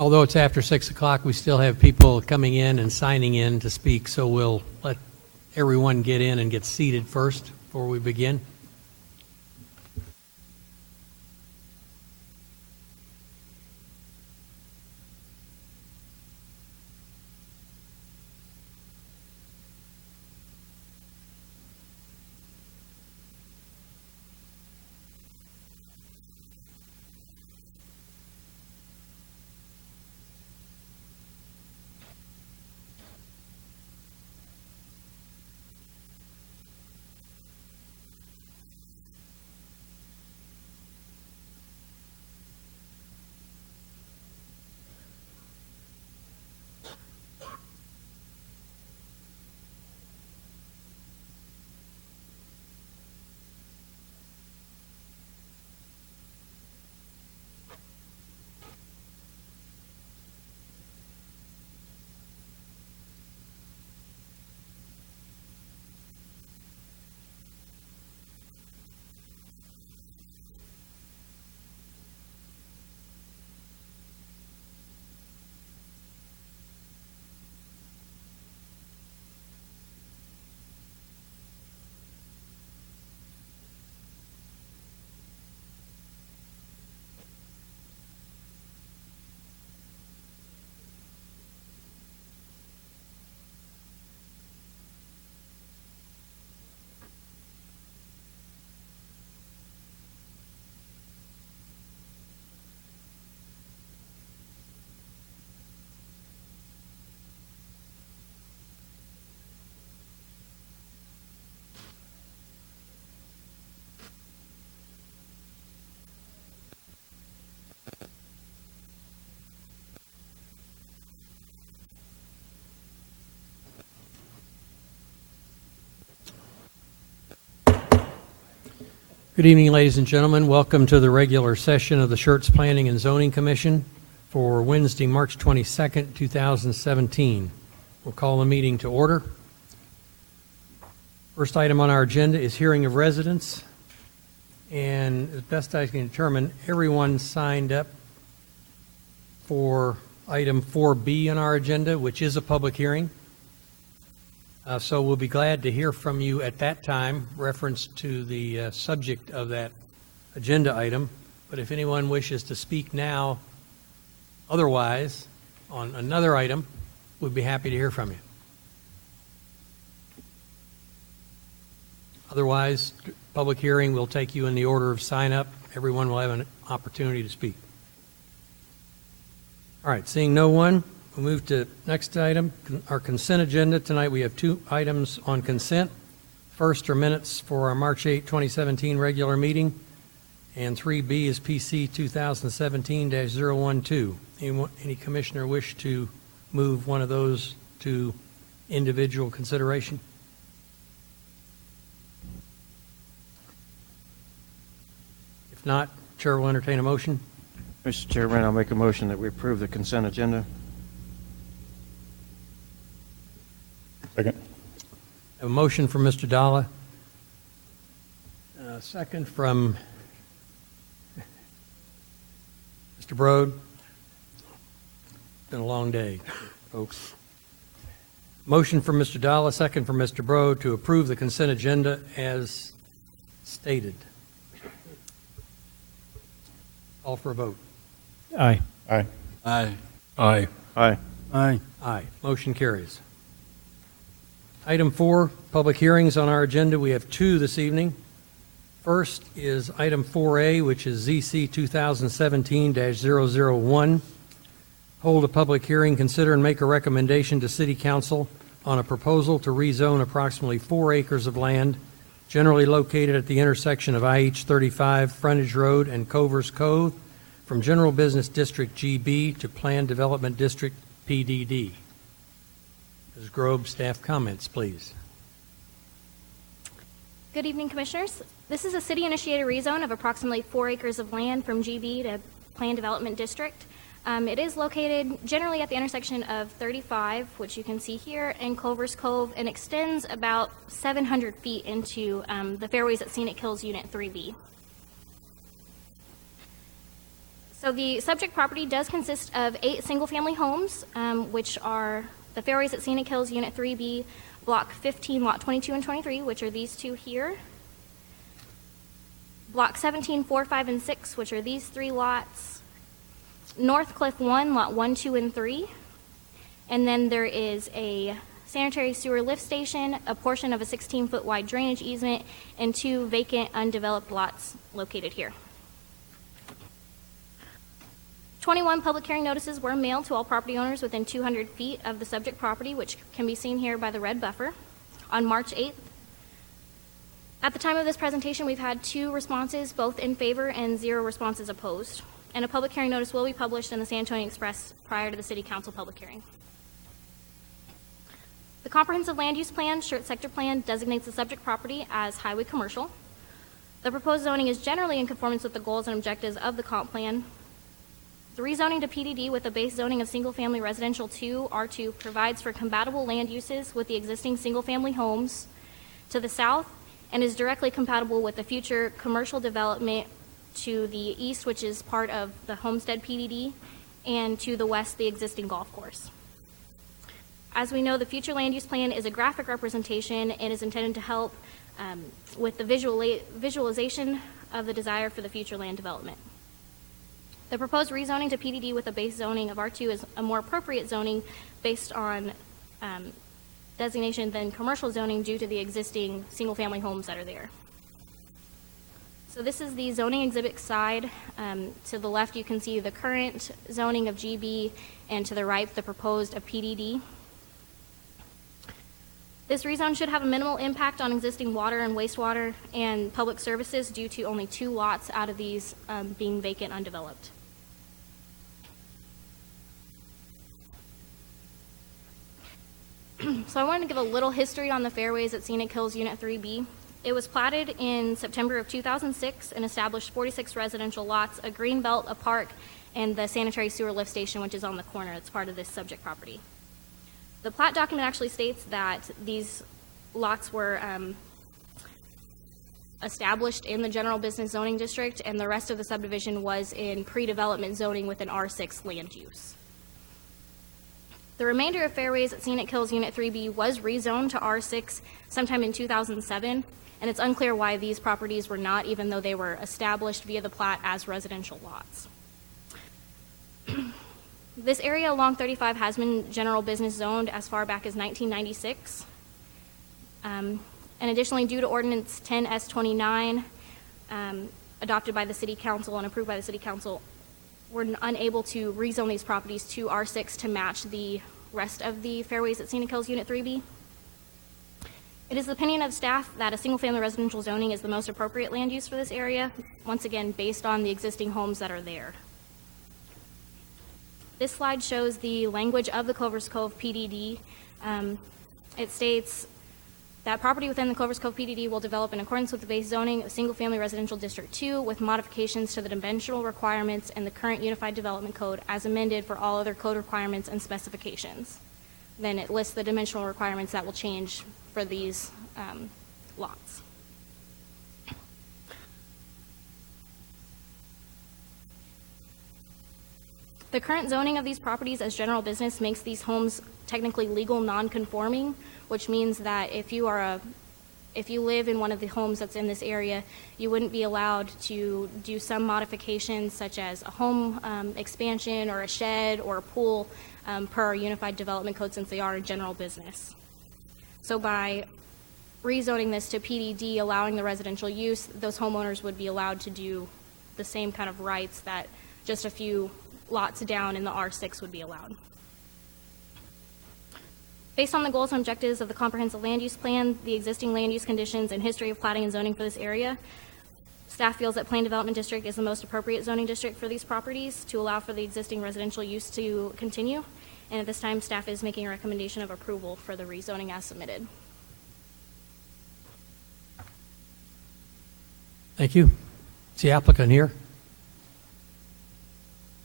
Although it's after 6 o'clock, we still have people coming in and signing in to speak, so we'll let everyone get in and get seated first before we begin. Good evening, ladies and gentlemen. Welcome to the regular session of the Schertz Planning and Zoning Commission for Wednesday, March 22nd, 2017. We'll call the meeting to order. First item on our agenda is hearing of residents. And as best I can determine, everyone signed up for item 4B on our agenda, which is a public hearing. So we'll be glad to hear from you at that time, reference to the subject of that agenda item. But if anyone wishes to speak now, otherwise, on another item, we'd be happy to hear from you. Otherwise, public hearing will take you in the order of sign up. Everyone will have an opportunity to speak. All right, seeing no one, we'll move to next item, our consent agenda. Tonight we have two items on consent. First are minutes for our March 8, 2017 regular meeting, and 3B is PC 2017-012. Any commissioner wish to move one of those to individual consideration? If not, Chair will entertain a motion. Mr. Chairman, I'll make a motion that we approve the consent agenda. Second. I have a motion from Mr. Dalla. A second from Mr. Broad. It's been a long day, folks. Motion from Mr. Dalla, second from Mr. Broad to approve the consent agenda as stated. Call for a vote. Aye. Aye. Aye. Aye. Aye. Aye. Motion carries. Item 4, public hearings on our agenda. We have two this evening. First is item 4A, which is ZC 2017-001. Hold a public hearing, consider and make a recommendation to City Council on a proposal to rezone approximately 4 acres of land generally located at the intersection of IH 35 Frontage Road and Covers Cove from General Business District GB to Planned Development District PDD. Ms. Grobe, staff comments, please. Good evening, Commissioners. This is a city-initiated rezone of approximately 4 acres of land from GB to Planned Development District. It is located generally at the intersection of 35, which you can see here, and Clovers Cove, and extends about 700 feet into the Fairways at Scenic Hills Unit 3B. So So the subject property does consist of 8 single-family homes, which are the Fairways at Scenic Hills, Unit 3B, Block 15, Lot 22 and 23, which are these 2 here. Block 17, 4, 5, and 6, which are these 3 lots. North Cliff 1, Lot 1, 2, and 3. And then there is a sanitary sewer lift station, a portion of a 16-foot wide drainage easement, and 2 vacant undeveloped lots located here. 21 public hearing notices were mailed to all property owners within 200 feet of the subject property, which can be seen here by the red buffer, on March 8th. At the time of this presentation, we've had 2 responses, both in favor and 0 responses opposed. And a public hearing notice will be published in the San Antonio Express prior to the City Council public hearing. The Comprehensive Land Use Plan, Schertz Sector Plan, designates the subject property as highway commercial. The proposed zoning is generally in conformance with the goals and objectives of the comp plan. The rezoning to PDD with a base zoning of single-family residential 2, R2, provides for compatible land uses with the existing single-family homes to the south and is directly compatible with the future commercial development to the east, which is part of the Homestead PDD, and to the west, the existing golf course. As we know, the future land use plan is a graphic representation and is intended to help with the visualization of the desire for the future land development. The proposed rezoning to PDD with a base zoning of R2 is a more appropriate zoning based on designation than commercial zoning due to the existing single-family homes that are there. So this is the zoning exhibit side. To the left, you can see the current zoning of GB, and to the right, the proposed of PDD. This rezone should have a minimal impact on existing water and wastewater and public services due to only 2 lots out of these being vacant, undeveloped. So I wanted to give a little history on the Fairways at Scenic Hills Unit 3B. It was platted in September of 2006 and established 46 residential lots, a green belt, a park, and the sanitary sewer lift station, which is on the corner. It's part of this subject property. The plat document actually states that these lots were established in the general business zoning district, and the rest of the subdivision was in pre-development zoning with an R6 land use. The remainder of Fairways at Scenic Hills Unit 3B was rezoned to R6 sometime in 2007, and it's unclear why these properties were not, even though they were established via the plat as residential lots. This area along 35 has been general business zoned as far back as 1996. And additionally, due to Ordinance 10S29, adopted by the City Council and approved by the City Council, we're unable to rezone these properties to R6 to match the rest of the Fairways at Scenic Hills Unit 3B. It is the opinion of staff that a single-family residential zoning is the most appropriate land use for this area, once again, based on the existing homes that are there. This slide shows the language of the Clovers Cove PDD. It states that property within the Clovers Cove PDD will develop in accordance with the base zoning of single-family residential District 2 with modifications to the dimensional requirements in the current Unified Development Code as amended for all other code requirements and specifications. Then it lists the dimensional requirements that will change for these lots. The current zoning of these properties as general business makes these homes technically legal non-conforming, which means that if you live in one of the homes that's in this area, you wouldn't be allowed to do some modifications such as a home expansion or a shed or a pool per our Unified Development Code, since they are a general business. So by rezoning this to PDD, allowing the residential use, those homeowners would be allowed to do the same kind of rights that just a few lots down in the R6 would be allowed. Based on the goals and objectives of the Comprehensive Land Use Plan, the existing land use conditions, and history of platting and zoning for this area, staff feels that Planned Development District is the most appropriate zoning district for these properties to allow for the existing residential use to continue. And at this time, staff is making a recommendation of approval for the rezoning as submitted. Thank you. Is the applicant here?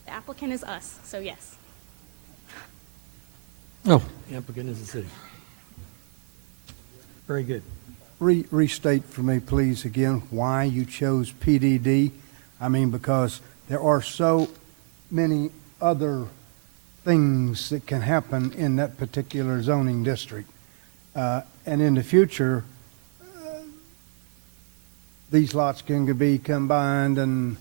The applicant is us, so yes. No. The applicant is the city. Very good. Restate for me, please, again, why you chose PDD. I mean, because there are so many other things that can happen in that particular zoning district. And in the future, these lots can be combined and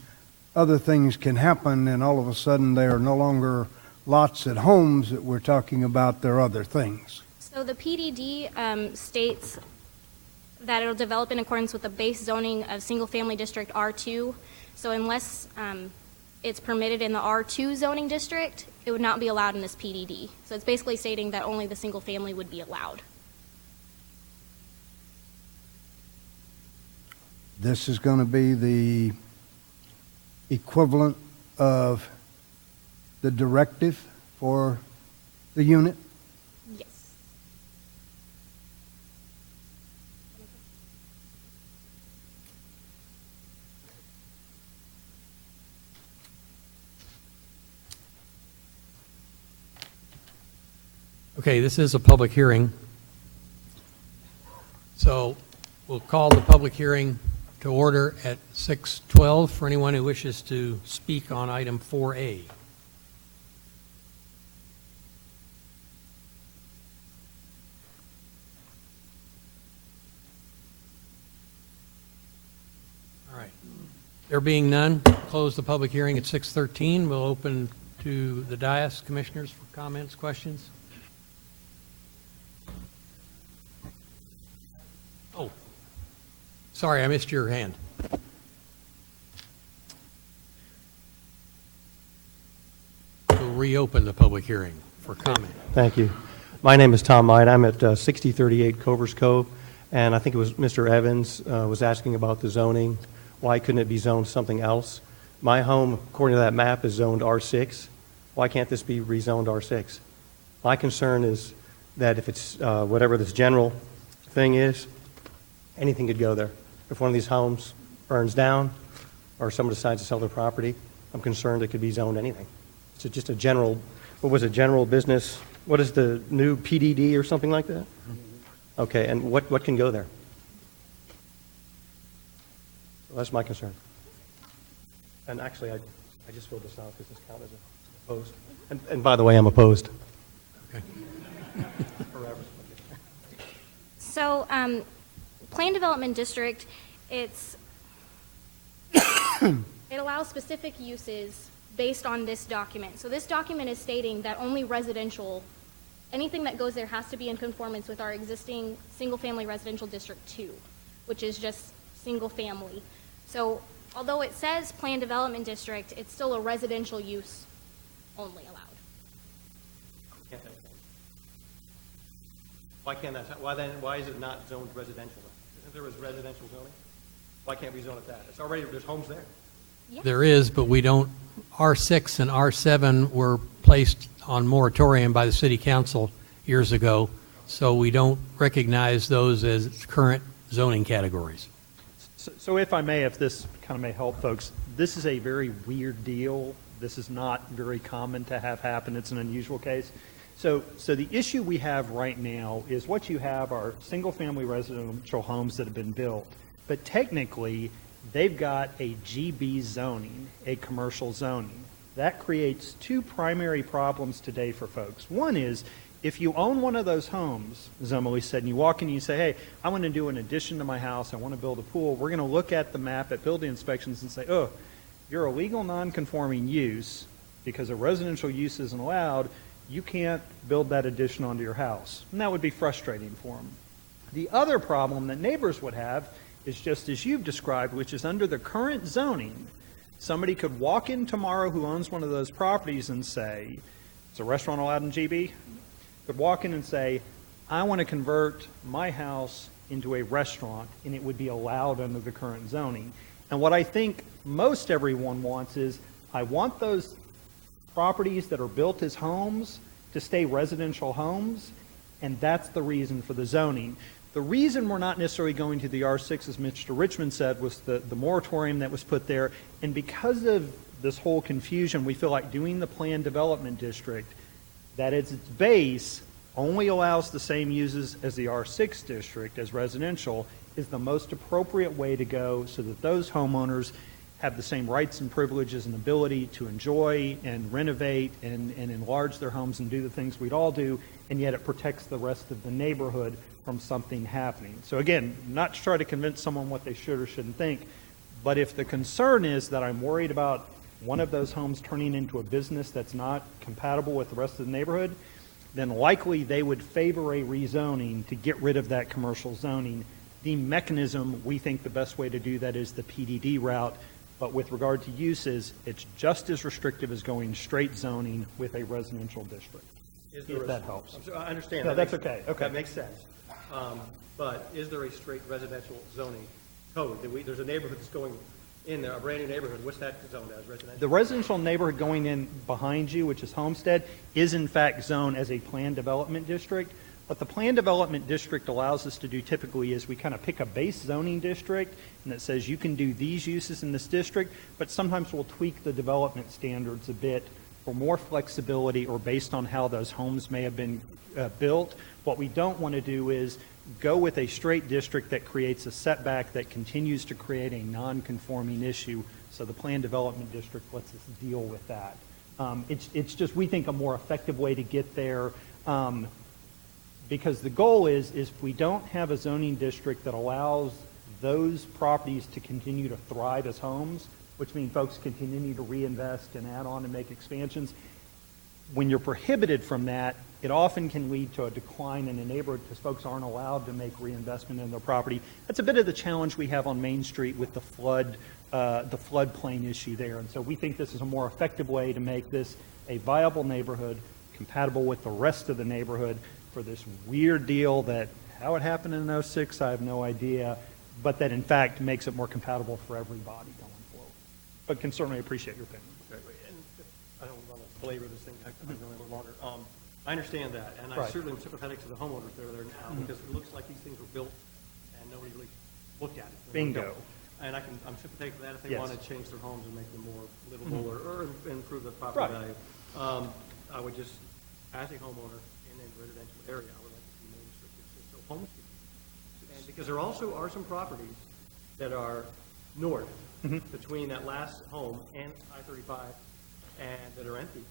other things can happen, and all of a sudden they are no longer lots and homes that we're talking about, they're other things. So the PDD states that it'll develop in accordance with the base zoning of single-family district R2. So unless it's permitted in the R2 zoning district, it would not be allowed in this PDD. So it's basically stating that only the single family would be allowed. This is going to be the equivalent of the directive for the unit? Yes. Okay, this is a public hearing. So we'll call the public hearing to order at 6:12 for anyone who wishes to speak on item 4A. All right. There being none, close the public hearing at 6:13. We'll open to the dais, commissioners, for comments, questions. Oh, sorry, I missed your hand. We'll reopen the public hearing for comment. Thank you. My name is Tom Might. I'm at 6038 Covers Cove, and I think it was Mr. Evans was asking about the zoning. Why couldn't it be zoned something else? My home, according to that map, is zoned R6. Why can't this be rezoned R6? My concern is that if it's whatever this general thing is, anything could go there. If one of these homes burns down or someone decides to sell their property, I'm concerned it could be zoned anything. It's just a general, what was it, general business? What is the new PDD or something like that? Okay, and what can go there? So that's my concern. And actually, I just filled this out because this count as opposed. And by the way, I'm opposed. Okay. So, Plan Development District, it allows specific uses based on this document. So this document is stating that only residential, anything that goes there has to be in conformance with our existing single-family residential District 2, which is just single-family. So although it says Plan Development District, it's still a residential use only allowed. Why can't that? Why is it not zoned residential? If there was residential zoning, why can't we zone it that? It's already, there's homes there. Yeah. There is, but we don't, R6 and R7 were placed on moratorium by the city council years ago, so we don't recognize those as current zoning categories. So if I may, if this kind of may help folks, this is a very weird deal. This is not very common to have happen. It's an unusual case. So the issue we have right now is what you have are single-family residential homes that have been built, but technically they've got a GB zoning, a commercial zoning. That creates two primary problems today for folks. One is if you own one of those homes, as Emily said, and you walk in and you say, hey, I want to do an addition to my house, I want to build a pool, we're going to look at the map at building inspections and say, oh, you're a legal non-conforming use because a residential use isn't allowed, you can't build that addition onto your house. And that would be frustrating for them. The other problem that neighbors would have is just as you've described, which is under the current zoning, somebody could walk in tomorrow who owns one of those properties and say, is a restaurant allowed in GB? Could walk in and say, I want to convert my house into a restaurant, and it would be allowed under the current zoning. And what I think most everyone wants is, I want those properties that are built as homes to stay residential homes, and that's the reason for the zoning. The reason we're not necessarily going to the R6, as Mr. Richmond said, was the moratorium that was put there, and because of this whole confusion, we feel like doing the planned development district, that at its base only allows the same uses as the R6 district as residential, is the most appropriate way to go so that those homeowners have the same rights and privileges and ability to enjoy and renovate and enlarge their homes and do the things we'd all do, and yet it protects the rest of the neighborhood from something happening. So again, not to try to convince someone what they should or shouldn't think, but if the concern is that I'm worried about one of those homes turning into a business that's not compatible with the rest of the neighborhood, then likely they would favor a rezoning to get rid of that commercial zoning. The mechanism, we think the best way to do that is the PDD route, but with regard to uses, it's just as restrictive as going straight zoning with a residential district, if that helps. I understand. No, That that's makes- okay. Okay. That makes sense. But is there a straight residential zoning code? There's a neighborhood that's going in there, a brand-new neighborhood. What's that zoned as, residential? The residential neighborhood going in behind you, which is Homestead, is in fact zoned as a planned development district. What the planned development district allows us to do typically is we kind of pick a base zoning district, and it says you can do these uses in this district, but sometimes we'll tweak the development standards a bit for more flexibility or based on how those homes may have been built. What we don't want to do is go with a straight district that creates a setback that continues to create a non-conforming issue. So the planned development district lets us deal with that. It's just, we think, a more effective way to get there, because the goal is if we don't have a zoning district that allows those properties to continue to thrive as homes, which means folks continue to reinvest and add on and make expansions, when you're prohibited from that, it often can lead to a decline in a neighborhood because folks aren't allowed to make reinvestment in their property. That's a bit of the challenge we have on Main Street with the floodplain issue there. And so we think this is a more effective way to make this a viable neighborhood, compatible with the rest of the neighborhood, for this weird deal that, how it happened in 06, I have no idea, but that in fact makes it more compatible for everybody going forward. But can certainly appreciate your opinion. And I don't want to belabor this thing. I can go a little longer. I understand that, and I Right. certainly am sympathetic to the homeowners that are there now, because it looks like these things were built and nobody really looked at it. Bingo. And I'm sympathetic to that if they Yes. want to change their homes and make them more livable or improve the property Right. value. I would just, as a homeowner in a residential area, I would like to see more restricted so homes. And because there also are some properties that are north between that last home and I-35 and that are empty.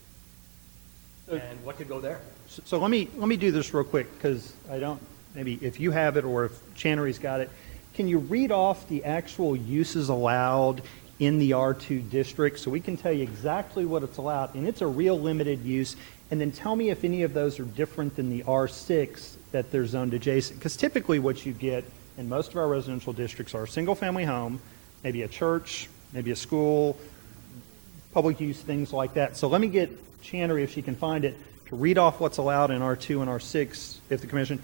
And what could go there? So let me do this real quick, because I don't, maybe if you have it or if Channery's got it, can you read off the actual uses allowed in the R2 district so we can tell you exactly what it's allowed, and it's a real limited use, and then tell me if any of those are different than the R6 that they're zoned adjacent, because typically what you get in most of our residential districts are a single-family home, maybe a church, maybe a school, public use, things like that. So let me get Channery, if she can find it, to read off what's allowed in R2 and R6, if the commission,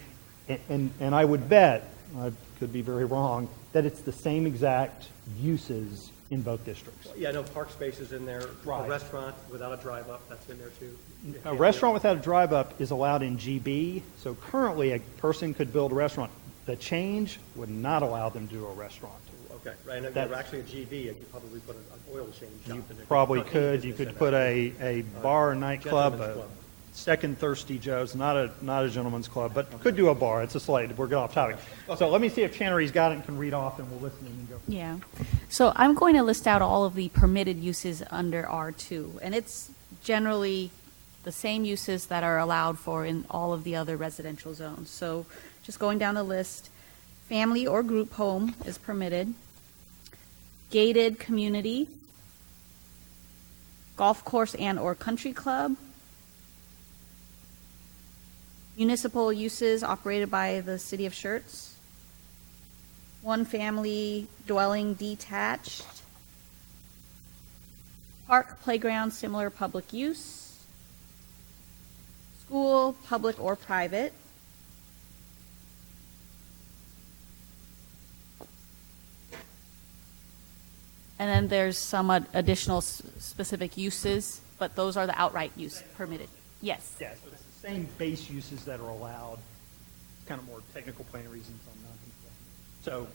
and I would bet, I could be very wrong, that it's the same exact uses in both districts. Yeah, no park spaces in there. Right. A restaurant without a drive-up, that's in there too. A restaurant without a drive-up is allowed in GB, so currently a person could build a restaurant. The change would not allow them to do a restaurant. Okay, right, and if That's- they're actually a GB, you could probably put an oil change shop in there. Probably Not any could, you business could in put that. a bar or nightclub, Gentleman's a club. second Thirsty Joe's, not a gentleman's club, but could do a bar. It's a slate, we're going off topic. So let me see if Channery's got it and can read off, and we'll listen and go. Yeah. So I'm going to list out all of the permitted uses under R2, and it's generally the same uses that are allowed for in all of the other residential zones. So just going down the list, family or group home is permitted, gated community, golf course and or country club, municipal uses operated by the city of Schertz, one family dwelling detached, park, playground, similar public use, school, public or private, and then there's some additional specific uses, but those are the outright use permitted. Yes. Yeah, so it's the same base uses that are allowed, kind of more technical plan reasons on non-conforming.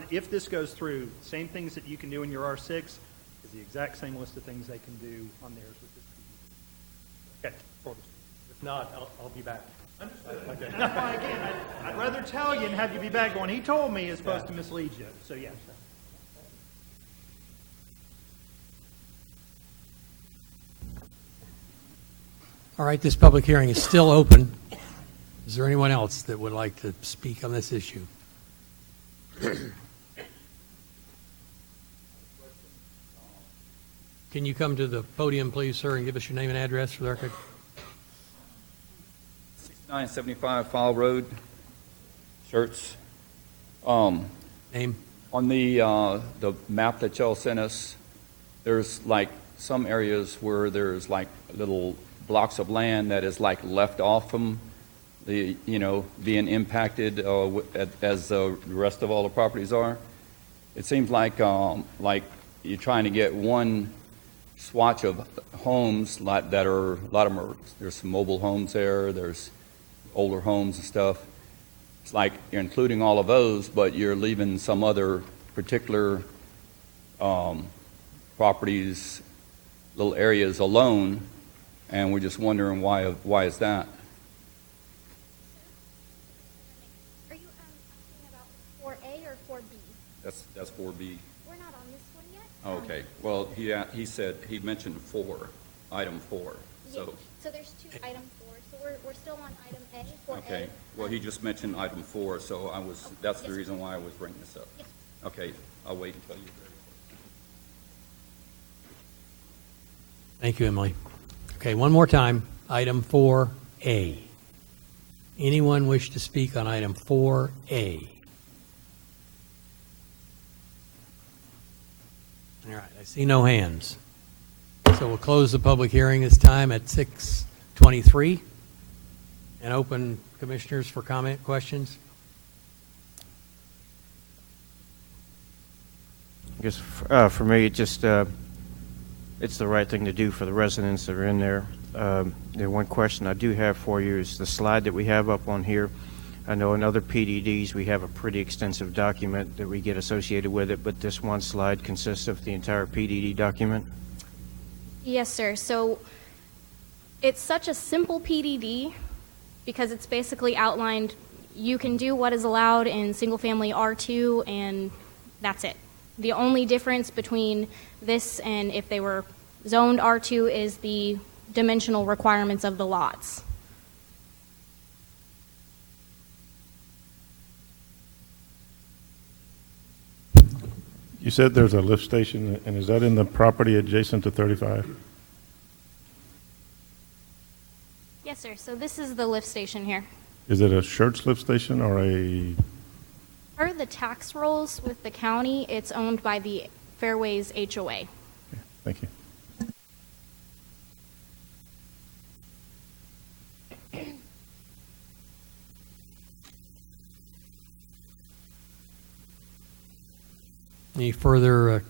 So if this goes through, same things that you can do in your R6 is the exact same list of things they can do on theirs with this. Okay, forward. If not, I'll be back. Okay. That's why, again, I'd rather tell you and have you be back going, he told me, as opposed to mislead you. So, yeah. All right, this public hearing is still open. Is there anyone else that would like to speak on this issue? Can you come to the podium, please, sir, and give us your name and address for the record? 6975 File Road, Schertz. Name? On the map that y'all sent us, there's like some areas where there's like little blocks of land that is like left off from the, being impacted as the rest of all the properties are. It seems like you're trying to get one swatch of homes that are, a lot of them are, there's some mobile homes there, there's older homes and stuff. It's like you're including all of those, but you're leaving some other particular properties, little areas alone, and we're just wondering why is that? Are you asking about 4A or 4B? That's 4B. We're not on this one yet. Oh, okay. Well, he said, he mentioned 4, item 4. Yeah. So, So there's item 4. So we're still on item A, 4A. okay. Well, he just mentioned item 4, so that's the reason why I was bringing this up. Yes. Okay, I'll wait until you're ready. Thank you, Emily. Okay, one more time, item 4A. Anyone wish to speak on item 4A? All right, I see no hands. So we'll close the public hearing this time at 6:23 and open commissioners for comment, questions. I guess for me, it's the right thing to do for the residents that are in there. The one question I do have for you is the slide that we have up on here. I know in other PDDs we have a pretty extensive document that we get associated with it, but this one slide consists of the entire PDD document. Yes, sir. So it's such a simple PDD because it's basically outlined you can do what is allowed in single-family R2, and that's it. The only difference between this and if they were zoned R2 is the dimensional requirements of the lots. You said there's a lift station, and is that in the property adjacent to 35? Yes, sir. So this is the lift station here. Is it a Schertz lift station or a, Per the tax rolls with the county, it's owned by the Fairways HOA. thank you. Any further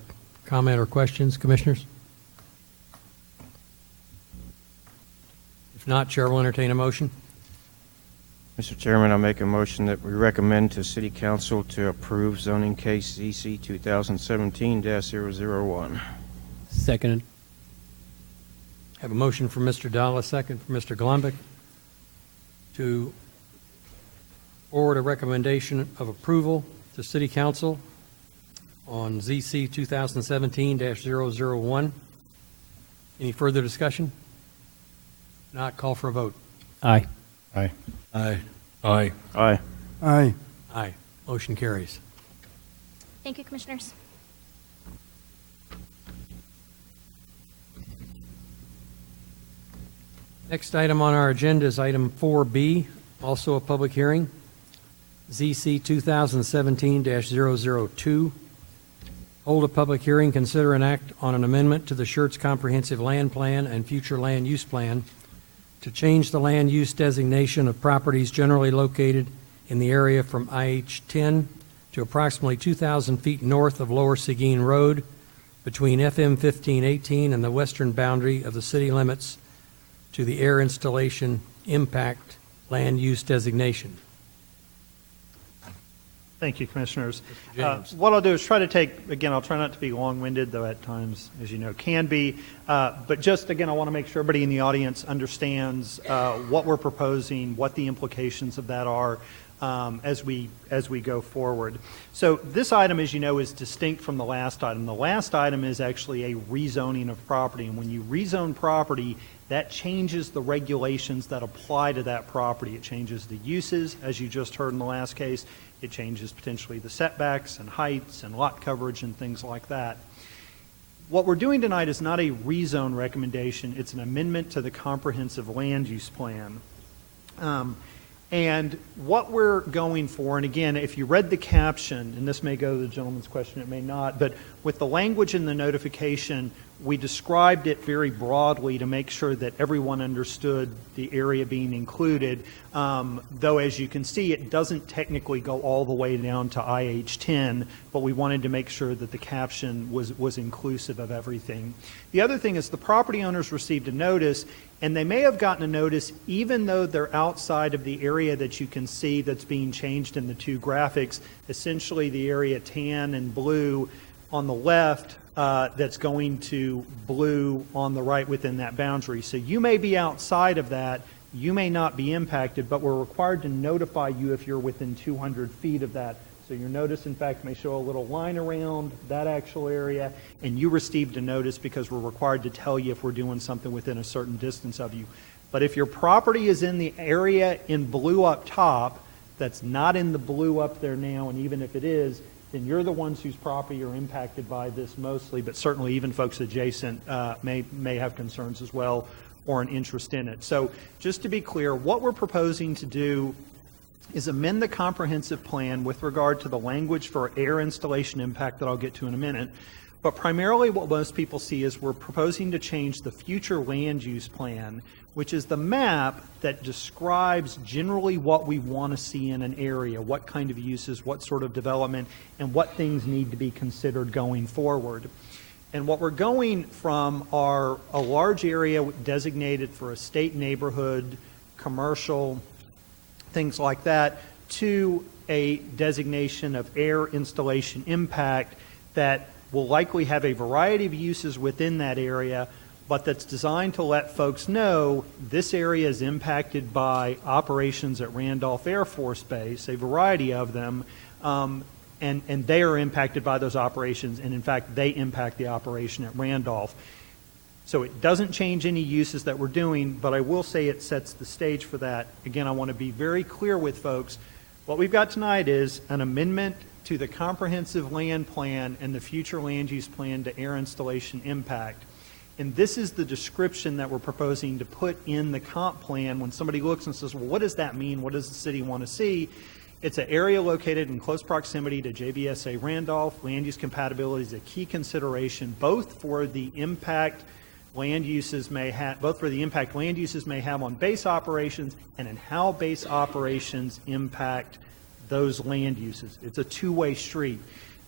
comment or questions, commissioners? If not, Chair will entertain a motion. Mr. Chairman, I'll make a motion that we recommend to City Council to approve zoning case ZC 2017-001. Seconded. Have a motion from Mr. Dahl, a second from Mr. Golombek to forward a recommendation of approval to City Council on ZC 2017-001. Any further discussion? Not, call for a vote. Aye. Aye. Aye. Aye. Aye. Aye. Aye. Motion carries. Thank you, commissioners. Next item on our agenda is item 4B, also a public hearing, ZC 2017-002. Hold a public hearing, consider an act on an amendment to the Schertz Comprehensive Land Plan and Future Land Use Plan to change the land use designation of properties generally located in the area from IH-10 to approximately 2,000 feet north of Lower Seguin Road between FM 1518 and the western boundary of the city limits to the air installation impact land use designation. Thank you, Commissioners. Mr. James. What I'll do is try to take, again, I'll try not to be long-winded, though at times, as you know, can be. But just, again, I want to make sure everybody in the audience understands what we're proposing, what the implications of that are. as we go forward. So this item, as you know, is distinct from the last item. The last item is actually a rezoning of property, and when you rezone property, that changes the regulations that apply to that property. It changes the uses, as you just heard in the last case. It changes potentially the setbacks and heights and lot coverage and things like that. What we're doing tonight is not a rezone recommendation. It's an amendment to the comprehensive land use plan. And what we're going for, and again, if you read the caption, and this may go to the gentleman's question, it may not, but with the language in the notification, we described it very broadly to make sure that everyone understood the area being included, though as you can see, it doesn't technically go all the way down to IH10, but we wanted to make sure that the caption was inclusive of everything. The other thing is the property owners received a notice, and they may have gotten a notice even though they're outside of the area that you can see that's being changed in the two graphics, essentially the area tan and blue on the left, that's going to blue on the right within that boundary. So you may be outside of that, you may not be impacted, but we're required to notify you if you're within 200 feet of that. So your notice, in fact, may show a little line around that actual area, and you received a notice because we're required to tell you if we're doing something within a certain distance of you. But if your property is in the area in blue up top, that's not in the blue up there now, and even if it is, then you're the ones whose property are impacted by this mostly, but certainly even folks adjacent may have concerns as well or an interest in it. So just to be clear, what we're proposing to do is amend the comprehensive plan with regard to the language for air installation impact that I'll get to in a minute. But primarily what most people see is we're proposing to change the future land use plan, which is the map that describes generally what we want to see in an area, what kind of uses, what sort of development, and what things need to be considered going forward. And what we're going from are a large area designated for estate neighborhood, commercial, things like that, to a designation of air installation impact that will likely have a variety of uses within that area, but that's designed to let folks know this area is impacted by operations at Randolph Air Force Base, a variety of them, and they are impacted by those operations, and in fact, they impact the operation at Randolph. So it doesn't change any uses that we're doing, but I will say it sets the stage for that. Again, I want to be very clear with folks. What we've got tonight is an amendment to the comprehensive land plan and the future land use plan to air installation impact. And this is the description that we're proposing to put in the comp plan when somebody looks and says, well, what does that mean? What does the city want to see? It's an area located in close proximity to JBSA Randolph. Land use compatibility is a key consideration, both for the impact land uses may have, both for the impact land uses may have on base operations and in how base operations impact those land uses. It's a two-way street.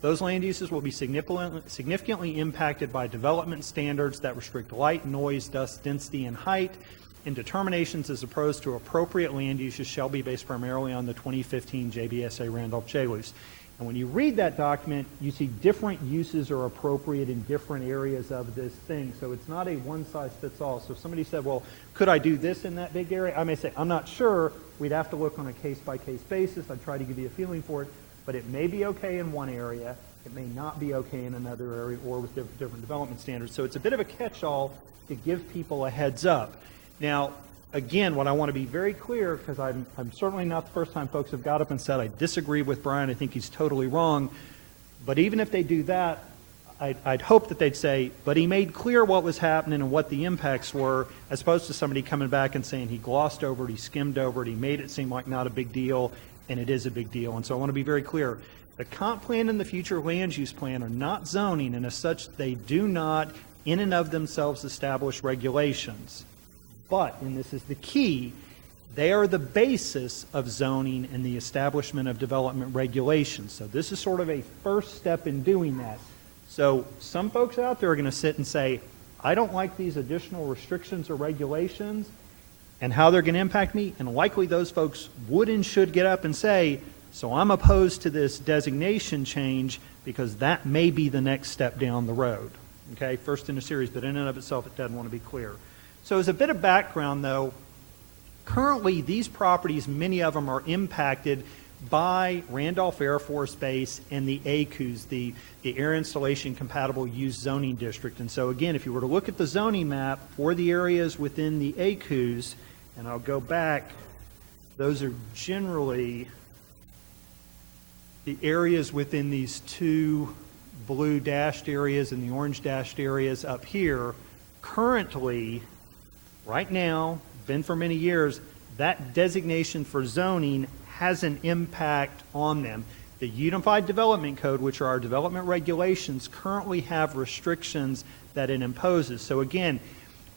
Those land uses will be significantly impacted by development standards that restrict light, noise, dust, density, and height, and determinations as opposed to appropriate land uses shall be based primarily on the 2015 JBSA Randolph JLUS. And when you read that document, you see different uses are appropriate in different areas of this thing. So it's not a one-size-fits-all. So if somebody said, well, could I do this in that big area? I may say, I'm not sure. We'd have to look on a case-by-case basis. I'd try to give you a feeling for it. But it may be okay in one area. It may not be okay in another area or with different development standards. So it's a bit of a catch-all to give people a heads up. Now, again, what I want to be very clear, because I'm certainly not the first time folks have got up and said, I disagree with Brian, I think he's totally wrong. But even if they do that, I'd hope that they'd say, but he made clear what was happening and what the impacts were, as opposed to somebody coming back and saying he glossed over it, he skimmed over it, he made it seem like not a big deal, and it is a big deal. And so I want to be very clear. The comp plan and the future land use plan are not zoning, and as such, they do not, in and of themselves, establish regulations. But, and this is the key, they are the basis of zoning and the establishment of development regulations. So this is sort of a first step in doing that. So some folks out there are going to sit and say, I don't like these additional restrictions or regulations and how they're going to impact me. And likely those folks would and should get up and say, so I'm opposed to this designation change because that may be the next step down the road. Okay, first in a series, but in and of itself, it doesn't want to be clear. So as a bit of background, though, currently these properties, many of them are impacted by Randolph Air Force Base and the ACUS, the Air Installation Compatible Use Zoning District. And so again, if you were to look at the zoning map for the areas within the ACUS, and I'll go back, those are generally the areas within these two blue dashed areas and the orange dashed areas up here. Currently, right now, been for many years, that designation for zoning has an impact on them. The Unified Development Code, which are our development regulations, currently have restrictions that it imposes. So again,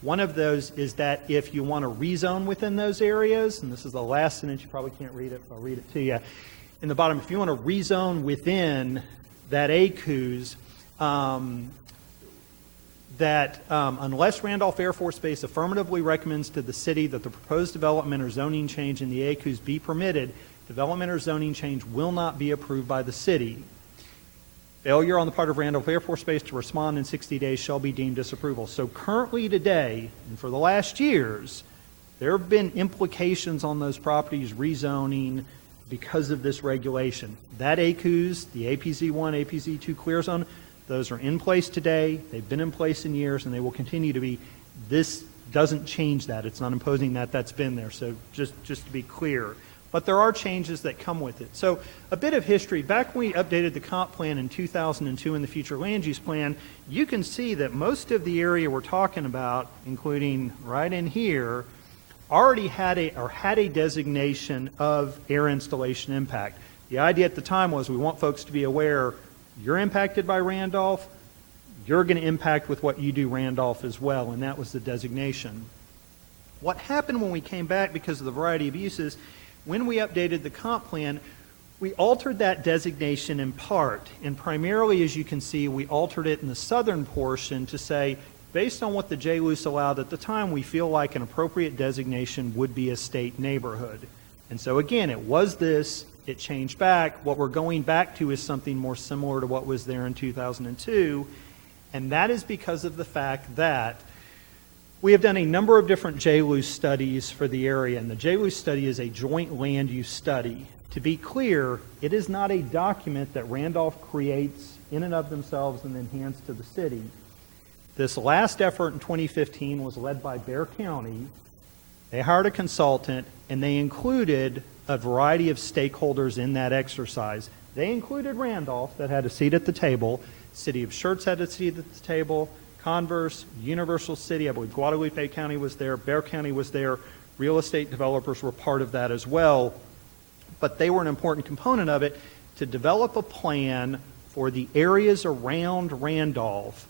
one of those is that if you want to rezone within those areas, and this is the last sentence, you probably can't read it, but I'll read it to you. In the bottom, if you want to rezone within that ACUS, unless Randolph Air Force Base affirmatively recommends to the city that the proposed development or zoning change in the ACUS be permitted, development or zoning change will not be approved by the city. Failure on the part of Randolph Air Force Base to respond in 60 days shall be deemed disapproval. So currently today, and for the last years, there have been implications on those properties rezoning because of this regulation. That ACUS, the APZ1, APZ2 clear zone, those are in place today. They've been in place in years, and they will continue to be. This doesn't change that. It's not imposing that. That's been there. So just to be clear. But there are changes that come with it. So a bit of history. Back when we updated the comp plan in 2002 and the future land use plan, you can see that most of the area we're talking about, including right in here, already had a designation of air installation impact. The idea at the time was we want folks to be aware you're impacted by Randolph, you're going to impact with what you do Randolph as well, and that was the designation. What happened when we came back because of the variety of uses, when we updated the comp plan, we altered that designation in part, and primarily, as you can see, we altered it in the southern portion to say, based on what the JLUS allowed at the time, we feel like an appropriate designation would be a state neighborhood. And so again, it was this, it changed back. What we're going back to is something more similar to what was there in 2002, and that is because of the fact that we have done a number of different JLUS studies for the area, and the JLUS study is a joint land use study. To be clear, it is not a document that Randolph creates in and of themselves and then hands to the city. This last effort in 2015 was led by Bexar County. They hired a consultant, and they included a variety of stakeholders in that exercise. They included Randolph, that had a seat at the table. City of Schertz had a seat at the table. Converse, Universal City, I believe Guadalupe County was there, Bexar County was there. Real estate developers were part of that as well. But they were an important component of it to develop a plan for the areas around Randolph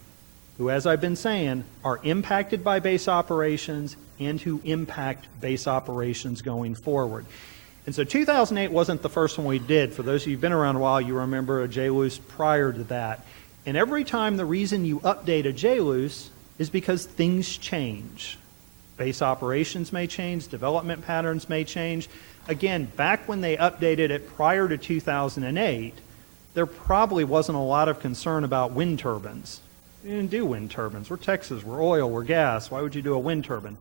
who, as I've been saying, are impacted by base operations and who impact base operations going forward. And so 2008 wasn't the first one we did. For those of you who've been around a while, you remember a JLUS prior to that. And every time the reason you update a JLUS is because things change. Base operations may change, development patterns may change. Again, back when they updated it prior to 2008, there probably wasn't a lot of concern about wind turbines. We didn't do wind turbines. We're Texas, we're oil, we're gas. Why would you do a wind turbine?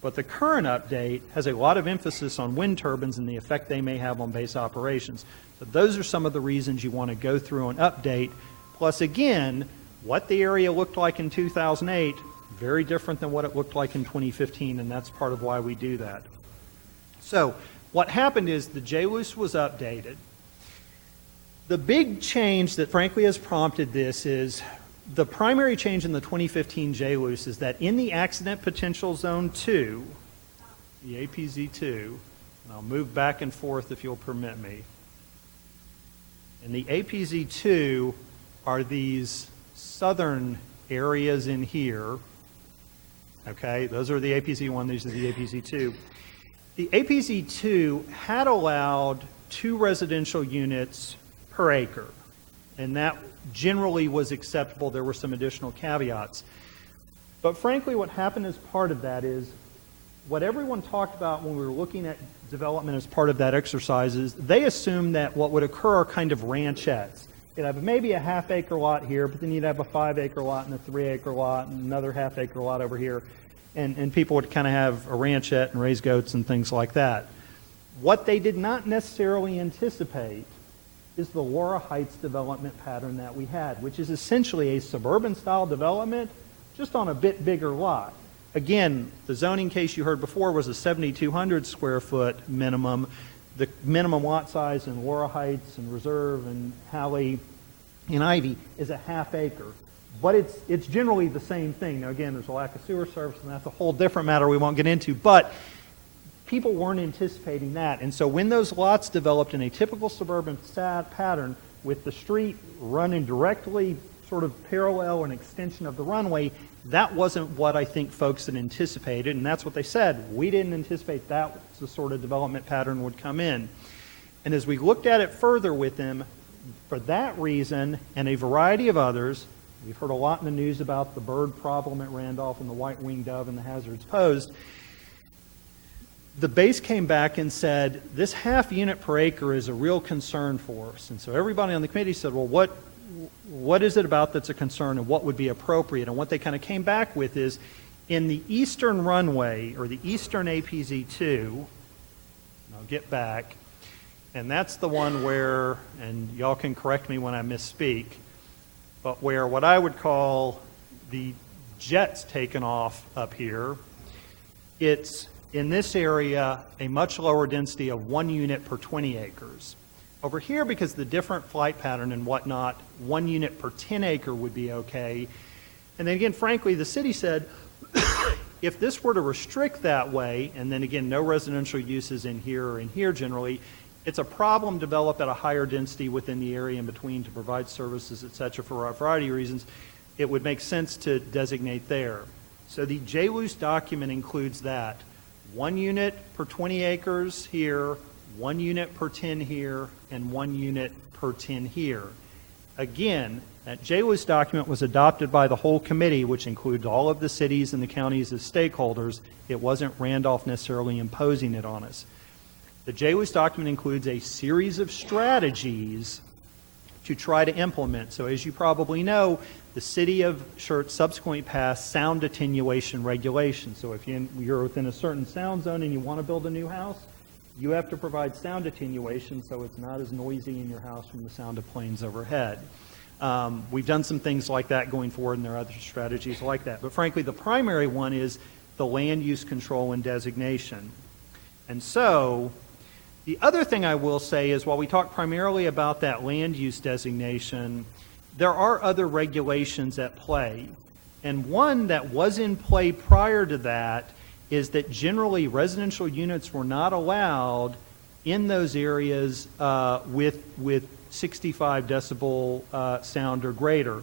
But the current update has a lot of emphasis on wind turbines and the effect they may have on base operations. So those are some of the reasons you want to go through and update. Plus, again, what the area looked like in 2008, very different than what it looked like in 2015, and that's part of why we do that. So what happened is the JLUS was updated. The big change that frankly has prompted this is the primary change in the 2015 JLUS is that in the Accident Potential Zone 2, the APZ2, and I'll move back and forth if you'll permit me. In the APZ2 are these southern areas in here. Okay, those are the APZ1, these are the APZ2. The APZ2 had allowed 2 residential units per acre, and that generally was acceptable. There were some additional caveats. But frankly, what happened as part of that is what everyone talked about when we were looking at development as part of that exercise is they assumed that what would occur are kind of ranchettes. You'd have maybe a half-acre lot here, but then you'd have a 5-acre lot and a 3-acre lot and another half-acre lot over here. And people would kind of have a ranchette and raise goats and things like that. What they did not necessarily anticipate is the Laura Heights development pattern that we had, which is essentially a suburban-style development just on a bit bigger lot. Again, the zoning case you heard before was a 7,200 square foot minimum. The minimum lot size in Laura Heights and Reserve and Halley and Ivy is a half acre. But it's generally the same thing. Now, again, there's a lack of sewer service, and that's a whole different matter we won't get into. But people weren't anticipating that. And so when those lots developed in a typical suburban pattern with the street running directly sort of parallel an extension of the runway, that wasn't what I think folks had anticipated. And that's what they said. We didn't anticipate that was the sort of development pattern would come in. And as we looked at it further with them, for that reason and a variety of others, we've heard a lot in the news about the bird problem at Randolph and the white-winged dove and the hazards posed. The base came back and said, this half unit per acre is a real concern for us. And so everybody on the committee said, well, what is it about that's a concern and what would be appropriate? And what they kind of came back with is, in the eastern runway, or the eastern APZ2, I'll get back, and that's the one where, and y'all can correct me when I misspeak, but where what I would call the jet's taken off up here, it's in this area a much lower density of 1 unit per 20 acres. Over here, because the different flight pattern and whatnot, 1 unit per 10 acre would be okay. And then again, frankly, the city said, if this were to restrict that way, and then again, no residential uses in here or in here generally, it's a problem developed at a higher density within the area in between to provide services, et cetera, for a variety of reasons. It would make sense to designate there. So the JLUIS document includes that. 1 unit per 20 acres here, 1 unit per 10 here, and 1 unit per 10 here. Again, that JLUIS document was adopted by the whole committee, which includes all of the cities and the counties as stakeholders. It wasn't Randolph necessarily imposing it on us. The JLUIS document includes a series of strategies to try to implement. So as you probably know, the city of Schertz subsequently passed sound attenuation regulations. So if you're within a certain sound zone and you want to build a new house, you have to provide sound attenuation so it's not as noisy in your house from the sound of planes overhead. We've done some things like that going forward, and there are other strategies like that. But frankly, the primary one is the land use control and designation. And so the other thing I will say is, while we talk primarily about that land use designation, there are other regulations at play. And one that was in play prior to that is that generally residential units were not allowed in those areas with 65 decibel sound or greater.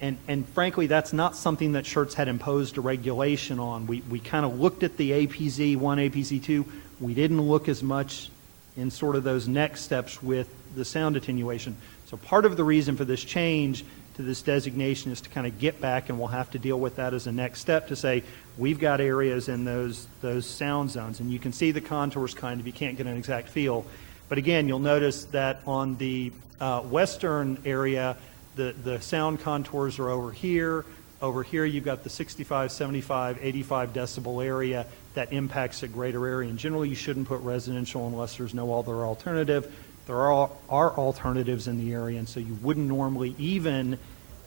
And frankly, that's not something that Schertz had imposed a regulation on. We kind of looked at the APZ 1, APZ 2. We didn't look as much in sort of those next steps with the sound attenuation. So part of the reason for this change to this designation is to kind of get back, and we'll have to deal with that as a next step, to say we've got areas in those sound zones. And you can see the contours kind of, you can't get an exact feel. But again, you'll notice that on the western area, the sound contours are over here. Over here, you've got the 65, 75, 85 decibel area that impacts a greater area. And generally, you shouldn't put residential unless there's no other alternative. There are alternatives in the area, and so you wouldn't normally, even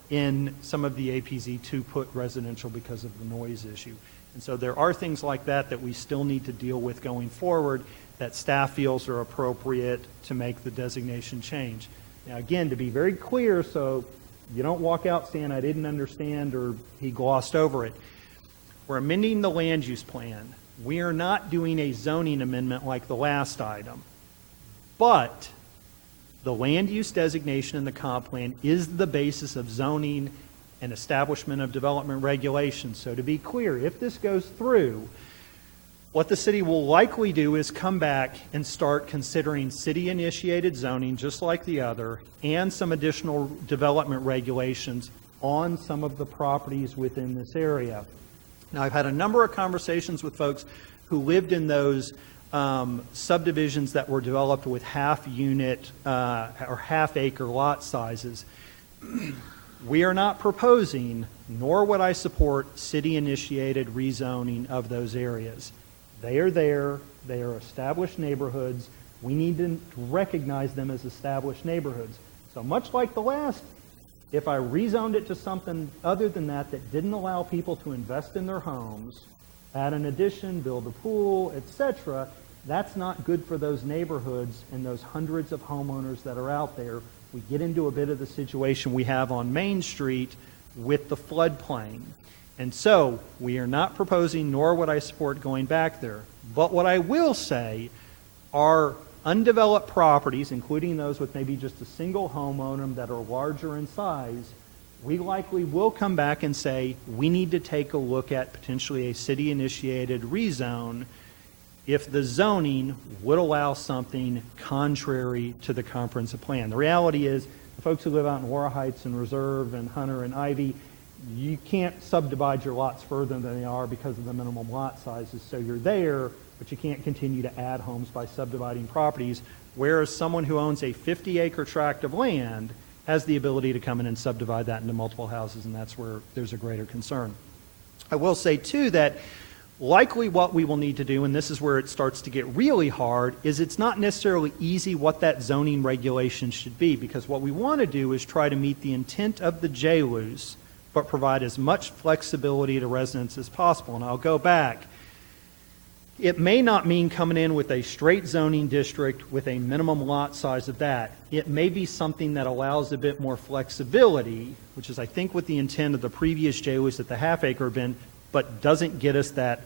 in some of the APZ2, put residential because of the noise issue. And so there are things like that that we still need to deal with going forward that staff feels are appropriate to make the designation change. Now, again, to be very clear, so you don't walk out saying I didn't understand or he glossed over it. We're amending the land use plan. We are not doing a zoning amendment like the last item. But the land use designation in the comp plan is the basis of zoning and establishment of development regulations. So to be clear, if this goes through, what the city will likely do is come back and start considering city-initiated zoning, just like the other, and some additional development regulations on some of the properties within this area. Now, I've had a number of conversations with folks who lived in those subdivisions that were developed with half-unit or half-acre lot sizes. We are not proposing, nor would I support, city-initiated rezoning of those areas. They are there. They are established neighborhoods. We need to recognize them as established neighborhoods. So much like the last, if I rezoned it to something other than that didn't allow people to invest in their homes, add an addition, build a pool, etc., that's not good for those neighborhoods and those hundreds of homeowners that are out there. We get into a bit of the situation we have on Main Street with the floodplain. And so we are not proposing, nor would I support going back there. But what I will say are undeveloped properties, including those with maybe just a single home on them that are larger in size, we likely will come back and say we need to take a look at potentially a city-initiated rezone if the zoning would allow something contrary to the comprehensive plan. The reality is, the folks who live out in Aura Heights and Reserve and Hunter and Ivy, you can't subdivide your lots further than they are because of the minimum lot sizes. So you're there, but you can't continue to add homes by subdividing properties, whereas someone who owns a 50-acre tract of land has the ability to come in and subdivide that into multiple houses, and that's where there's a greater concern. I will say, too, that likely what we will need to do, and this is where it starts to get really hard, is it's not necessarily easy what that zoning regulation should be, because what we want to do is try to meet the intent of the JLUs, but provide as much flexibility to residents as possible. And I'll go back. It may not mean coming in with a straight zoning district with a minimum lot size of that. It may be something that allows a bit more flexibility, which is, I think, what the intent of the previous JLUs at the half acre have been, but doesn't get us that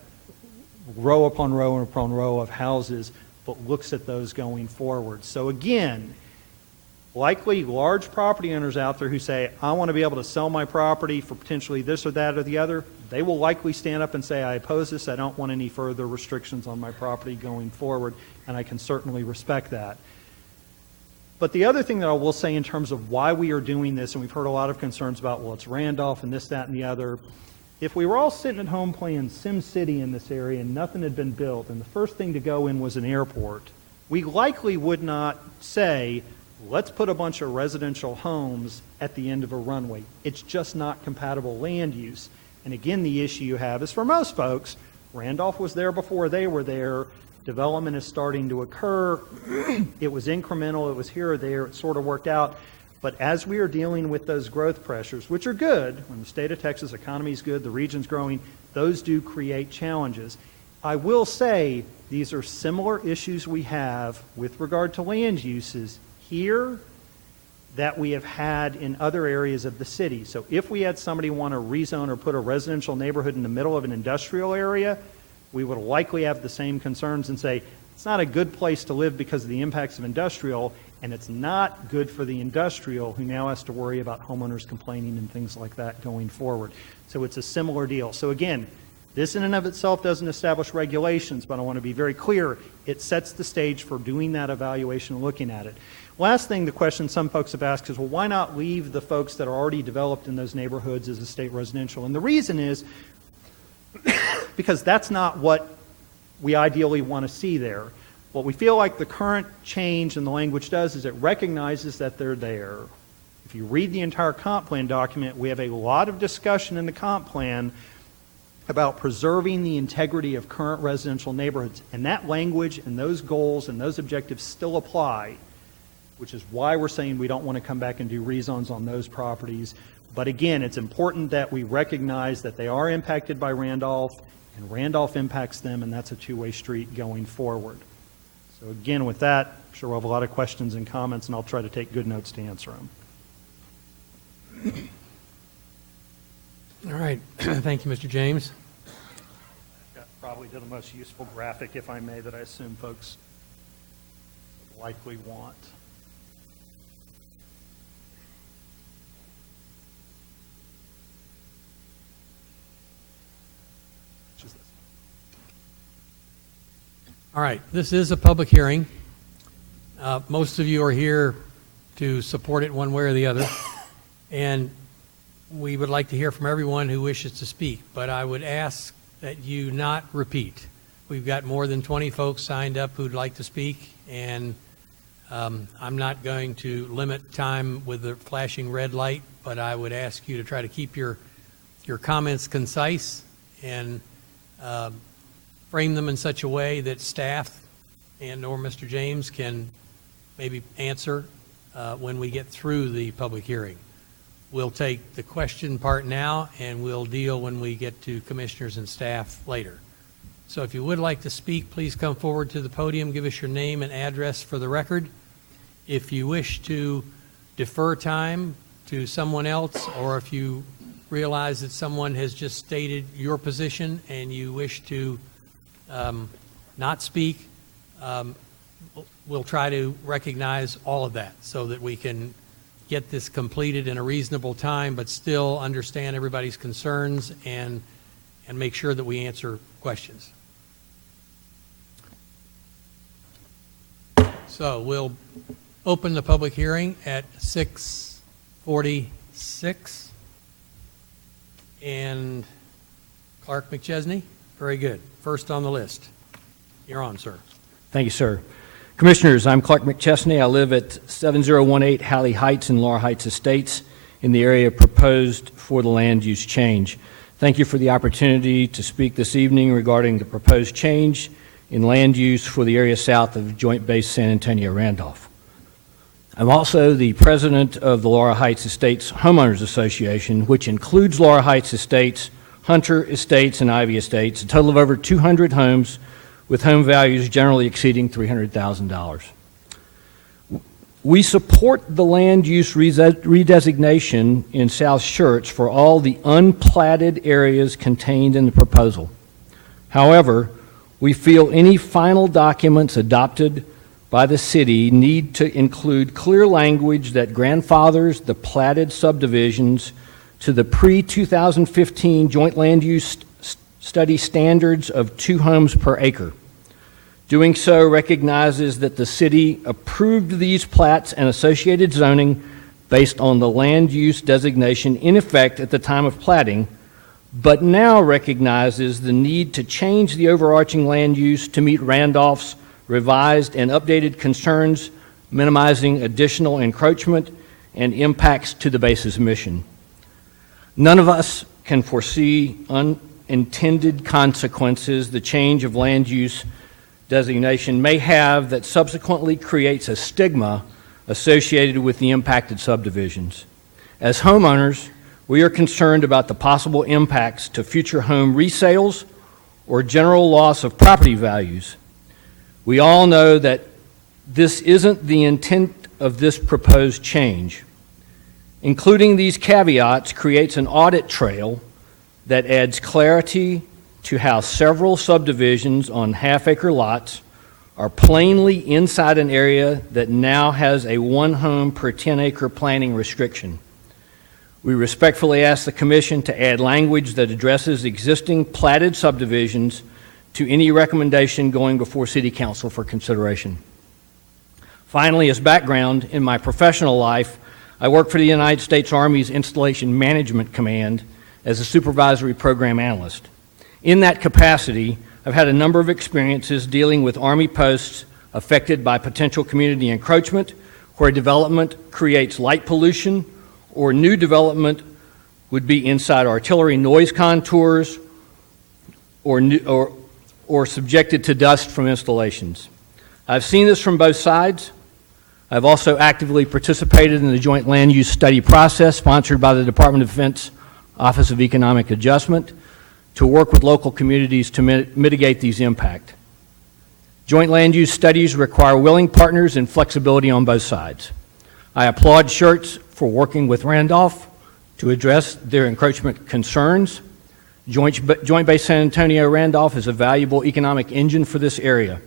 row upon row upon row of houses, but looks at those going forward. So again, likely large property owners out there who say, I want to be able to sell my property for potentially this or that or the other, they will likely stand up and say, I oppose this, I don't want any further restrictions on my property going forward, and I can certainly respect that. But the other thing that I will say in terms of why we are doing this, and we've heard a lot of concerns about, well, it's Randolph and this, that, and the other. If we were all sitting at home playing SimCity in this area and nothing had been built, and the first thing to go in was an airport, we likely would not say, let's put a bunch of residential homes at the end of a runway. It's just not compatible land use. And again, the issue you have is for most folks, Randolph was there before they were there. Development is starting to occur. It was incremental. It was here or there. It sort of worked out. But as we are dealing with those growth pressures, which are good, when the state of Texas economy is good, the region's growing, those do create challenges. I will say these are similar issues we have with regard to land uses here that we have had in other areas of the city. So if we had somebody want to rezone or put a residential neighborhood in the middle of an industrial area, we would likely have the same concerns and say, it's not a good place to live because of the impacts of industrial, and it's not good for the industrial who now has to worry about homeowners complaining and things like that going forward. So it's a similar deal. So again, this in and of itself doesn't establish regulations, but I want to be very clear, it sets the stage for doing that evaluation and looking at it. Last thing, the question some folks have asked is, well, why not leave the folks that are already developed in those neighborhoods as a state residential? And the reason is because that's not what we ideally want to see there. What we feel like the current change in the language does is it recognizes that they're there. If you read the entire comp plan document, we have a lot of discussion in the comp plan about preserving the integrity of current residential neighborhoods. And that language and those goals and those objectives still apply, which is why we're saying we don't want to come back and do rezones on those properties. But again, it's important that we recognize that they are impacted by Randolph, and Randolph impacts them, and that's a two-way street going forward. So again, with that, I'm sure we'll have a lot of questions and comments, and I'll try to take good notes to answer them. All right. Thank you, Mr. James. Got probably the most useful graphic, if I may, that I assume folks likely want. All right, this is a public hearing. Most of you are here to support it one way or the other, and we would like to hear from everyone who wishes to speak, but I would ask that you not repeat. We've got more than 20 folks signed up who'd like to speak, and I'm not going to limit time with the flashing red light, but I would ask you to try to keep your comments concise and frame them in such a way that staff and/or Mr. James can maybe answer when we get through the public hearing. We'll take the question part now, and we'll deal when we get to commissioners and staff later. So if you would like to speak, please come forward to the podium, give us your name and address for the record. If you wish to defer time to someone else, or if you realize that someone has just stated your position and you wish to not speak, we'll try to recognize all of that so that we can get this completed in a reasonable time, but still understand everybody's concerns and make sure that we answer questions. So we'll open the public hearing at 6:46. And Clark McChesney, very good. First on the list. You're on, sir. Thank you, sir. Commissioners, I'm Clark McChesney. I live at 7018 Halley Heights in Laura Heights Estates in the area proposed for the land use change. Thank you for the opportunity to speak this evening regarding the proposed change in land use for the area south of Joint Base San Antonio Randolph. I'm also the president of the Laura Heights Estates Homeowners Association, which includes Laura Heights Estates, Hunter Estates, and Ivy Estates, a total of over 200 homes with home values generally exceeding $300,000. We support the land use redesignation in South Schertz for all the unplatted areas contained in the proposal. However, we feel any final documents adopted by the city need to include clear language that grandfathers the platted subdivisions to the pre-2015 joint land use study standards of 2 homes per acre. Doing so recognizes that the city approved these plats and associated zoning based on the land use designation in effect at the time of platting, but now recognizes the need to change the overarching land use to meet Randolph's revised and updated concerns, minimizing additional encroachment and impacts to the base's mission. None of us can foresee unintended consequences the change of land use designation may have that subsequently creates a stigma associated with the impacted subdivisions. As homeowners, we are concerned about the possible impacts to future home resales or general loss of property values. We all know that this isn't the intent of this proposed change. Including these caveats creates an audit trail that adds clarity to how several subdivisions on half-acre lots are plainly inside an area that now has a 1 home per 10-acre planning restriction. We respectfully ask the Commission to add language that addresses existing platted subdivisions to any recommendation going before City Council for consideration. Finally, as background, in my professional life, I work for the United States Army's Installation Management Command as a supervisory program analyst. In that capacity, I've had a number of experiences dealing with Army posts affected by potential community encroachment, where development creates light pollution, or new development would be inside artillery noise contours or subjected to dust from installations. I've seen this from both sides. I've also actively participated in the joint land use study process sponsored by the Department of Defense Office of Economic Adjustment to work with local communities to mitigate these impacts. Joint land use studies require willing partners and flexibility on both sides. I applaud Schertz for working with Randolph to address their encroachment concerns. Joint Base San Antonio Randolph is a valuable economic engine for this area.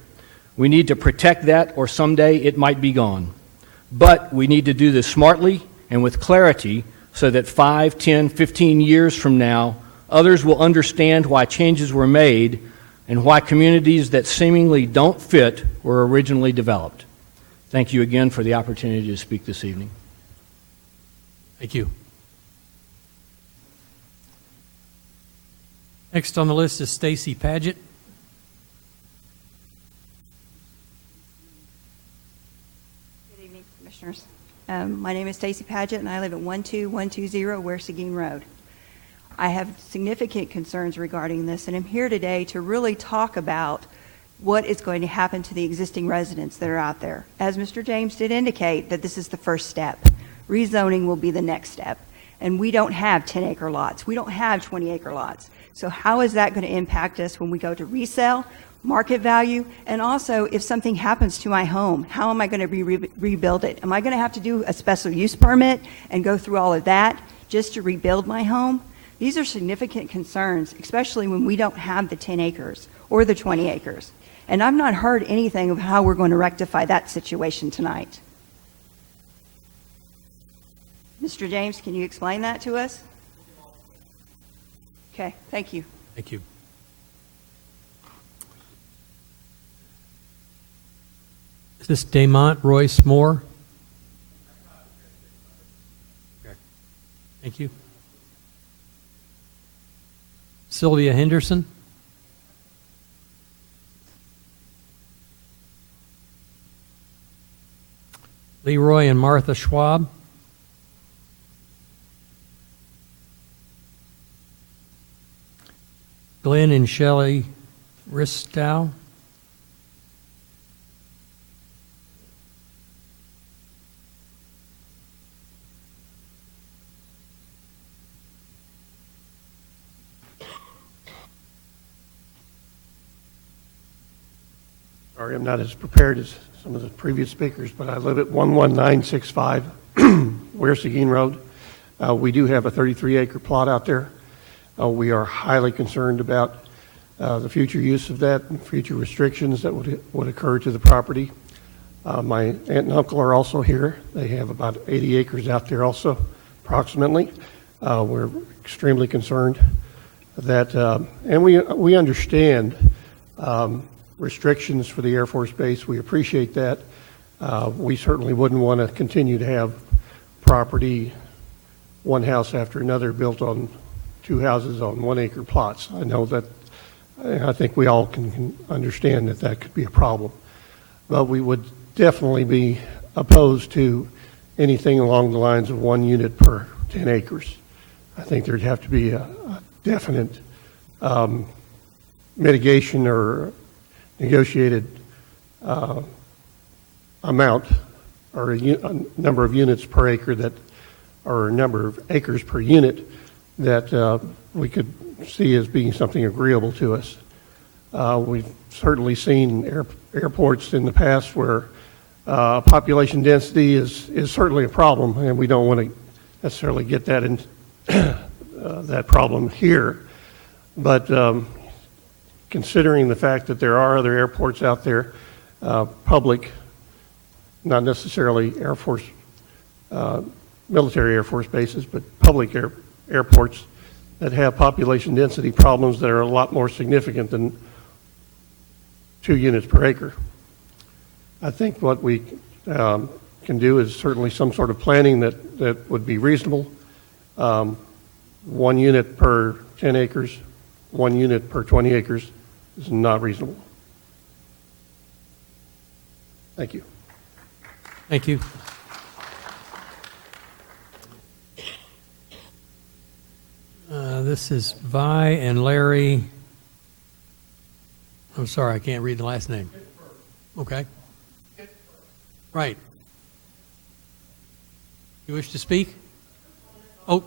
We need to protect that, or someday it might be gone. But we need to do this smartly and with clarity so that 5, 10, 15 years from now, others will understand why changes were made and why communities that seemingly don't fit were originally developed. Thank you again for the opportunity to speak this evening. Thank you. Next on the list is Stacy Paget. Good evening, Commissioners. My name is Stacy Paget, and I live at 12120 Ware Seguin Road. I have significant concerns regarding this, and I'm here today to really talk about what is going to happen to the existing residents that are out there. As Mr. James did indicate, that this is the first step. Rezoning will be the next step. And we don't have 10-acre lots. We don't have 20-acre lots. So how is that going to impact us when we go to resell, market value, and also if something happens to my home, how am I going to rebuild it? Am I going to have to do a special use permit and go through all of that just to rebuild my home? These are significant concerns, especially when we don't have the 10 acres or the 20 acres. And I've not heard anything of how we're going to rectify that situation tonight. Mr. James, can you explain that to us? Okay, thank you. Thank you. Is this Damont Royce Moore? Okay. Thank you. Sylvia Henderson? Leroy and Martha Schwab? Glenn and Shelley Ristow? Sorry, I'm not as prepared as some of the previous speakers, but I live at 11965 Ware Seguin Road. We do have a 33-acre plot out there. We are highly concerned about the future use of that and future restrictions that would occur to the property. My aunt and uncle are also here. They have about 80 acres out there also, approximately. We're extremely concerned that, and we understand restrictions for the Air Force Base. We appreciate that. We certainly wouldn't want to continue to have property, one house after another, built on 2 houses on 1 acre plots. I know that, I think we all can understand that that could be a problem. But we would definitely be opposed to anything along the lines of 1 unit per 10 acres. I think there'd have to be a definite mitigation or negotiated amount or a number of units per acre that, or a number of acres per unit that we could see as being something agreeable to us. We've certainly seen airports in the past where population density is certainly a problem, and we don't want to necessarily get that in that problem here. But considering the fact that there are other airports out there, public, not necessarily Air Force, military Air Force bases, but public airports that have population density problems that are a lot more significant than 2 units per acre. I think what we can do is certainly some sort of planning that would be reasonable. 1 unit per 10 acres, 1 unit per 20 acres is not reasonable. Thank you. Thank you. This is Vi and Larry. I'm sorry, I can't read the last name. Okay. Right. You wish to speak? Oh,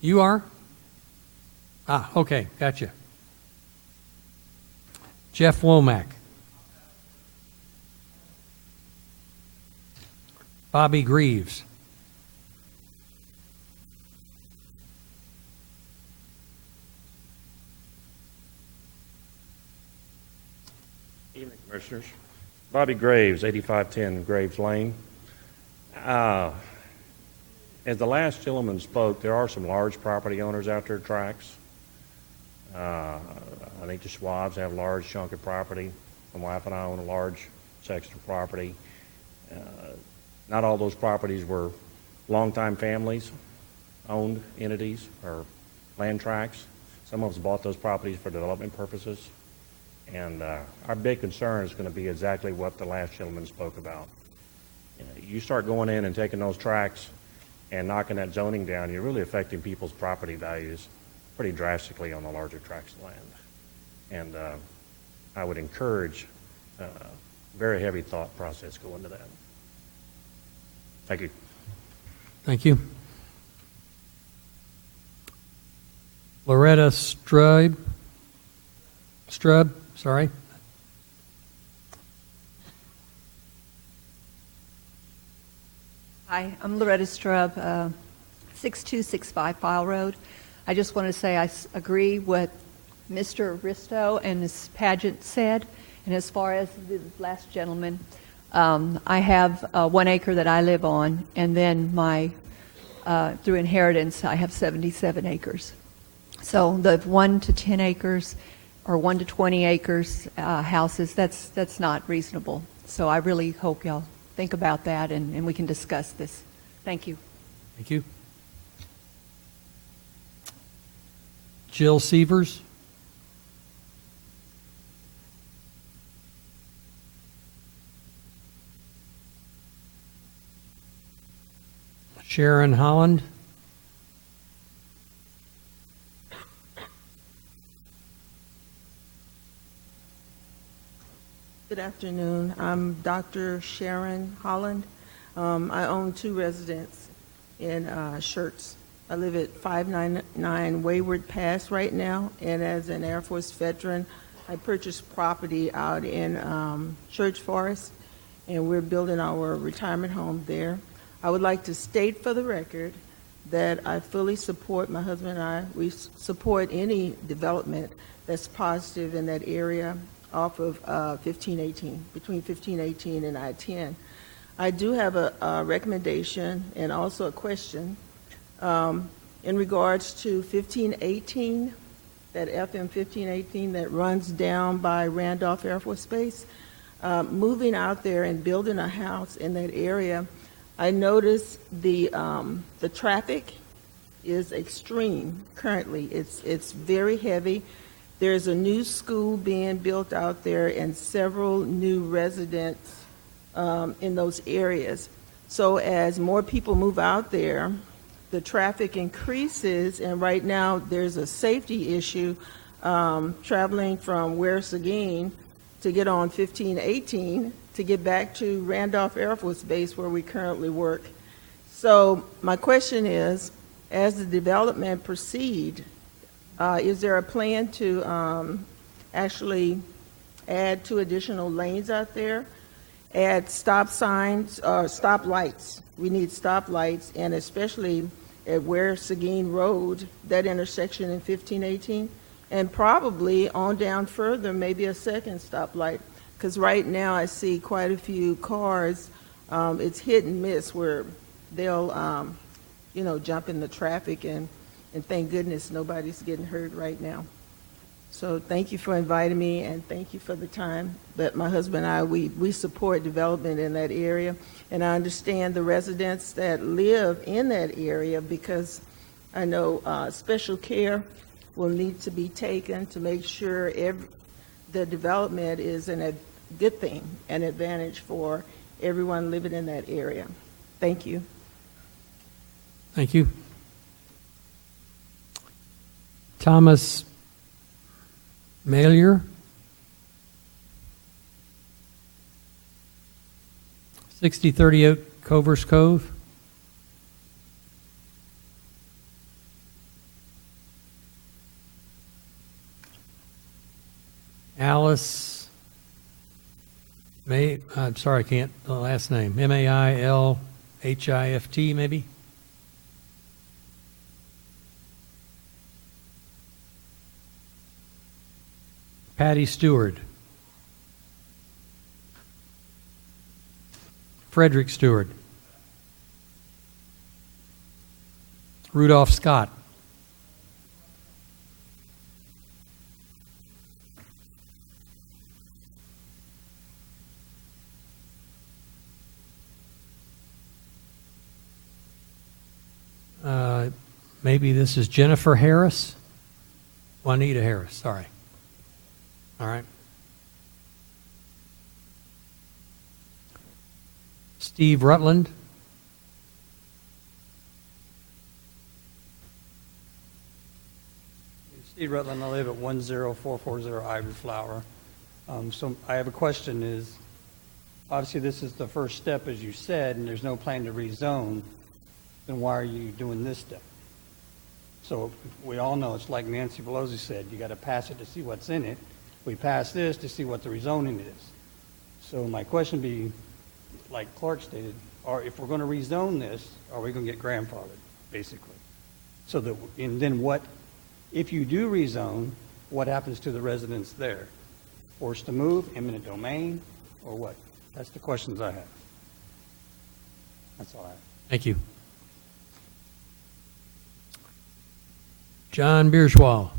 you are? Ah, okay, gotcha. Jeff Womack. Bobby Greaves. Evening, Commissioners. Bobby Graves, 8510 Graves Lane. As the last gentleman spoke, there are some large property owners out there, tracts. I think the Schwabs have a large chunk of property. My wife and I own a large section of property. Not all those properties were longtime families owned entities or land tracts. Some of us bought those properties for development purposes. And our big concern is going to be exactly what the last gentleman spoke about. You start going in and taking those tracts and knocking that zoning down, you're really affecting people's property values pretty drastically on the larger tracts of land. And I would encourage very heavy thought process go into that. Thank you. Thank you. Loretta Strub, sorry. Hi, I'm Loretta Strub, 6265 File Road. I just want to say I agree with Mr. Risto and Ms. Pageant said. And as far as the last gentleman, I have 1 acre that I live on, and then through inheritance, I have 77 acres. So the 1 to 10 acres or 1 to 20 acres houses, that's not reasonable. So I really hope y'all think about that and we can discuss this. Thank you. Thank you. Jill Sievers. Sharon Holland. Good afternoon. I'm Dr. Sharon Holland. I own 2 residences in Schertz. I live at 599 Wayward Pass right now, and as an Air Force veteran, I purchased property out in Church Forest, and we're building our retirement home there. I would like to state for the record that I fully support, my husband and I, we support any development that's positive in that area off of 1518, between 1518 and I-10. I do have a recommendation and also a question in regards to 1518, that FM 1518 that runs down by Randolph Air Force Base. Moving out there and building a house in that area, I noticed the traffic is extreme currently. It's very heavy. There's a new school being built out there and several new residents in those areas. So as more people move out there, the traffic increases, and right now there's a safety issue traveling from Ware Seguin to get on 1518 to get back to Randolph Air Force Base where we currently work. So my question is, as the development proceeds, is there a plan to actually add 2 additional lanes out there, add stop signs, stop lights? We need stop lights, and especially at Ware Seguin Road, that intersection in 1518, and probably on down further, maybe a second stoplight, because right now I see quite a few cars. It's hit and miss where they'll, jump in the traffic, and thank goodness nobody's getting hurt right now. So thank you for inviting me, and thank you for the time. But my husband and I, we support development in that area, and I understand the residents that live in that area, because I know special care will need to be taken to make sure the development is a good thing, an advantage for everyone living in that area. Thank you. Thank you. Thomas Malier. 6038 Covers Cove. Alice I'm sorry, I can't, the last name. Mailhift, maybe? Patty Stewart. Frederick Stewart. Rudolph Scott. Maybe this is Jennifer Harris? Juanita Harris, sorry. All right. Steve Rutland. Rutland. I live at 10440 Ivy Flower. So I have a question is, obviously this is the first step, as you said, and there's no plan to rezone, then why are you doing this step? So we all know it's like Nancy Pelosi said, you got to pass it to see what's in it. We pass this to see what the rezoning is. So my question be, like Clark stated, if we're going to rezone this, are we going to get grandfathered, basically? So that, and then what, if you do rezone, what happens to the residents there? Forced to move, eminent domain, or what? That's the questions I have. That's all I have. Thank you. John Bierschwal.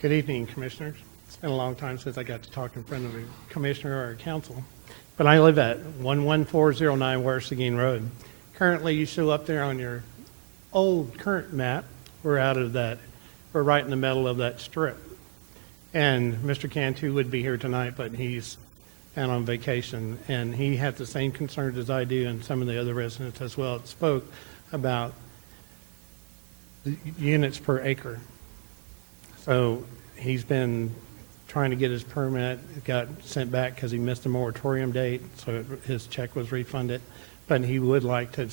Good evening, Commissioners. It's been a long time since I got to talk in front of a commissioner or a council. But I live at 11409 West Seguin Road. Currently, you show up there on your old current map. We're out of that. We're right in the middle of that strip. And Mr. Cantu would be here tonight, but he's out on vacation. And he had the same concerns as I do, and some of the other residents as well that spoke about the units per acre. So he's been trying to get his permit. It got sent back because he missed a moratorium date, so his check was refunded. But he would like to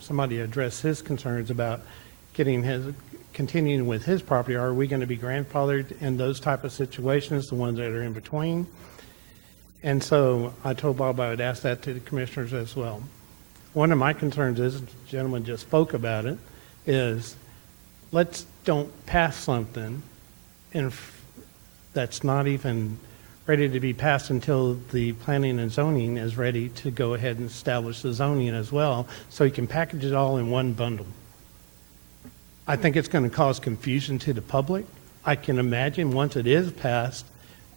somebody address his concerns about continuing with his property. Are we going to be grandfathered in those type of situations, the ones that are in between? And so I told Bob I would ask that to the commissioners as well. One of my concerns is, the gentleman just spoke about it, is let's don't pass something that's not even ready to be passed until the planning and zoning is ready to go ahead and establish the zoning as well, so you can package it all in one bundle. I think it's going to cause confusion to the public. I can imagine once it is passed,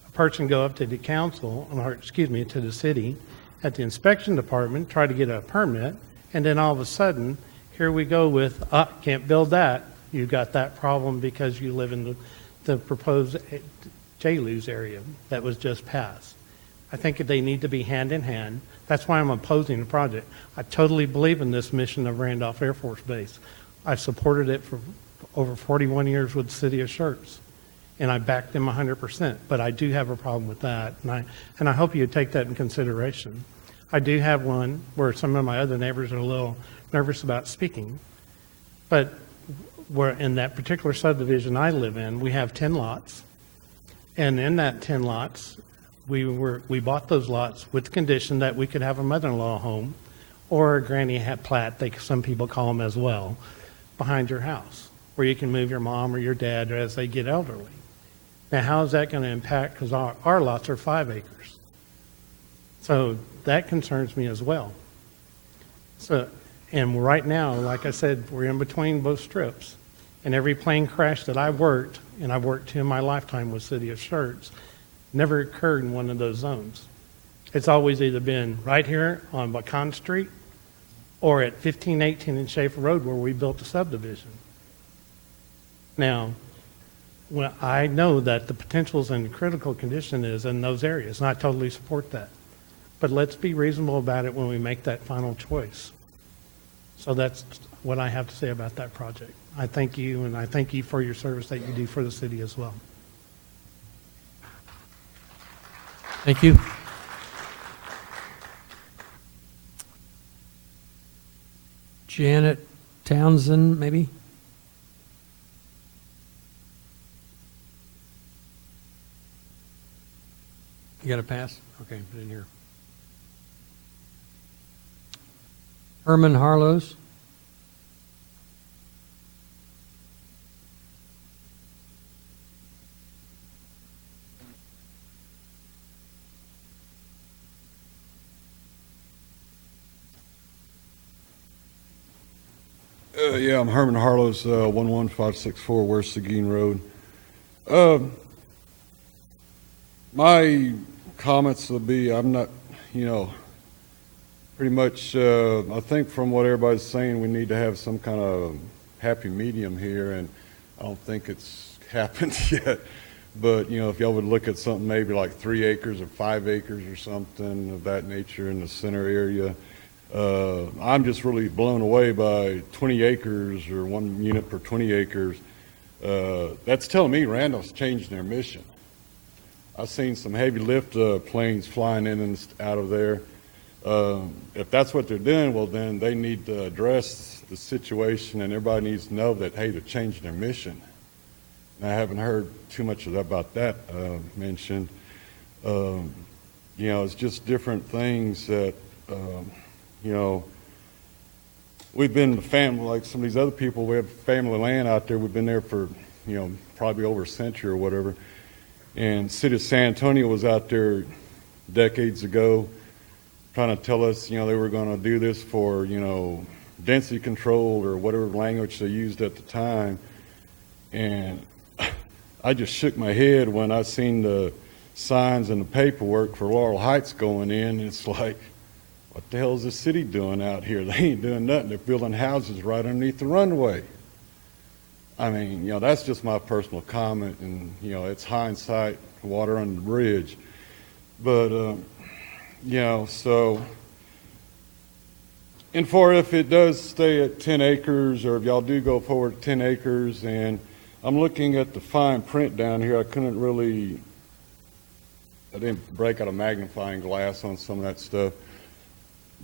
a person go up to the council, or excuse me, to the city, at the inspection department, try to get a permit, and then all of a sudden, here we go with, can't build that. You've got that problem because you live in the proposed JLU's area that was just passed. I think they need to be hand in hand. That's why I'm opposing the project. I totally believe in this mission of Randolph Air Force Base. I've supported it for over 41 years with the city of Schertz, and I back them 100%. But I do have a problem with that, and I hope you take that in consideration. I do have one where some of my other neighbors are a little nervous about speaking, but where in that particular subdivision I live in, we have 10 lots. And in that 10 lots, we bought those lots with the condition that we could have a mother-in-law home or a granny plat, some people call them as well, behind your house, where you can move your mom or your dad as they get elderly. Now, how is that going to impact? Because our lots are 5 acres. So that concerns me as well. So, and right now, like I said, we're in between both strips. And every plane crash that I worked, and I've worked in my lifetime with City of Schertz, never occurred in one of those zones. It's always either been right here on Bacon Street or at 1518 in Schaefer Road where we built the subdivision. Now, well, I know that the potentials and critical condition is in those areas, and I totally support that. But let's be reasonable about it when we make that final choice. So that's what I have to say about that project. I thank you, and I thank you for your service that you do for the city as well. Thank you. Janet Townsend, maybe? You got a pass? Okay, put it in here. Herman Harlows. Yeah, I'm Herman Harlows, 11564 West Seguin Road. My comments will be, I'm not, pretty much, I think from what everybody's saying, we need to have some kind of happy medium here, and I don't think it's happened yet. But, if y'all would look at something maybe like 3 acres or 5 acres or something of that nature in the center area, I'm just really blown away by 20 acres or 1 unit per 20 acres. That's telling me Randolph's changing their mission. I've seen some heavy lift planes flying in and out of there. If that's what they're doing, well, then they need to address the situation, and everybody needs to know that, hey, they're changing their mission. And I haven't heard too much about that mentioned. It's just different things that, we've been family, like some of these other people, we have family land out there. We've been there for, probably over a century or whatever. And city of San Antonio was out there decades ago trying to tell us, they were going to do this for, density control or whatever language they used at the time. And I just shook my head when I seen the signs and the paperwork for Laurel Heights going in. It's like, what the hell is the city doing out here? They ain't doing nothing. They're building houses right underneath the runway. I mean, that's just my personal comment, and, it's hindsight, water under the bridge. But, so, and for if it does stay at 10 acres, or if y'all do go forward to 10 acres, and I'm looking at the fine print down here, I didn't break out a magnifying glass on some of that stuff.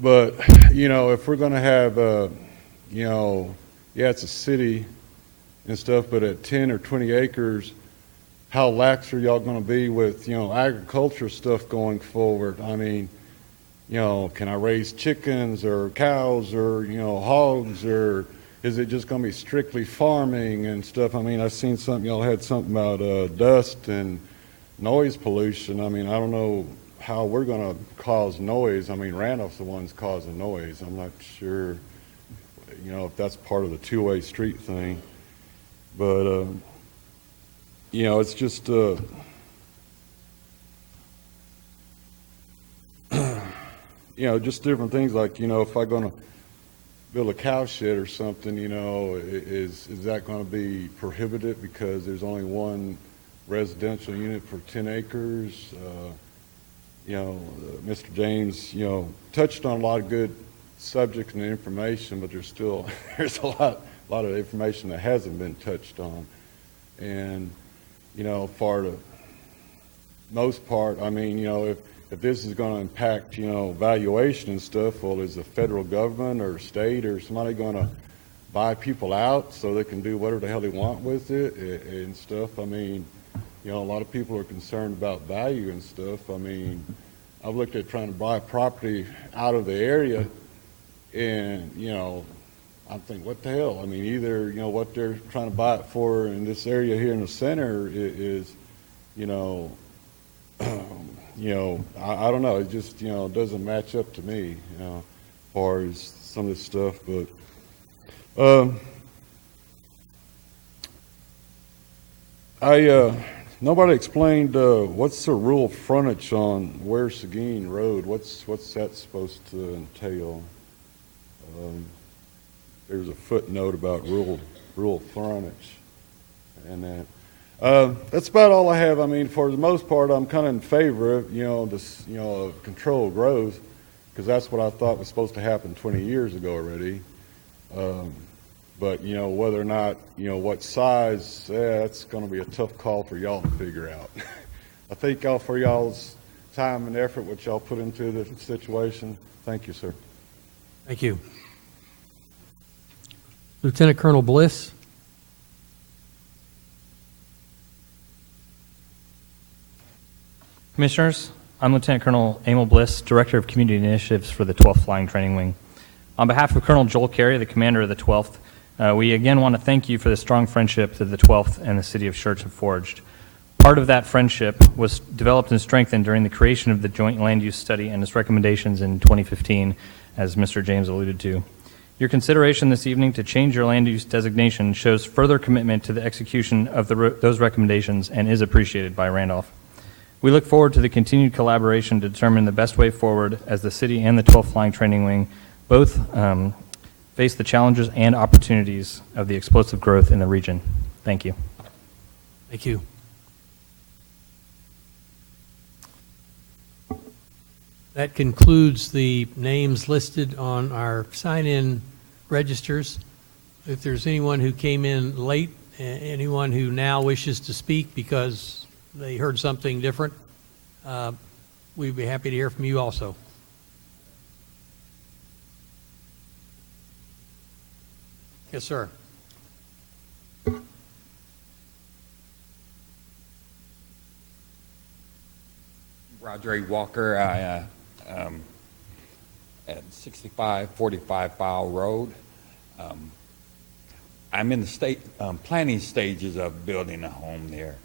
But, if we're going to have, it's a city and stuff, but at 10 or 20 acres, how lax are y'all going to be with, agriculture stuff going forward? I mean, can I raise chickens or cows or, hogs, or is it just going to be strictly farming and stuff? I mean, I've seen something, y'all had something about dust and noise pollution. I mean, I don't know how we're going to cause noise. I mean, Randolph's the ones causing noise. I'm not sure, if that's part of the two-way street thing. But, it's just, just different things like, if I'm going to build a cow shed or something, is that going to be prohibited because there's only one residential unit per 10 acres? Mr. James, touched on a lot of good subjects and information, but there's a lot of information that hasn't been touched on. And, for the most part, I mean, if this is going to impact, valuation and stuff, well, is the federal government or state or somebody going to buy people out so they can do whatever the hell they want with it and stuff? I mean, a lot of people are concerned about value and stuff. I mean, I've looked at trying to buy property out of the area, and, I'm thinking, what the hell? I mean, either, what they're trying to buy it for in this area here in the center is, I don't know. It just, doesn't match up to me, as far as some of this stuff. But nobody explained what's the rural frontage on Ware Seguin Road. What's that supposed to entail? There's a footnote about rural frontage, and that. That's about all I have. I mean, for the most part, I'm kind of in favor of, this, of controlled growth, because that's what I thought was supposed to happen 20 years ago already. But, whether or not, what size, that's going to be a tough call for y'all to figure out. I thank y'all for y'all's time and effort, which y'all put into the situation. Thank you, sir. Thank you. Lieutenant Colonel Bliss. Commissioners, I'm Lieutenant Colonel Emil Bliss, Director of Community Initiatives for the 12th Flying Training Wing. On behalf of Colonel Joel Carey, the commander of the 12th, we again want to thank you for the strong friendship that the 12th and the city of Schertz have forged. Part of that friendship was developed and strengthened during the creation of the Joint Land Use Study and its recommendations in 2015, as Mr. James alluded to. Your consideration this evening to change your land use designation shows further commitment to the execution of those recommendations and is appreciated by Randolph. We look forward to the continued collaboration to determine the best way forward as the city and the 12th Flying Training Wing both face the challenges and opportunities of the explosive growth in the region. Thank you. Thank you. That concludes the names listed on our sign-in registers. If there's anyone who came in late, anyone who now wishes to speak because they heard something different, we'd be happy to hear from you also. Yes, sir. Roger A. Walker, at 6545 Fowle Road. I'm in the planning stages of building a home there.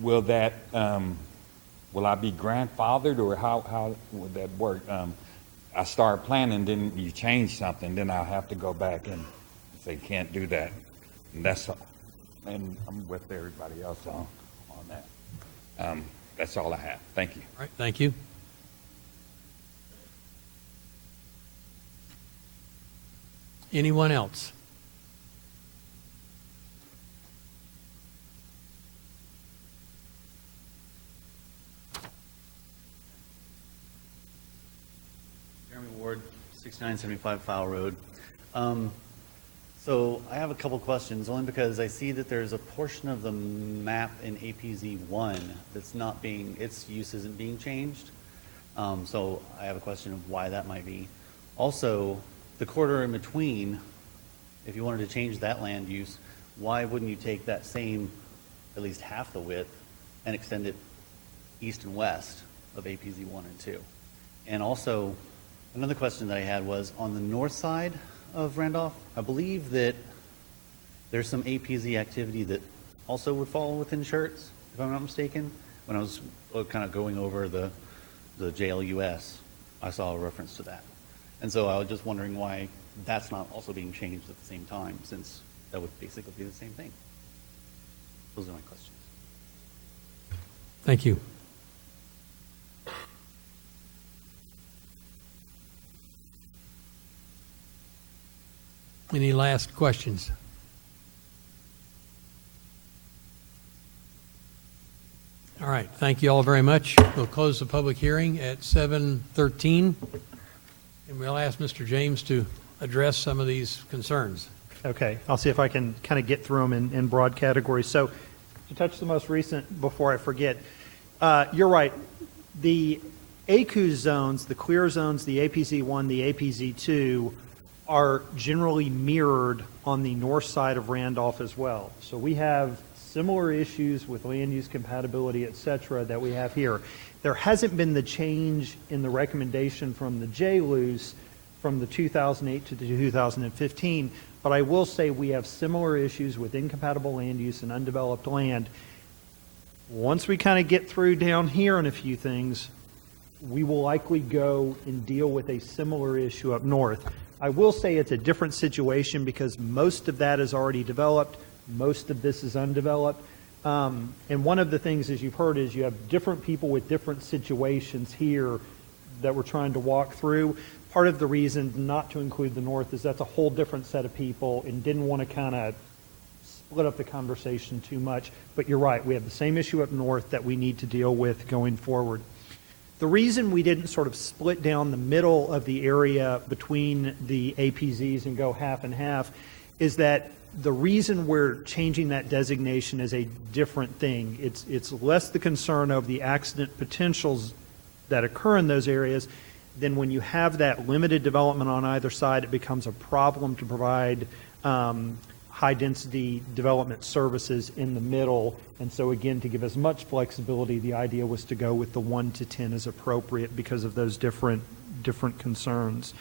Will I be grandfathered, or how would that work? I start planning, then you change something, then I'll have to go back and say can't do that. And that's all. And I'm with everybody else on that. That's all I have. Thank you. All right, thank you. Anyone else? Jeremy Ward, 6975 Fowle Road. So I have a couple questions, only because I see that there's a portion of the map in APZ 1 that's not being, its use isn't being changed. So I have a question of why that might be. Also, the corridor in between, if you wanted to change that land use, why wouldn't you take that same, at least half the width, and extend it east and west of APZ 1 and 2? And also, another question that I had was, on the north side of Randolph, I believe that there's some APZ activity that also would fall within Schertz, if I'm not mistaken. When I was kind of going over the JLUS, I saw a reference to that. And so I was just wondering why that's not also being changed at the same time, since that would basically be the same thing. Those are my questions. Thank you. Any last questions? All right, thank you all very much. We'll close the public hearing at 7:13, and we'll ask Mr. James to address some of these concerns. Okay, I'll see if I can kind of get through them in broad categories. So to touch the most recent before I forget, you're right. The ACUS zones, the clear zones, the APZ1, the APZ2, are generally mirrored on the north side of Randolph as well. So we have similar issues with land use compatibility, et cetera, that we have here. There hasn't been the change in the recommendation from the JLUS from the 2008 to the 2015, but I will say we have similar issues with incompatible land use and undeveloped land. Once we kind of get through down here on a few things, we will likely go and deal with a similar issue up north. I will say it's a different situation because most of that is already developed. Most of this is undeveloped. And one of the things, as you've heard, is you have different people with different situations here that we're trying to walk through. Part of the reason not to include the north is that's a whole different set of people and didn't want to kind of split up the conversation too much. But you're right, we have the same issue up north that we need to deal with going forward. The reason we didn't sort of split down the middle of the area between the APZs and go half and half is that the reason we're changing that designation is a different thing. It's less the concern of the accident potentials that occur in those areas. Then when you have that limited development on either side, it becomes a problem to provide high-density development services in the middle. And so again, to give as much flexibility, the idea was to go with the 1 to 10 as appropriate because of those different concerns.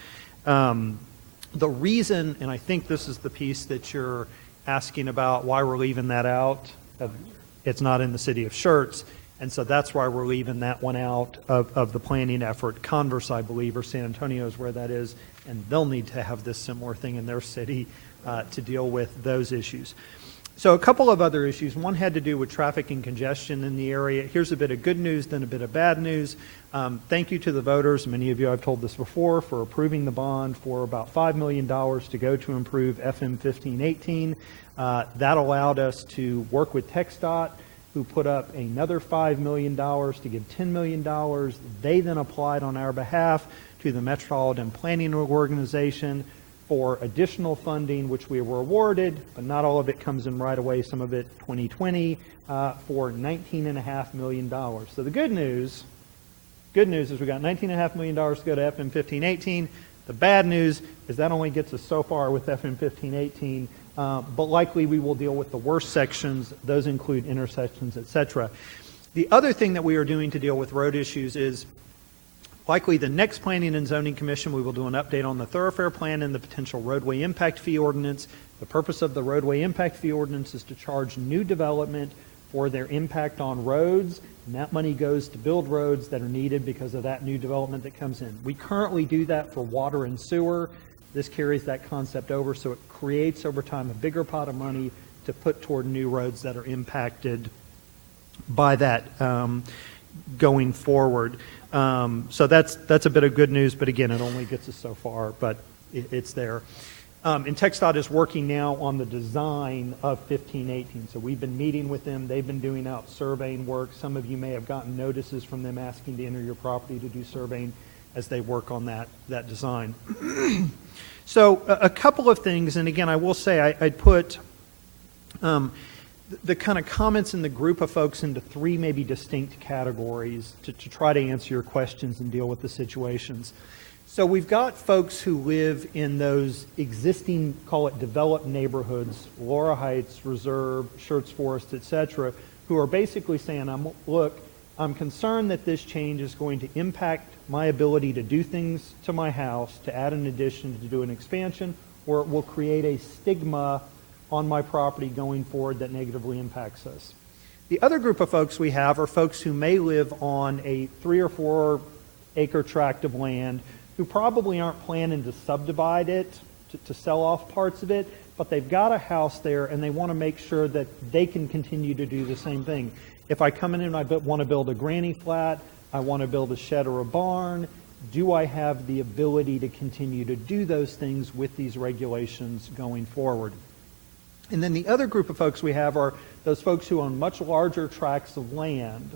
The reason, and I think this is the piece that you're asking about, why we're leaving that out, it's not in the city of Schertz, and so that's why we're leaving that one out of the planning effort. Converse, I believe, or San Antonio is where that is, and they'll need to have this similar thing in their city to deal with those issues. So a couple of other issues. One had to do with traffic and congestion in the area. Here's a bit of good news, then a bit of bad news. Thank you to the voters. Many of you, I've told this before, for approving the bond for about $5 million to go to improve FM 1518. That allowed us to work with TxDOT who put up another $5 million to give $10 million. They then applied on our behalf to the Metropolitan Planning Organization for additional funding, which we were awarded, but not all of it comes in right away, some of it 2020, for $19.5 million. So the good news is we got $19.5 million to go to FM 1518. The bad news is that only gets us so far with FM 1518, but likely we will deal with the worst sections. Those include intersections, etc. The other thing that we are doing to deal with road issues is likely the next Planning and Zoning Commission, we will do an update on the thoroughfare plan and the potential roadway impact fee ordinance. The purpose of the roadway impact fee ordinance is to charge new development for their impact on roads, and that money goes to build roads that are needed because of that new development that comes in. We currently do that for water and sewer. This carries that concept over, so it creates over time a bigger pot of money to put toward new roads that are impacted by that going forward. So that's a bit of good news, but again, it only gets us so far, but it's there. And TxDOT is working now on the design of 1518. So we've been meeting with them. They've been doing out surveying work. Some of you may have gotten notices from them asking to enter your property to do surveying as they work on that design. So a couple of things, and again, I will say I'd put the kind of comments in the group of folks into three maybe distinct categories to try to answer your questions and deal with the situations. So we've got folks who live in those existing, call it developed neighborhoods, Laura Heights, Reserve, Schertz Forest, etc., who are basically saying, look, I'm concerned that this change is going to impact my ability to do things to my house, to add an addition, to do an expansion, or it will create a stigma on my property going forward that negatively impacts us. The other group of folks we have are folks who may live on a 3 or 4 acre tract of land who probably aren't planning to subdivide it, to sell off parts of it, but they've got a house there and they want to make sure that they can continue to do the same thing. If I come in and I want to build a granny flat, I want to build a shed or a barn, do I have the ability to continue to do those things with these regulations going forward? And then the other group of folks we have are those folks who own much larger tracts of land.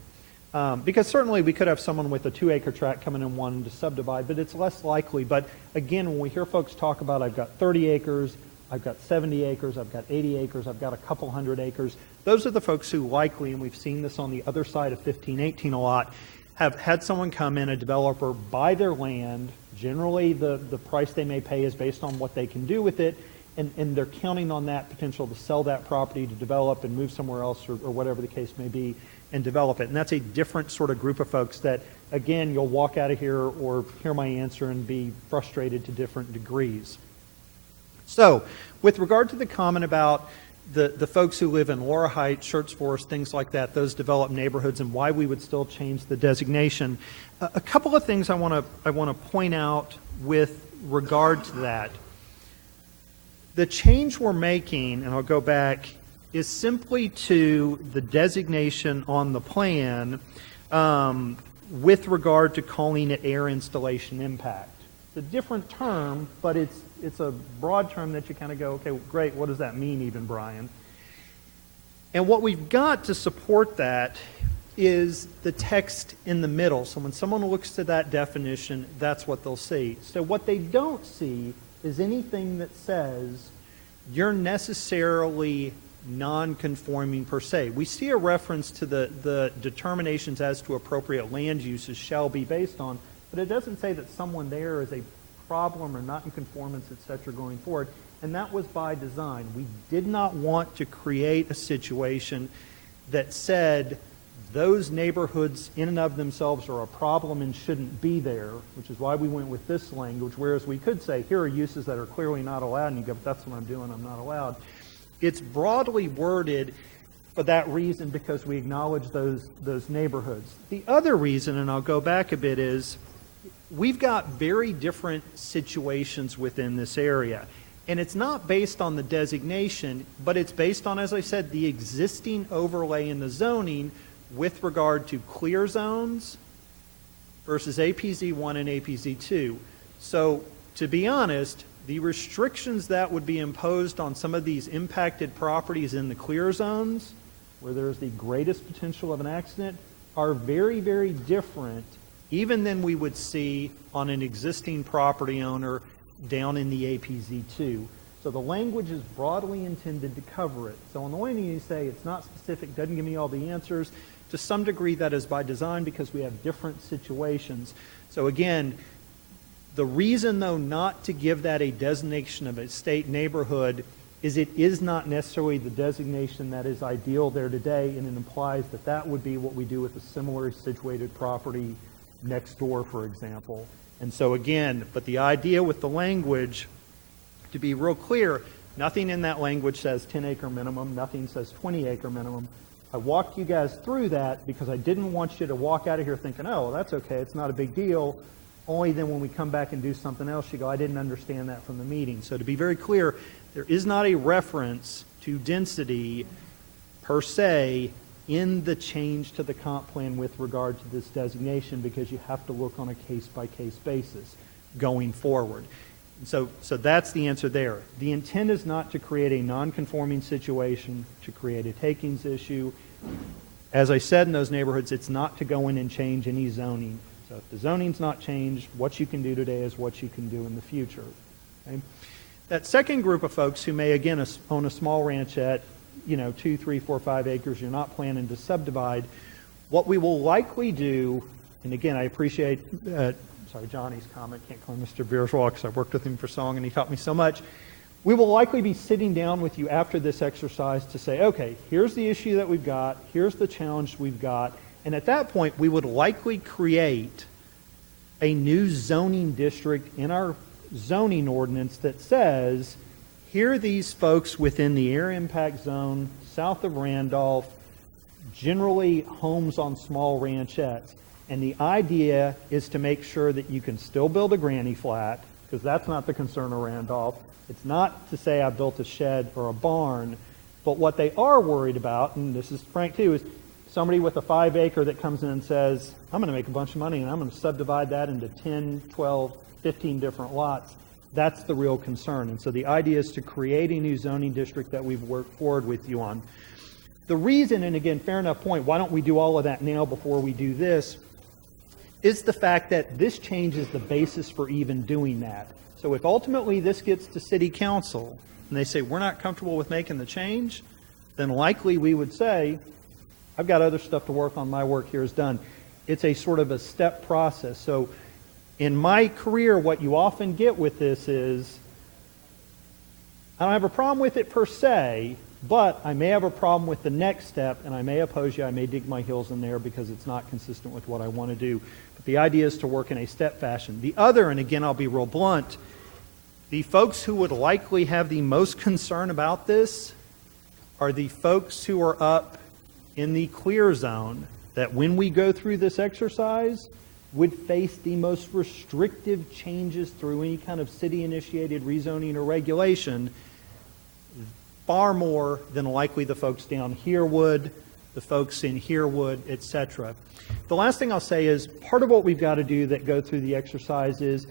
Because certainly we could have someone with a 2 acre tract coming in wanting to subdivide, but it's less likely. But again, when we hear folks talk about, I've got 30 acres, I've got 70 acres, I've got 80 acres, I've got a couple hundred acres, those are the folks who likely, and we've seen this on the other side of 1518 a lot, have had someone come in, a developer, buy their land. Generally, the price they may pay is based on what they can do with it, and they're counting on that potential to sell that property, to develop and move somewhere else, or whatever the case may be, and develop it. And that's a different sort of group of folks that, again, you'll walk out of here or hear my answer and be frustrated to different degrees. So, with regard to the comment about the folks who live in Laura Heights, Schertz Forest, things like that, those developed neighborhoods, and why we would still change the designation, a couple of things I want to point out with regard to that. The change we're making, and I'll go back, is simply to the designation on the plan with regard to calling it air installation impact. It's a different term, but it's a broad term that you kind of go, okay, great, what does that mean even, Brian? And what we've got to support that is the text in the middle. So when someone looks to that definition, that's what they'll see. So what they don't see is anything that says you're necessarily non-conforming per se. We see a reference to the determinations as to appropriate land uses shall be based on, but it doesn't say that someone there is a problem or not in conformance, etc. going forward, and that was by design. We did not want to create a situation that said those neighborhoods in and of themselves are a problem and shouldn't be there, which is why we went with this language, whereas we could say here are uses that are clearly not allowed, and you go, but that's what I'm doing, I'm not allowed. It's broadly worded for that reason because we acknowledge those neighborhoods. The other reason, and I'll go back a bit, is we've got very different situations within this area. And it's not based on the designation, but it's based on, as I said, the existing overlay in the zoning with regard to clear zones versus APZ1 and APZ2. So, to be honest, the restrictions that would be imposed on some of these impacted properties in the clear zones where there's the greatest potential of an accident, are very, very different even than we would see on an existing property owner down in the APZ2. So the language is broadly intended to cover it. So on the one hand, you say it's not specific, doesn't give me all the answers. To some degree, that is by design because we have different situations. So again, the reason, though, not to give that a designation of a state neighborhood is it is not necessarily the designation that is ideal there today, and it implies that that would be what we do with a similarly situated property next door, for example. And so again, but the idea with the language, to be real clear, nothing in that language says 10-acre minimum, nothing says 20-acre minimum. I walked you guys through that because I didn't want you to walk out of here thinking, oh, well, that's okay, it's not a big deal. Only then when we come back and do something else, you go, I didn't understand that from the meeting. So to be very clear, there is not a reference to density per se in the change to the comp plan with regard to this designation, because you have to look on a case-by-case basis going forward. So that's the answer there. The intent is not to create a non-conforming situation, to create a takings issue. As I said, in those neighborhoods, it's not to go in and change any zoning. So if the zoning's not changed, what you can do today is what you can do in the future. Okay? That second group of folks who may, again, own a small ranchette, 2, 3, 4, 5 acres, you're not planning to subdivide, what we will likely do, and again, I appreciate, Johnny's comment, can't call him Mr. Bierswald because I've worked with him for so long and he taught me so much. We will likely be sitting down with you after this exercise to say, okay, here's the issue that we've got, here's the challenge we've got, and at that point, we would likely create a new zoning district in our zoning ordinance that says, here are these folks within the air impact zone south of Randolph, generally homes on small ranchettes. And the idea is to make sure that you can still build a granny flat, because that's not the concern of Randolph. It's not to say I built a shed or a barn, but what they are worried about, and this is Frank too, is somebody with a 5 acre that comes in and says, I'm going to make a bunch of money and I'm going to subdivide that into 10, 12, 15 different lots. That's the real concern. And so the idea is to create a new zoning district that we've worked forward with you on. The reason, and again, fair enough point, why don't we do all of that now before we do this, is the fact that this changes the basis for even doing that. So if ultimately this gets to City Council and they say, we're not comfortable with making the change, then likely we would say, I've got other stuff to work on, my work here is done. It's a sort of a step process. So in my career, what you often get with this is, I don't have a problem with it per se, but I may have a problem with the next step, and I may oppose you, I may dig my heels in there because it's not consistent with what I want to do. But the idea is to work in a step fashion. The other, and again, I'll be real blunt, the folks who would likely have the most concern about this are the folks who are up in the clear zone, that when we go through this exercise, would face the most restrictive changes through any kind of city-initiated rezoning or regulation, far more than likely the folks down here would, the folks in here would, etc. The last thing I'll say is part of what we've got to do that go through the exercise is,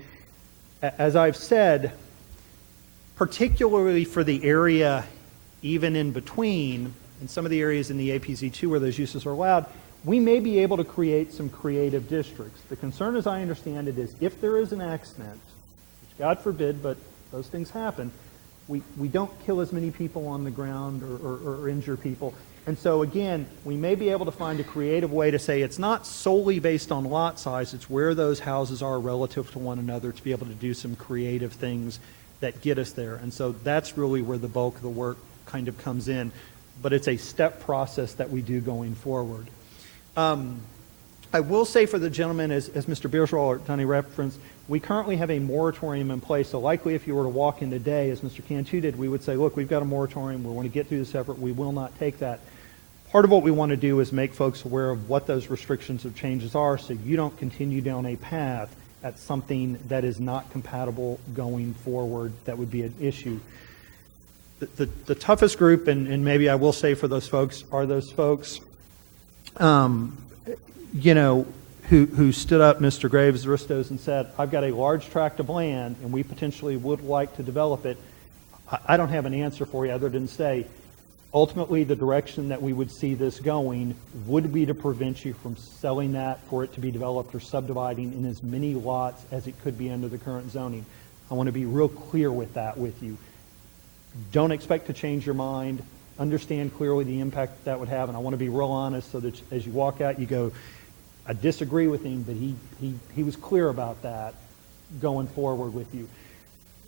as I've said, particularly for the area even in between, and some of the areas in the APZ2 where those uses are allowed, we may be able to create some creative districts. The concern, as I understand it, is if there is an accident, which God forbid, but those things happen, we don't kill as many people on the ground or injure people. And so again, we may be able to find a creative way to say it's not solely based on lot size, it's where those houses are relative to one another to be able to do some creative things that get us there. And so that's really where the bulk of the work kind of comes in. But it's a step process that we do going forward. I will say for the gentleman, as Mr. Bierswald or Tony referenced, we currently have a moratorium in place. So likely if you were to walk in today, as Mr. Cantu did, we would say, look, we've got a moratorium. We want to get through this effort. We will not take that. Part of what we want to do is make folks aware of what those restrictions or changes are so you don't continue down a path at something that is not compatible going forward that would be an issue. The toughest group, and maybe I will say for those folks, are those folks who stood up, Mr. Graves, Ristos, and said, I've got a large tract of land and we potentially would like to develop it. I don't have an answer for you other than say, Ultimately, the direction that we would see this going would be to prevent you from selling that for it to be developed or subdividing in as many lots as it could be under the current zoning. I want to be real clear with that with you. Don't expect to change your mind. Understand clearly the impact that would have, and I want to be real honest so that as you walk out, you go, I disagree with him, but he was clear about that going forward with you.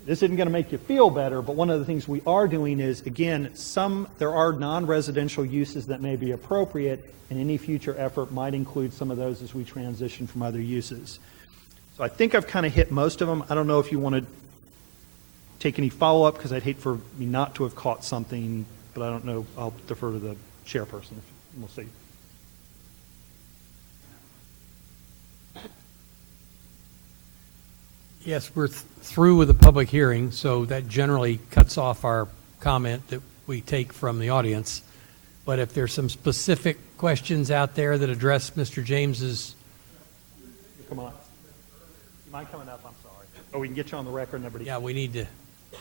This isn't going to make you feel better, but one of the things we are doing is, again, there are non-residential uses that may be appropriate, and any future effort might include some of those as we transition from other uses. So I think I've kind of hit most of them. I don't know if you want to take any follow-up, because I'd hate for me not to have caught something, but I don't know. I'll defer to the chairperson. We'll see. Yes, we're through with the public hearing, so that generally cuts off our comment that we take from the audience. But if there's some specific questions out there that address Mr. James's... Come on. You mind coming up? I'm sorry. Or we can get you on the record and everybody... Yeah, we need to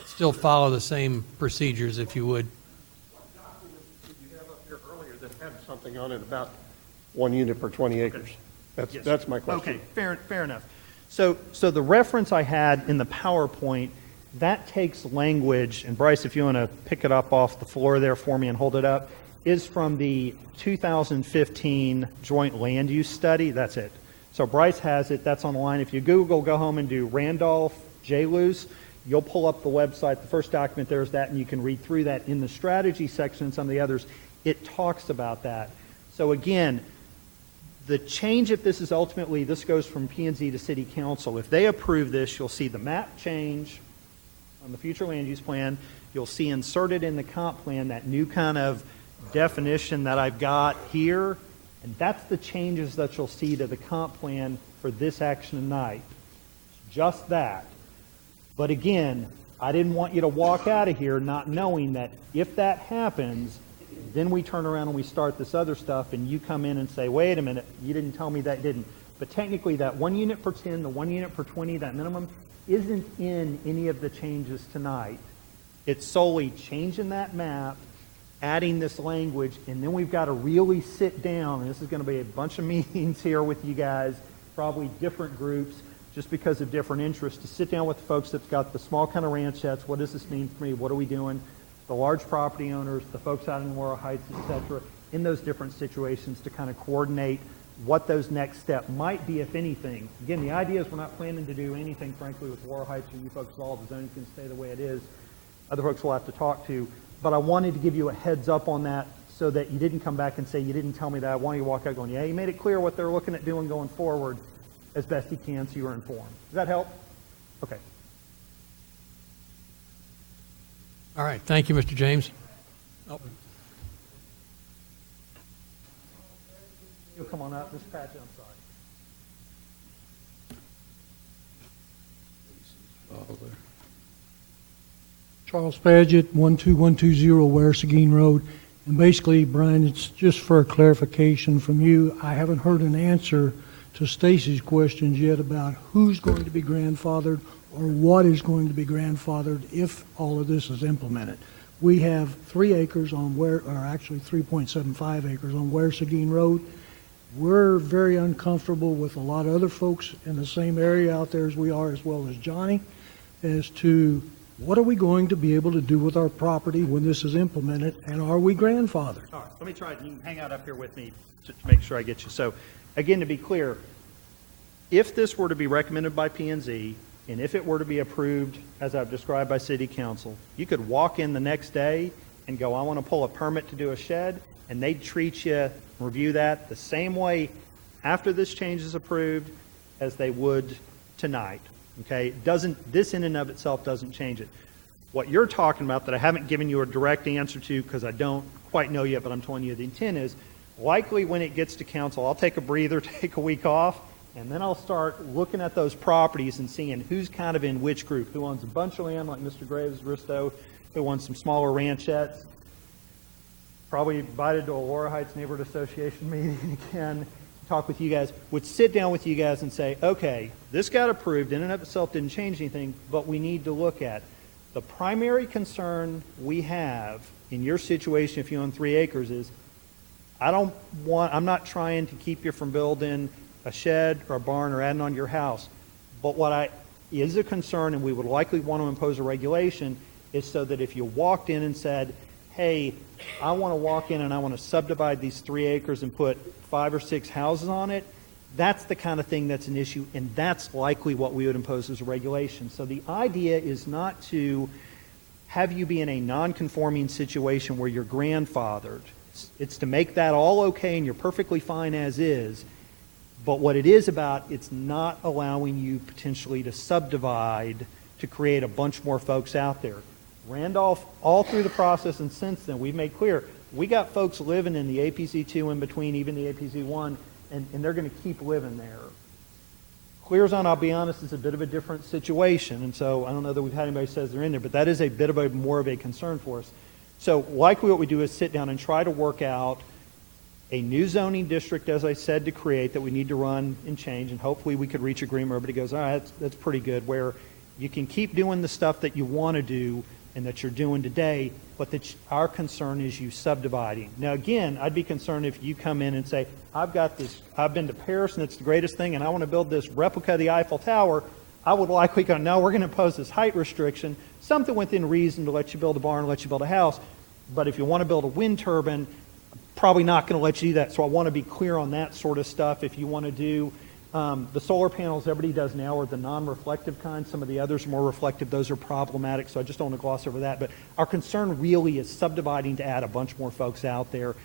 still follow the same procedures, if you would. You have up here earlier that had something on it about 1 unit per 20 acres. That's my question. Okay, fair enough. So the reference I had in the PowerPoint, that takes language, and Bryce, if you want to pick it up off the floor there for me and hold it up, is from the 2015 Joint Land Use Study. That's it. So Bryce has it. That's online. If you Google, go home and do Randolph J. Luce, you'll pull up the website. The first document there is that, and you can read through that. In the strategy section and some of the others, it talks about that. So again, the change, if this is ultimately, this goes from P&Z to City Council. If they approve this, you'll see the map change on the future land use plan. You'll see inserted in the comp plan that new kind of definition that I've got here, and that's the changes that you'll see to the comp plan for this action tonight. Just that. But again, I didn't want you to walk out of here not knowing that if that happens, then we turn around and we start this other stuff, and you come in and say, wait a minute, you didn't tell me that didn't. But technically, that 1 unit per 10, the 1 unit per 20, that minimum, isn't in any of the changes tonight. It's solely changing that map, adding this language, and then we've got to really sit down, and this is going to be a bunch of meetings here with you guys, probably different groups, just because of different interests, to sit down with the folks that've got the small kind of ranchettes. What does this mean for me? What are we doing? The large property owners, the folks out in Laurel Heights, et cetera, in those different situations to kind of coordinate what those next steps might be, if anything. Again, the idea is we're not planning to do anything, frankly, with Laurel Heights, or you folks all, the zoning can stay the way it is. Other folks we'll have to talk to. But I wanted to give you a heads up on that so that you didn't come back and say, you didn't tell me that. I want you to walk out going, yeah, you made it clear what they're looking at doing going forward as best you can, so you were informed. Does that help? Okay. All right. Thank you, Mr. James. Oh. You'll come on up. This patch, I'm sorry. Charles Paget, 12120 Ware Seguin Road. And basically, Brian, it's just for a clarification from you. I haven't heard an answer to Stacy's questions yet about who's going to be grandfathered or what is going to be grandfathered if all of this is implemented. We have 3 acres on Ware, or actually 3.75 acres on Ware Seguin Road. We're very uncomfortable with a lot of other folks in the same area out there as we are, as well as Johnny, as to what are we going to be able to do with our property when this is implemented, and are we grandfathered? All right, let me try it. You can hang out up here with me to make sure I get you. So, again, to be clear, if this were to be recommended by P&Z, and if it were to be approved, as I've described by City Council, you could walk in the next day and go, I want to pull a permit to do a shed, and they'd treat you, review that the same way after this change is approved as they would tonight. Okay? This in and of itself doesn't change it. What you're talking about that I haven't given you a direct answer to because I don't quite know yet, but I'm telling you the intent is, likely when it gets to council, I'll take a breather, take a week off, and then I'll start looking at those properties and seeing who's kind of in which group, who owns a bunch of land like Mr. Graves, Risto, who owns some smaller ranchettes. Probably invited to a Laurel Heights Neighborhood Association meeting again, talk with you guys, would sit down with you guys and say, okay, this got approved, in and of itself didn't change anything, but we need to look at the primary concern we have in your situation, if you own 3 acres, is I'm not trying to keep you from building a shed or a barn or adding on to your house. But what is a concern, and we would likely want to impose a regulation, is so that if you walked in and said, hey, I want to walk in and I want to subdivide these 3 acres and put 5 or 6 houses on it, that's the kind of thing that's an issue, and that's likely what we would impose as a regulation. So the idea is not to have you be in a non-conforming situation where you're grandfathered. It's to make that all okay and you're perfectly fine as is. But what it is about, it's not allowing you potentially to subdivide to create a bunch more folks out there. Randolph, all through the process and since then, we've made clear, we got folks living in the APZ2 in between, even the APZ1, and they're going to keep living there. Clear Zone, I'll be honest, is a bit of a different situation, and so I don't know that we've had anybody who says they're in there, but that is a bit of more of a concern for us. So likely what we do is sit down and try to work out a new zoning district, as I said, to create that we need to run and change, and hopefully we could reach agreement where everybody goes, all right, that's pretty good, where you can keep doing the stuff that you want to do and that you're doing today, but that our concern is you subdividing. Now, again, I'd be concerned if you come in and say, I've been to Paris and it's the greatest thing, and I want to build this replica of the Eiffel Tower. I would likely go, no, we're going to impose this height restriction, something within reason to let you build a barn, let you build a house. But if you want to build a wind turbine, probably not going to let you do that. So I want to be clear on that sort of stuff. If you want to do the solar panels everybody does now are the non-reflective kind. Some of the others are more reflective. Those are problematic, so I just don't want to gloss over that. But our concern really is subdividing to add a bunch more folks out there,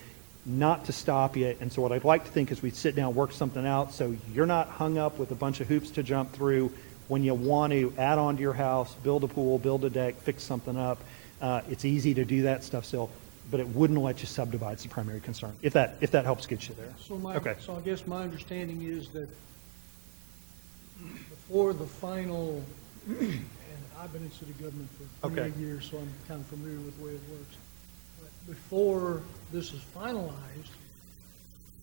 not to stop you. And so what I'd like to think is we sit down, work something out so you're not hung up with a bunch of hoops to jump through when you want to add on to your house, build a pool, build a deck, fix something up. It's easy to do that stuff still, but it wouldn't let you subdivide. It's the primary concern, if that helps get you there. So I guess my understanding is that before the final, and I've been in city government for 28 years, so I'm kind of familiar with the way it works. But before this is finalized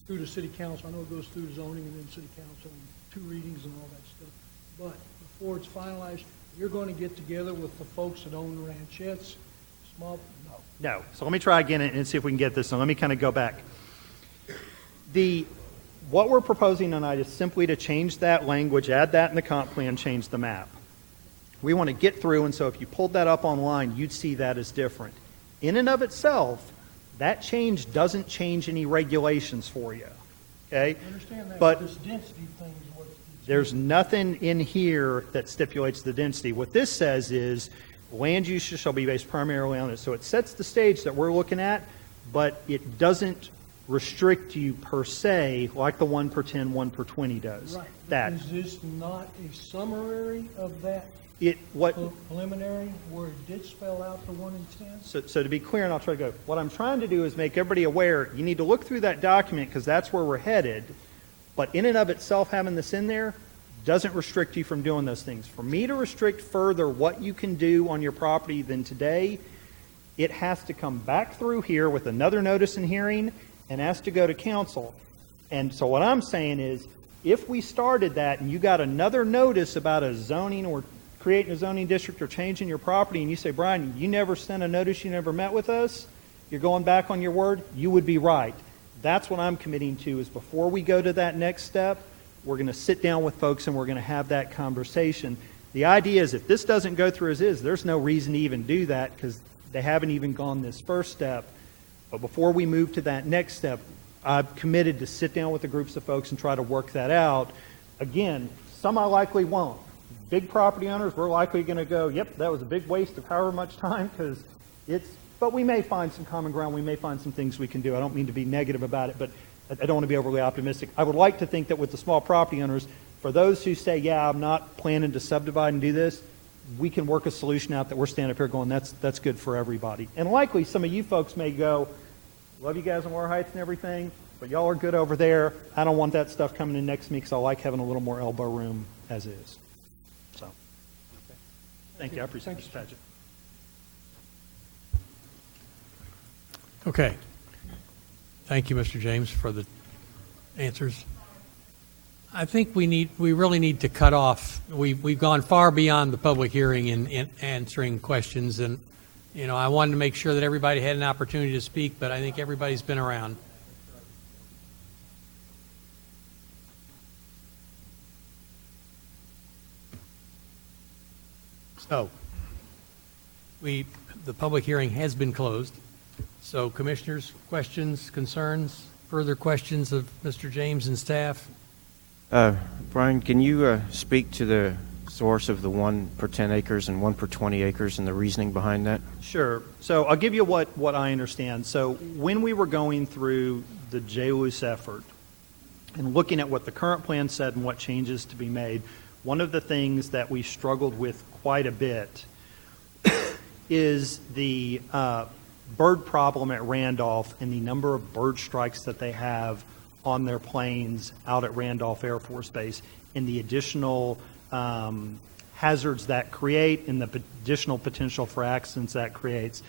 through the city council, I know it goes through zoning and then city council and 2 readings and all that stuff. But before it's finalized, you're going to get together with the folks that own the ranchettes, No. So let me try again and see if we can get this. So let me kind of go back. What we're proposing tonight is simply to change that language, add that in the comp plan, change the map. We want to get through, and so if you pulled that up online, you'd see that as different. In and of itself, that change doesn't change any regulations for you. Okay? I understand that, but this density thing is what there's nothing in here that stipulates the density. What this says is land use shall be based primarily on it. So it sets the stage that we're looking at, but it doesn't restrict you per se like the 1 per 10, 1 per 20 does. Right. That Is this not a summary of that preliminary where it did spell out the 1 in 10? So to be clear, and I'll try to go, what I'm trying to do is make everybody aware, you need to look through that document because that's where we're headed, but in and of itself having this in there doesn't restrict you from doing those things. For me to restrict further what you can do on your property than today, it has to come back through here with another notice and hearing and has to go to council. And so what I'm saying is, if we started that and you got another notice about a zoning or creating a zoning district or changing your property, and you say, Brian, you never sent a notice, you never met with us, you're going back on your word, you would be right. That's what I'm committing to, is before we go to that next step, we're going to sit down with folks and we're going to have that conversation. The idea is if this doesn't go through as is, there's no reason to even do that because they haven't even gone this first step. But before we move to that next step, I've committed to sit down with the groups of folks and try to work that out. Again, some I likely won't. Big property owners, we're likely going to go, yep, that was a big waste of however much time because but we may find some common ground. We may find some things we can do. I don't mean to be negative about it, but I don't want to be overly optimistic. I would like to think that with the small property owners, for those who say, yeah, I'm not planning to subdivide and do this, we can work a solution out that we're standing up here going, that's good for everybody. And likely some of you folks may go, love you guys on War Heights and everything, but y'all are good over there. I don't want that stuff coming in next to me because I like having a little more elbow room as is. So, okay. Thank you. I appreciate it, Mr. Padgett. Okay. Thank you, Mr. James, for the answers. I think we really need to cut off. We've gone far beyond the public hearing in answering questions, and You know, I wanted to make sure that everybody had an opportunity to speak, but I think everybody's been around. So, the public hearing has been closed. So, commissioners, questions, concerns, further questions of Mr. James and staff? Brian, can you speak to the source of the 1 per 10 acres and 1 per 20 acres and the reasoning behind that? Sure. So I'll give you what I understand. So when we were going through the JLUS effort and looking at what the current plan said and what changes to be made, one of the things that we struggled with quite a bit is the bird problem at Randolph and the number of bird strikes that they have on their planes out at Randolph Air Force Base and the additional hazards that create and the additional potential for accidents that creates.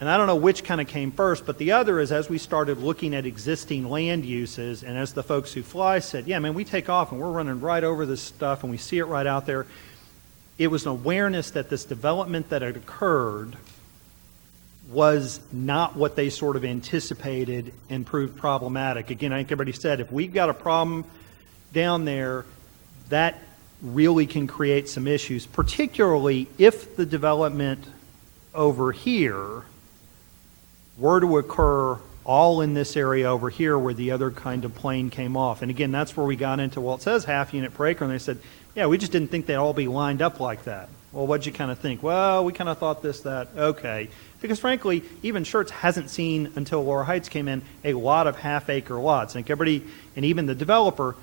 And I don't know which kind of came first, but the other is as we started looking at existing land uses and as the folks who fly said, yeah, man, we take off and we're running right over this stuff and we see it right out there. It was an awareness that this development that had occurred was not what they sort of anticipated and proved problematic. Again, I think everybody said, if we've got a problem down there, that really can create some issues, particularly if the development over here were to occur all in this area over here where the other kind of plane came off. And again, that's where we got into, well, it says half unit per acre, and they said, yeah, we just didn't think they'd all be lined up like that. Well, what'd you kind of think? Well, we kind of thought this, that, okay. Because frankly, even Schertz hasn't seen, until Laura Heights came in, a lot of half-acre lots. I think everybody, and even the developer,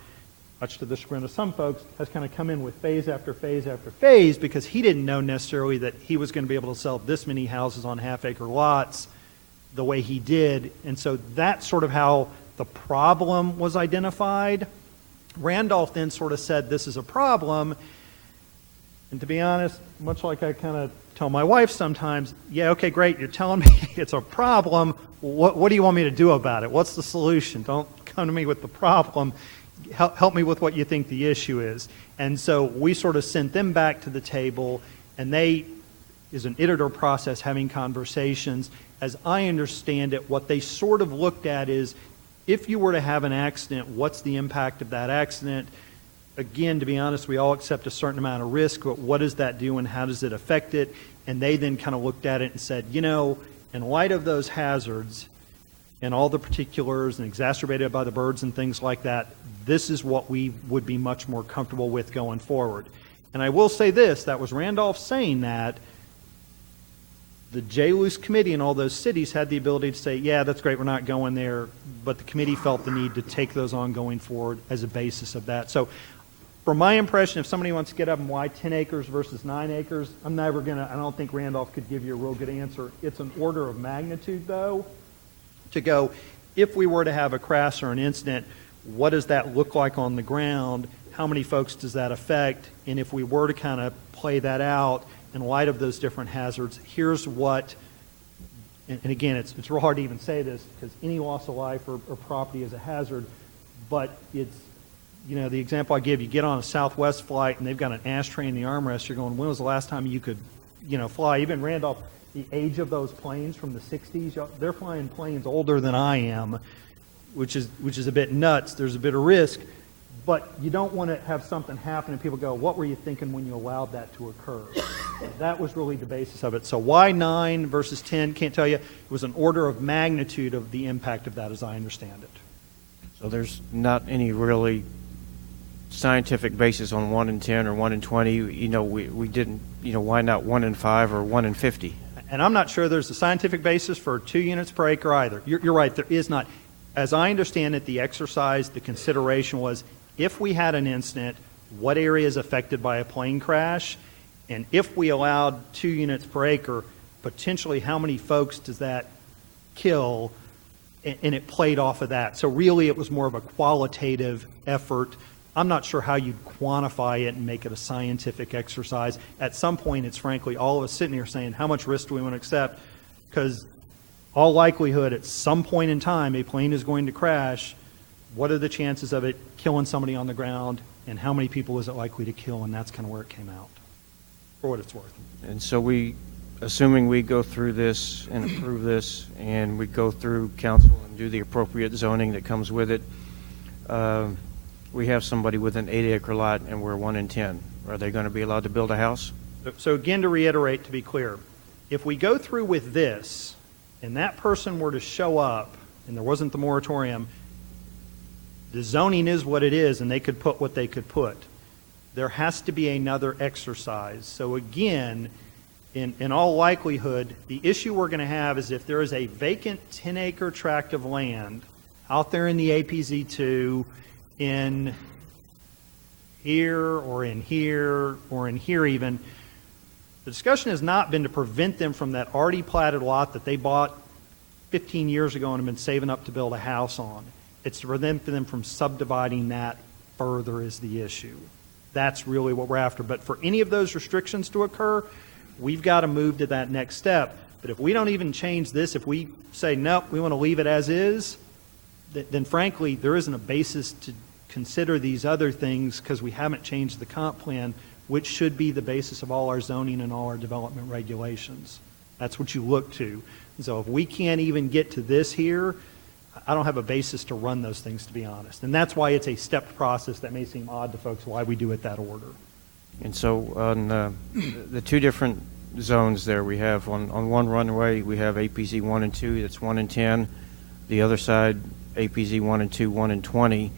much to the chagrin of some folks, has kind of come in with phase after phase after phase because he didn't know necessarily that he was going to be able to sell this many houses on half-acre lots the way he did. And so that's sort of how the problem was identified. Randolph then sort of said this is a problem. And to be honest, much like I kind of tell my wife sometimes, yeah, okay, great, you're telling me it's a problem. What do you want me to do about it? What's the solution? Don't come to me with the problem. Help me with what you think the issue is. And so we sort of sent them back to the table, and they, is an iterative process, having conversations. As I understand it, what they sort of looked at is, if you were to have an accident, what's the impact of that accident? Again, to be honest, we all accept a certain amount of risk, but what does that do and how does it affect it? And they then kind of looked at it and said, you know, in light of those hazards and all the particulars and exacerbated by the birds and things like that, this is what we would be much more comfortable with going forward. And I will say this, that was Randolph saying that. The JLUS committee in all those cities had the ability to say, yeah, that's great, we're not going there, but the committee felt the need to take those on going forward as a basis of that. So from my impression, if somebody wants to get up and why 10 acres versus 9 acres, I don't think Randolph could give you a real good answer. It's an order of magnitude, though, to go, if we were to have a crash or an incident, what does that look like on the ground? How many folks does that affect? And if we were to kind of play that out in light of those different hazards, here's what, and again, it's real hard to even say this because any loss of life or property is a hazard, but it's, you know, the example I give, you get on a Southwest flight and they've got an ashtray in the armrest, you're going, when was the last time you could, you know, fly? Even Randolph, the age of those planes from the 60s, they're flying planes older than I am, which is a bit nuts. There's a bit of risk, but you don't want to have something happen and people go, what were you thinking when you allowed that to occur? That was really the basis of it. So why 9 versus 10, can't tell you. It was an order of magnitude of the impact of that as I understand it. So there's not any really scientific basis on 1 in 10 or 1 in 20. You know, we didn't, you know, why not 1 in 5 or 1 in 50? And I'm not sure there's a scientific basis for 2 units per acre either. You're right, there is not. As I understand it, the exercise, the consideration was, if we had an incident, what area is affected by a plane crash? And if we allowed 2 units per acre, potentially how many folks does that kill? And it played off of that. So really it was more of a qualitative effort. I'm not sure how you'd quantify it and make it a scientific exercise. At some point, it's frankly all of us sitting here saying, how much risk do we want to accept? Because all likelihood, at some point in time, a plane is going to crash. What are the chances of it killing somebody on the ground? And how many people is it likely to kill? And that's kind of where it came out, for what it's worth. And so we assuming we go through this and approve this, and we go through council and do the appropriate zoning that comes with it, we have somebody with an 8-acre lot and we're 1 in 10. Are they going to be allowed to build a house? So again, to reiterate, to be clear, if we go through with this, and that person were to show up, and there wasn't the moratorium, the zoning is what it is, and they could put what they could put. There has to be another exercise. So again, in all likelihood, the issue we're going to have is if there is a vacant 10-acre tract of land out there in the APZ2, in here, or in here, or in here even, the discussion has not been to prevent them from that already platted lot that they bought 15 years ago and have been saving up to build a house on. It's to prevent them from subdividing that further is the issue. That's really what we're after. But for any of those restrictions to occur, we've got to move to that next step. But if we don't even change this, if we say, nope, we want to leave it as is, then frankly, there isn't a basis to consider these other things because we haven't changed the comp plan, which should be the basis of all our zoning and all our development regulations. That's what you look to. So if we can't even get to this here, I don't have a basis to run those things, to be honest. And that's why it's a stepped process that may seem odd to folks, why we do it that order. And so on the two different zones there, we have on one runway, we have APZ 1 and 2, that's 1 in 10. The other side, APZ 1 and 2, 1 in 20.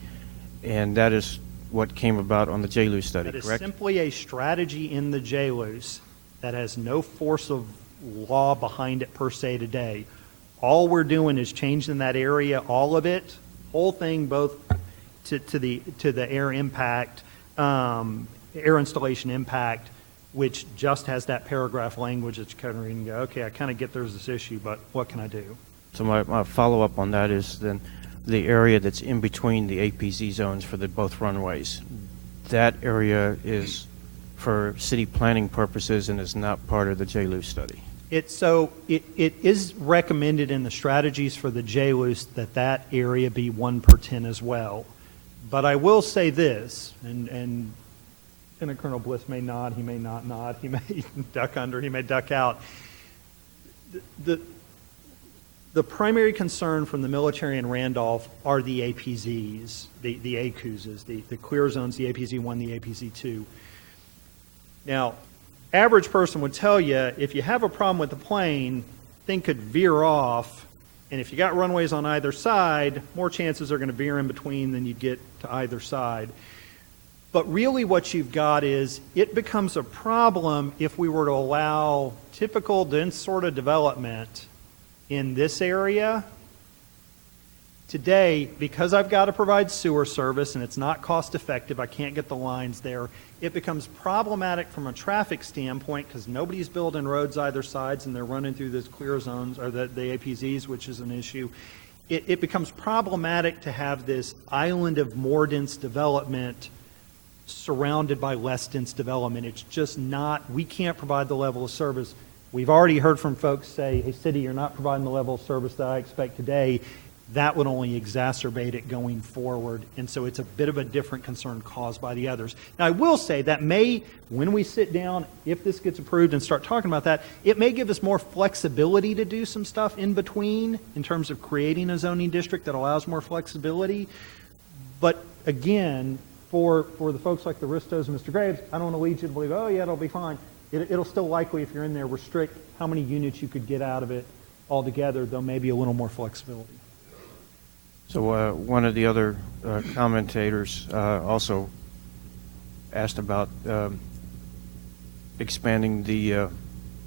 And that is what came about on the JLU study, correct? That is simply a strategy in the JLUS that has no force of law behind it per se today. All we're doing is changing that area, all of it, whole thing, both to the air impact, air installation impact, which just has that paragraph language that you kind of read and go, okay, I kind of get there's this issue, but what can I do? So my follow-up on that is then the area that's in between the APZ zones for the both runways. That area is for city planning purposes and is not part of the JLU study. It is recommended in the strategies for the JLUS that area be 1 per 10 as well. But I will say this, and Lieutenant Colonel Bliss may nod, he may not nod, he may duck under, he may duck out. The primary concern from the military in Randolph are the APZs, the ACUZs, the clear zones, the APZ1, the APZ2. Now, average person would tell you, if you have a problem with the plane, thing could veer off, and if you got runways on either side, more chances are going to veer in between than you get to either side. But really what you've got is, it becomes a problem if we were to allow typical dense sort of development in this area. Today, because I've got to provide sewer service and it's not cost effective, I can't get the lines there, it becomes problematic from a traffic standpoint because nobody's building roads either sides and they're running through those clear zones, or the APZs, which is an issue. It becomes problematic to have this island of more dense development surrounded by less dense development. It's just not, we can't provide the level of service. We've already heard from folks say, hey, city, you're not providing the level of service that I expect today. That would only exacerbate it going forward. And so it's a bit of a different concern caused by the others. Now, I will say that may, when we sit down, if this gets approved and start talking about that, it may give us more flexibility to do some stuff in between in terms of creating a zoning district that allows more flexibility. But again, for the folks like the Ristos and Mr. Graves, I don't want to lead you to believe, oh, yeah, it'll be fine. It'll still likely, if you're in there, restrict how many units you could get out of it altogether, though maybe a little more flexibility. So one of the other commentators also asked about expanding the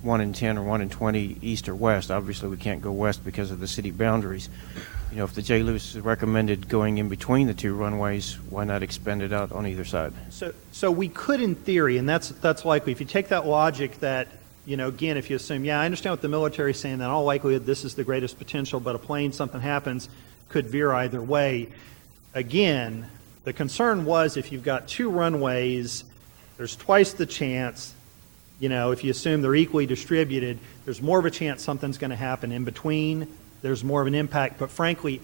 1 in 10 or 1 in 20 east or west. Obviously, we can't go west because of the city boundaries. You know, if the JLUS recommended going in between the two runways, why not expand it out on either side? So we could, in theory, and that's likely. If you take that logic that, you know, again, if you assume, yeah, I understand what the military is saying, that in all likelihood this is the greatest potential, but a plane, something happens, could veer either way. Again, the concern was if you've got two runways, there's twice the chance, you know, if you assume they're equally distributed, there's more of a chance something's going to happen in between. There's more of an impact, but frankly,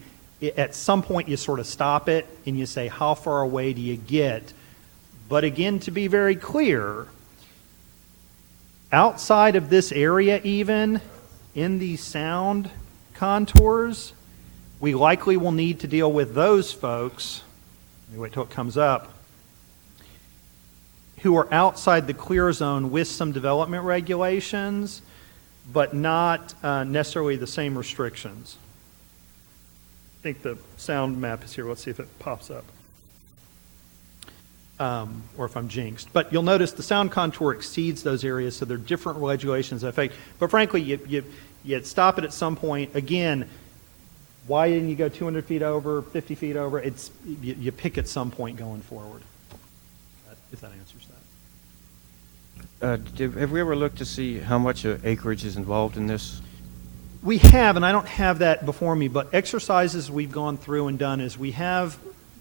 at some point you sort of stop it and you say, how far away do you get? But again, to be very clear, outside of this area even, in these sound contours, we likely will need to deal with those folks, let me wait till it comes up, who are outside the clear zone with some development regulations, but not necessarily the same restrictions. I think the sound map is here. Let's see if it pops up. Or if I'm jinxed. But you'll notice the sound contour exceeds those areas, so there are different regulations that affect. But frankly, you stop it at some point. Again, why didn't you go 200 feet over, 50 feet over? You pick at some point going forward, if that answers that. Have we ever looked to see how much acreage is involved in this? We have, and I don't have that before me, but exercises we've gone through and done is we have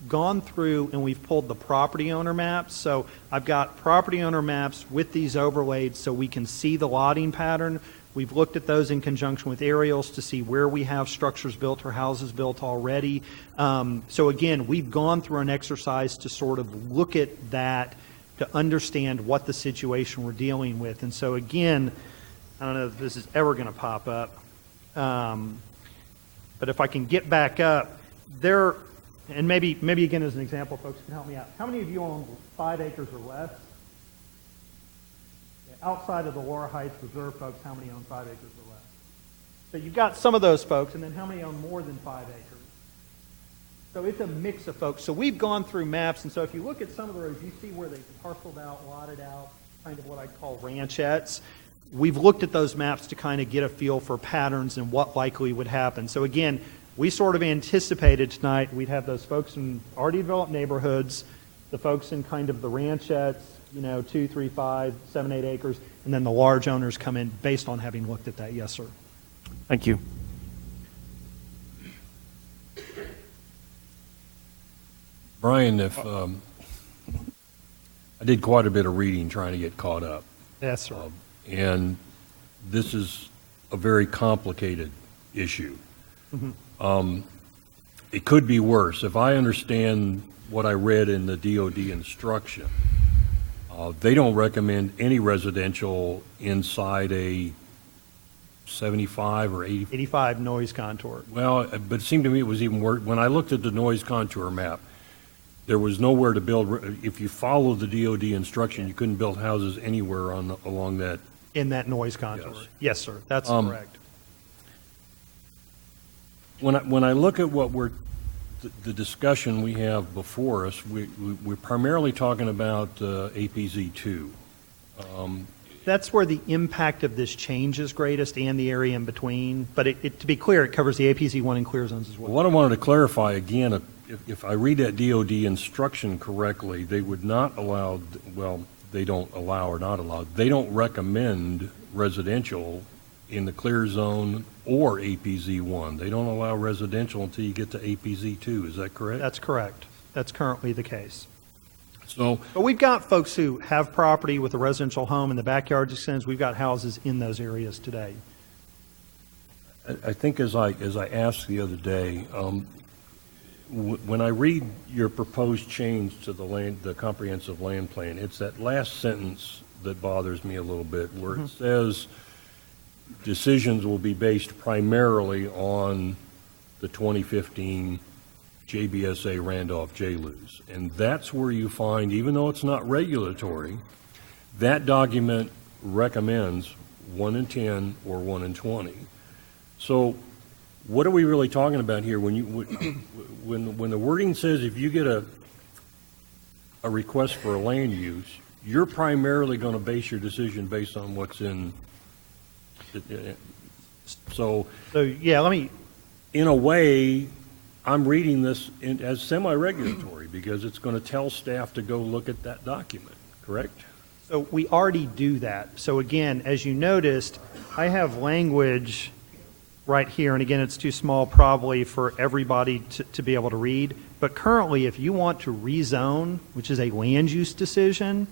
gone through and we've pulled the property owner maps. So I've got property owner maps with these overlaid so we can see the lotting pattern. We've looked at those in conjunction with aerials to see where we have structures built or houses built already. So again, we've gone through an exercise to sort of look at that to understand what the situation we're dealing with. And so again, I don't know if this is ever going to pop up, but if I can get back up, there, and maybe again as an example, folks can help me out. How many of you own 5 acres or less? Outside of the Laura Heights Reserve, folks, how many own 5 acres or less? So you've got some of those folks, and then how many own more than 5 acres? So it's a mix of folks. So we've gone through maps, and so if you look at some of the roads, you see where they've parceled out, lotted out, kind of what I call ranchettes. We've looked at those maps to kind of get a feel for patterns and what likely would happen. So again, we sort of anticipated tonight we'd have those folks in already developed neighborhoods, the folks in kind of the ranchettes, 2, 3, 5, 7, 8 acres, and then the large owners come in based on having looked at that. Yes, sir. Thank you. Brian, if I did quite a bit of reading trying to get caught up. Yes, sir. And this is a very complicated issue. Mm-hmm. It could be worse. If I understand what I read in the DOD instruction, they don't recommend any residential inside a 75 or 80. 85 noise contour. Well, but it seemed to me it was even worse. When I looked at the noise contour map, there was nowhere to build. If you follow the DOD instruction, you couldn't build houses anywhere along that. In that noise contour. Yes, sir. That's correct. When I look at what the discussion we have before us, we're primarily talking about APZ2. That's where the impact of this change is greatest and the area in between. But to be clear, it covers the APZ1 and clear zones as well. What I wanted to clarify again, if I read that DOD instruction correctly, they would not allow, well, they don't allow or not allow, they don't recommend residential in the clear zone or APZ1. They don't allow residential until you get to APZ2. Is that correct? That's correct. That's currently the case. So, but we've got folks who have property with a residential home in the backyard extends. We've got houses in those areas today. I think as I asked the other day, when I read your proposed change to the comprehensive land plan, it's that last sentence that bothers me a little bit, where it says decisions will be based primarily on the 2015 JBSA Randolph JLUs. And that's where you find, even though it's not regulatory, that document recommends 1 in 10 or 1 in 20. So what are we really talking about here? When the wording says if you get a request for a land use, you're primarily going to base your decision based on what's in. So yeah, let me. In a way, I'm reading this as semi-regulatory because it's going to tell staff to go look at that document, correct? So we already do that. So again, as you noticed, I have language right here, and again, it's too small probably for everybody to be able to read, but currently if you want to rezone, which is a land use decision,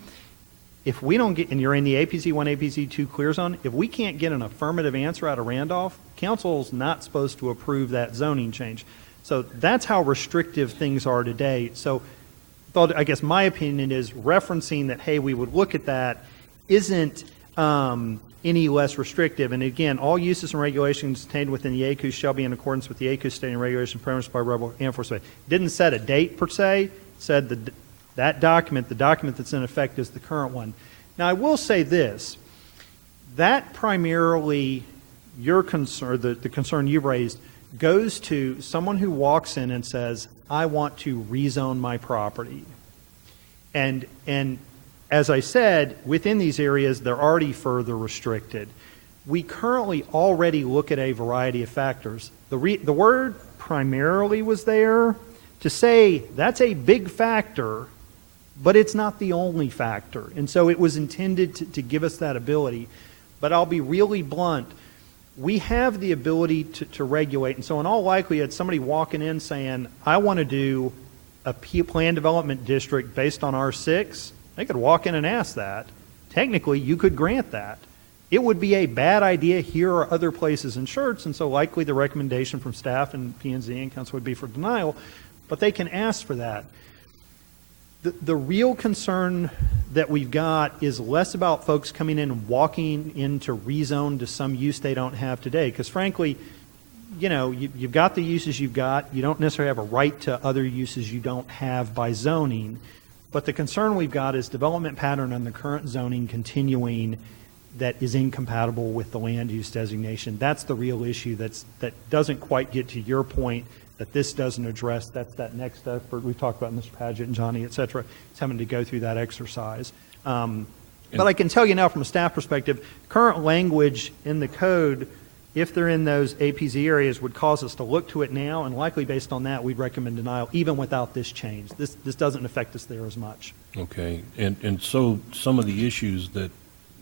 if we don't get, and you're in the APZ1, APZ2 clear zone, if we can't get an affirmative answer out of Randolph, council's not supposed to approve that zoning change. So that's how restrictive things are today. So I guess my opinion is referencing that, hey, we would look at that isn't any less restrictive. And again, all uses and regulations contained within the ACUS shall be in accordance with the ACUS stating regulation premised by rebel enforcement. Didn't set a date per se, it said that document, the document that's in effect is the current one. Now, I will say this, that primarily, your concern, the concern you've raised, goes to someone who walks in and says, I want to rezone my property. And as I said, within these areas, they're already further restricted. We currently already look at a variety of factors. The word primarily was there to say that's a big factor, but it's not the only factor. And so it was intended to give us that ability. But I'll be really blunt. We have the ability to regulate. And so in all likelihood, somebody walking in saying, I want to do a plan development district based on R6, they could walk in and ask that. Technically, you could grant that. It would be a bad idea here or other places in Schertz, and so likely the recommendation from staff and P&Z and council would be for denial, but they can ask for that. The real concern that we've got is less about folks coming in and walking in to rezone to some use they don't have today, because frankly, you know, you've got the uses you've got. You don't necessarily have a right to other uses you don't have by zoning. But the concern we've got is development pattern on the current zoning continuing that is incompatible with the land use designation. That's the real issue that doesn't quite get to your point that this doesn't address. That's that next effort we've talked about, Mr. Paget and Johnny, et cetera. It's having to go through that exercise. But I can tell you now from a staff perspective, current language in the code, if they're in those APZ areas, would cause us to look to it now, and likely based on that, we'd recommend denial, even without this change. This doesn't affect us there as much. Okay, and so some of the issues that,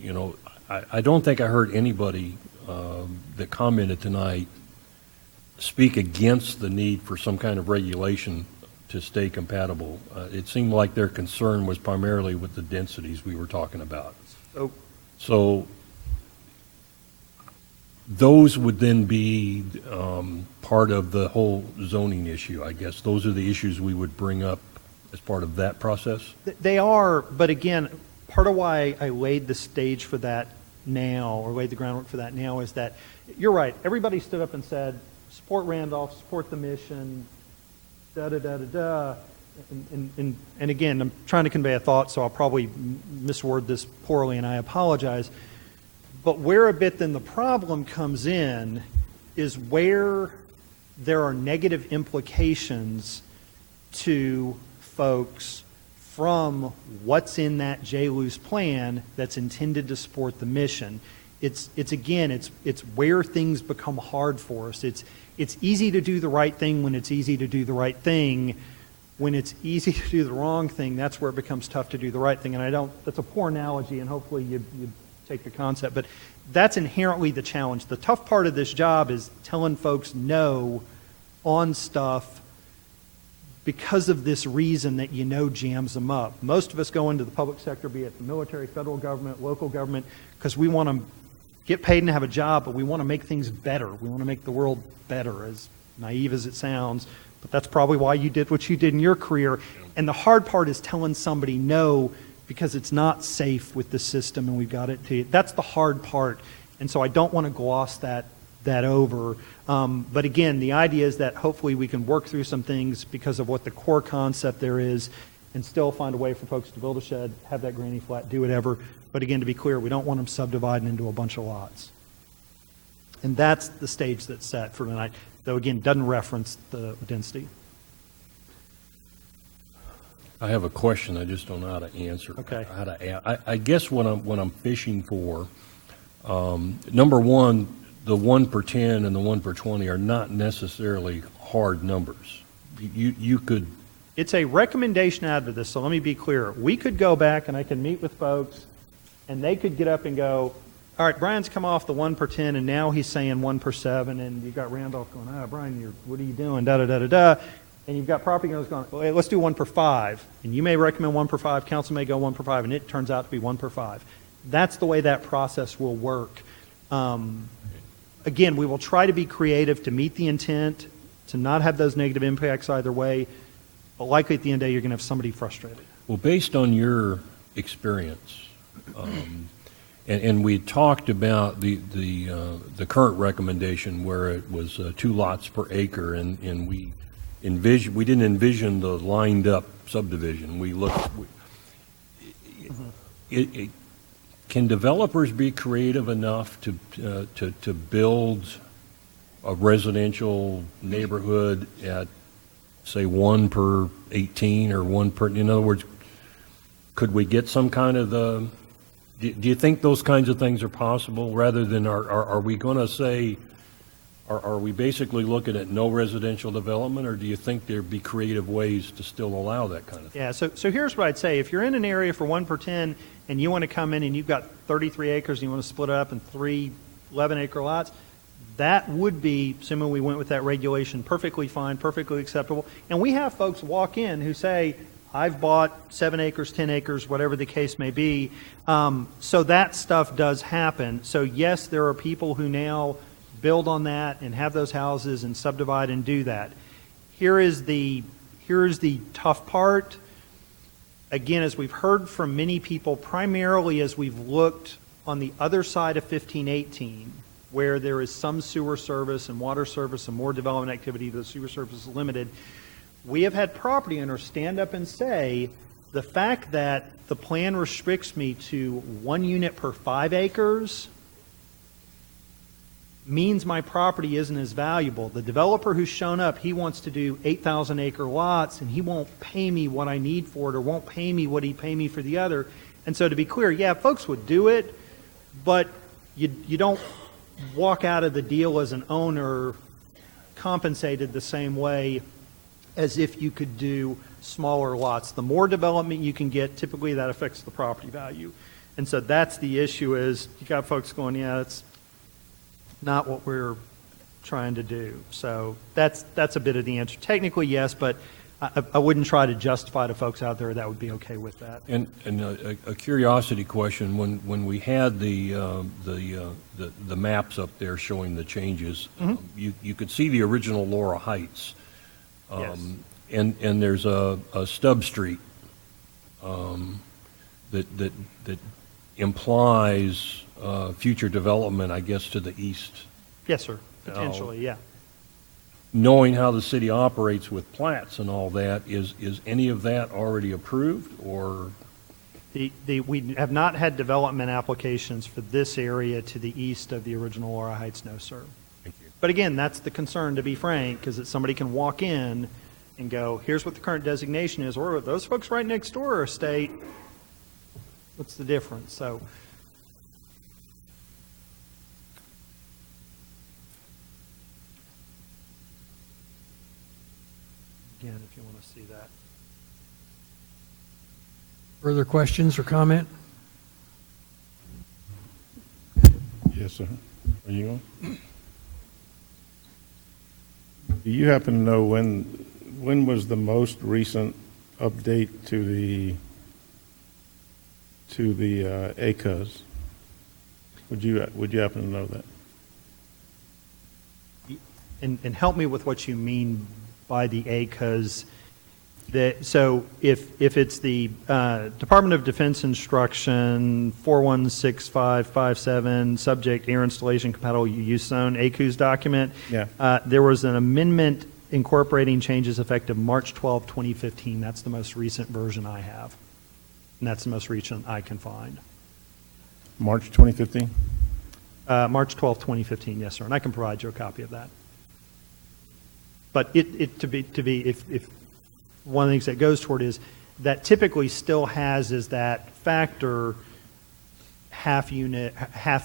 you know, I don't think I heard anybody that commented tonight speak against the need for some kind of regulation to stay compatible. It seemed like their concern was primarily with the densities we were talking about. So those would then be part of the whole zoning issue, I guess. Those are the issues we would bring up as part of that process? They are, but again, part of why I laid the stage for that now, or laid the groundwork for that now, is that you're right. Everybody stood up and said, support Randolph, support the mission, da-da-da-da-da. And again, I'm trying to convey a thought, so I'll probably misword this poorly, and I apologize. But where a bit then the problem comes in is where there are negative implications to folks from what's in that JLU's plan that's intended to support the mission. It's where things become hard for us. It's easy to do the right thing when it's easy to do the right thing. When it's easy to do the wrong thing, that's where it becomes tough to do the right thing. And that's a poor analogy, and hopefully you take the concept, but that's inherently the challenge. The tough part of this job is telling folks no on stuff because of this reason that you know jams them up. Most of us go into the public sector, be it the military, federal government, local government, because we want to get paid and have a job, but we want to make things better. We want to make the world better, as naive as it sounds. But that's probably why you did what you did in your career. And the hard part is telling somebody no because it's not safe with the system and we've got it to you. That's the hard part. And so I don't want to gloss that over. But again, the idea is that hopefully we can work through some things because of what the core concept there is and still find a way for folks to build a shed, have that granny flat, do whatever. But again, to be clear, we don't want them subdividing into a bunch of lots. And that's the stage that's set for tonight, though again, doesn't reference the density. I have a question. I just don't know how to answer. Okay. I guess what I'm fishing for, number one, the 1 per 10 and the 1 per 20 are not necessarily hard numbers. You could. It's a recommendation out of this, so let me be clear. We could go back and I can meet with folks and they could get up and go, all right, Brian's come off the 1 per 10 and now he's saying 1 per 7, and you've got Randolph going, Brian, what are you doing, da-da-da-da-da. And you've got property owners going, well, hey, let's do 1 per 5. And you may recommend 1 per 5, council may go 1 per 5, and it turns out to be 1 per 5. That's the way that process will work. Again, we will try to be creative to meet the intent, to not have those negative impacts either way, but likely at the end of the day, you're going to have somebody frustrated. Well, based on your experience, And we talked about the current recommendation where it was 2 lots per acre, and we didn't envision the lined up subdivision. We looked, can developers be creative enough to build a residential neighborhood at, say, 1 per 18 or 1 per, in other words, could we get some kind of do you think those kinds of things are possible, rather than are we going to say, are we basically looking at no residential development, or do you think there'd be creative ways to still allow that kind of thing? Yeah, so here's what I'd say. If you're in an area for 1 per 10 and you want to come in and you've got 33 acres and you want to split it up in 3 11-acre lots, that would be, assuming we went with that regulation, perfectly fine, perfectly acceptable. And we have folks walk in who say, I've bought 7 acres, 10 acres, whatever the case may be. So that stuff does happen. So yes, there are people who now build on that and have those houses and subdivide and do that. Here is the tough part. Again, as we've heard from many people, primarily as we've looked on the other side of 1518, where there is some sewer service and water service and more development activity, the sewer service is limited, we have had property owners stand up and say, the fact that the plan restricts me to 1 unit per 5 acres means my property isn't as valuable. The developer who's shown up, he wants to do 8,000 acre lots, and he won't pay me what I need for it, or won't pay me what he'd pay me for the other. And so to be clear, yeah, folks would do it, but you don't walk out of the deal as an owner compensated the same way as if you could do smaller lots. The more development you can get, typically that affects the property value. And so that's the issue, is you got folks going, yeah, it's not what we're trying to do. So that's a bit of the answer. Technically, yes, but I wouldn't try to justify to folks out there that would be okay with that. And a curiosity question: when we had the maps up there showing the changes, you could see the original Laura Heights, Yes. and there's a stub street that implies future development, I guess, to the east. Yes, sir. Potentially, yeah. Knowing how the city operates with plats and all that, is any of that already approved, or? We have not had development applications for this area to the east of the original Laura Heights, no, sir. Thank you. But again, that's the concern, to be frank, because that somebody can walk in and go, here's what the current designation is, or those folks right next door are state, what's the difference? So, again, if you want to see that. Further questions or comment? Yes, sir. Are you on? Do you happen to know when was the most recent update to the ACUS? Would you happen to know that? And help me with what you mean by the ACUS. So if it's the Department of Defense instruction 416557, subject air installation compatible use zone, ACUS document, Yeah. there was an amendment incorporating changes effective March 12, 2015. That's the most recent version I have. And that's the most recent I can find. March 2015? March 12, 2015, yes, sir. And I can provide you a copy of that. But if one of the things that goes toward is that typically still has is that factor half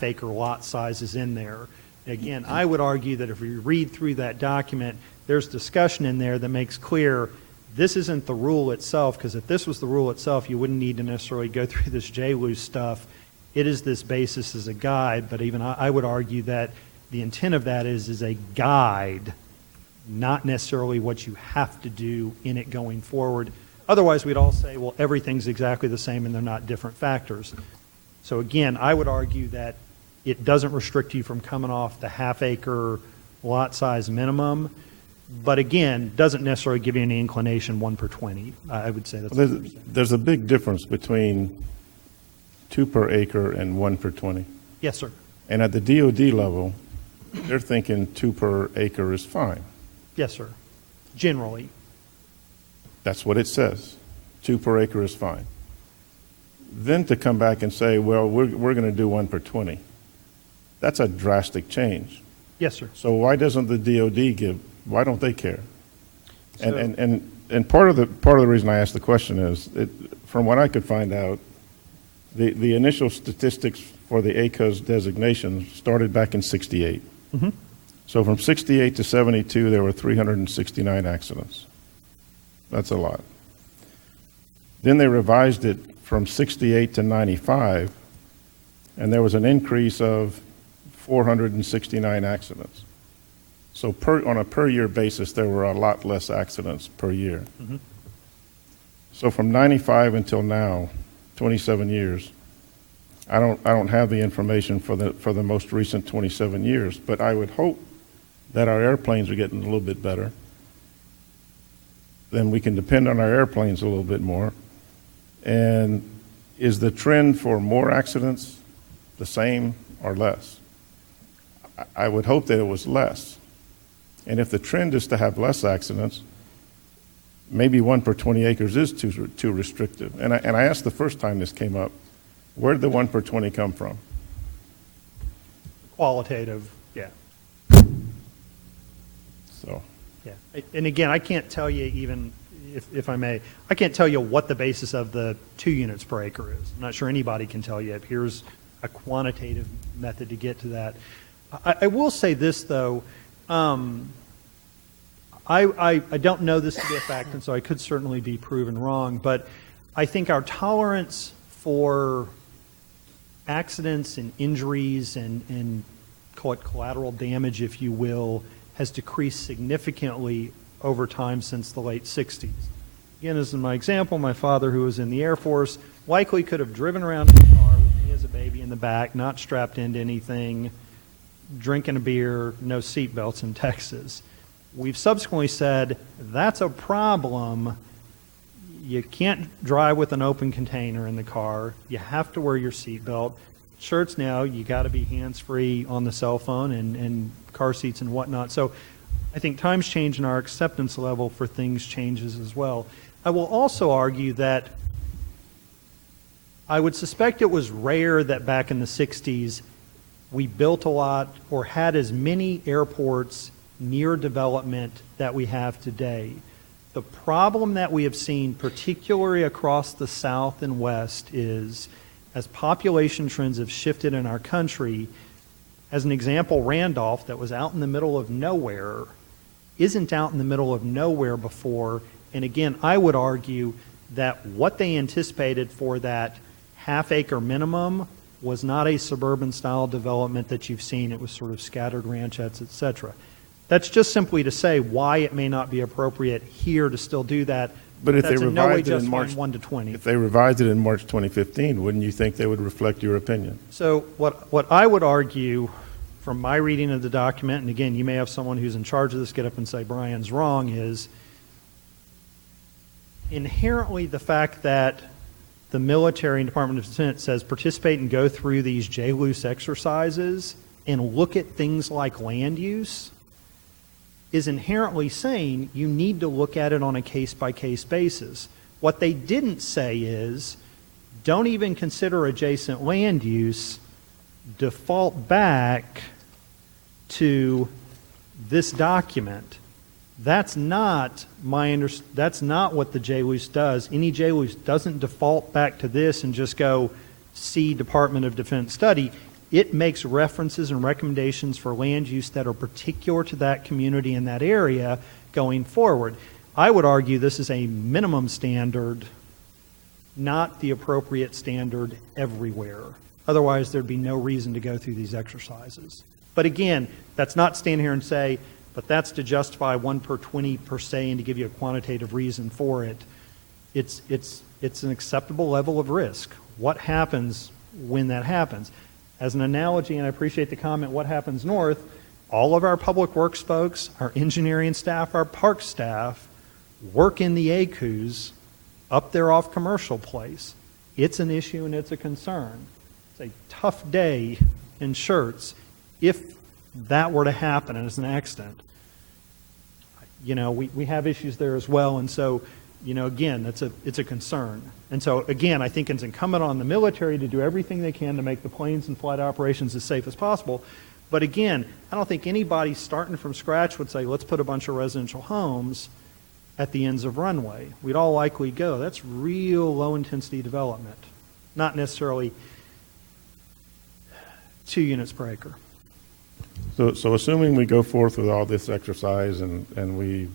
acre lot sizes in there. Again, I would argue that if we read through that document, there's discussion in there that makes clear this isn't the rule itself, because if this was the rule itself, you wouldn't need to necessarily go through this JLU stuff. It is this basis as a guide, but even I would argue that the intent of that is a guide, not necessarily what you have to do in it going forward. Otherwise, we'd all say, well, everything's exactly the same and they're not different factors. So again, I would argue that it doesn't restrict you from coming off the half acre lot size minimum, but again, doesn't necessarily give you any inclination 1 per 20. I would say that's. There's a big difference between 2 per acre and 1 per 20. Yes, sir. And at the DOD level, they're thinking 2 per acre is fine. Yes, sir. Generally. That's what it says. 2 per acre is fine. Then to come back and say, well, we're going to do 1 per 20. That's a drastic change. Yes, sir. So why doesn't the DOD why don't they care? So- And part of the reason I asked the question is, from what I could find out, the initial statistics for the ACUS designation started back in 68. Mm-hmm. So from 68 to 72, there were 369 accidents. That's a lot. Then they revised it from 68 to 95, and there was an increase of 469 accidents. So on a per year basis, there were a lot less accidents per year. Mm-hmm. So from 95 until now, 27 years, I don't have the information for the most recent 27 years, but I would hope that our airplanes are getting a little bit better. Then we can depend on our airplanes a little bit more. And is the trend for more accidents the same or less? I would hope that it was less. And if the trend is to have less accidents, maybe 1 per 20 acres is too restrictive. And I asked the first time this came up, where did the 1 per 20 come from? Qualitative, yeah. So. Yeah. And again, I can't tell you even, if I may, I can't tell you what the basis of the 2 units per acre is. I'm not sure anybody can tell you. Here's a quantitative method to get to that. I will say this, though. I don't know this to be a fact, and so I could certainly be proven wrong, but I think our tolerance for accidents and injuries and call it collateral damage, if you will, has decreased significantly over time since the late 60s. Again, as in my example, my father, who was in the Air Force, likely could have driven around in a car with me as a baby in the back, not strapped into anything, drinking a beer, no seatbelts in Texas. We've subsequently said that's a problem. You can't drive with an open container in the car. You have to wear your seatbelt. Schertz now, you got to be hands-free on the cell phone and car seats and whatnot. So I think times change and our acceptance level for things changes as well. I will also argue that I would suspect it was rare that back in the 60s we built a lot or had as many airports near development that we have today. The problem that we have seen, particularly across the South and West, is as population trends have shifted in our country, as an example, Randolph, that was out in the middle of nowhere, isn't out in the middle of nowhere before. And again, I would argue that what they anticipated for that half-acre minimum was not a suburban-style development that you've seen. It was sort of scattered ranchettes, et cetera. That's just simply to say why it may not be appropriate here to still do that. But if they that's in no way revised it in justifying March, 1 to 20. if they revised it in March 2015, wouldn't you think they would reflect your opinion? So what I would argue from my reading of the document, and again, you may have someone who's in charge of this get up and say Brian's wrong, is inherently the fact that the military and Department of Defense says participate and go through these JLUIS exercises and look at things like land use is inherently saying you need to look at it on a case-by-case basis. What they didn't say is don't even consider adjacent land use, default back to this document. That's not that's not what the JLUIS does. Any JLUIS doesn't default back to this and just go see Department of Defense study. It makes references and recommendations for land use that are particular to that community in that area going forward. I would argue this is a minimum standard, not the appropriate standard everywhere. Otherwise, there'd be no reason to go through these exercises. But again, that's not stand here and say, but that's to justify 1 per 20 per se and to give you a quantitative reason for it. It's an acceptable level of risk. What happens when that happens? As an analogy, and I appreciate the comment, what happens north, all of our public works folks, our engineering staff, our park staff, work in the ACUs up there off Commercial Place. it's an issue and it's a concern. It's a tough day in Schertz if that were to happen as an accident. You know, we have issues there as well, and so, you know, again, it's a concern. And so, again, I think it's incumbent on the military to do everything they can to make the planes and flight operations as safe as possible. But again, I don't think anybody starting from scratch would say, let's put a bunch of residential homes at the ends of runway. We'd all likely go, that's real low-intensity development, not necessarily 2 units per acre. So assuming we go forth with all this exercise and we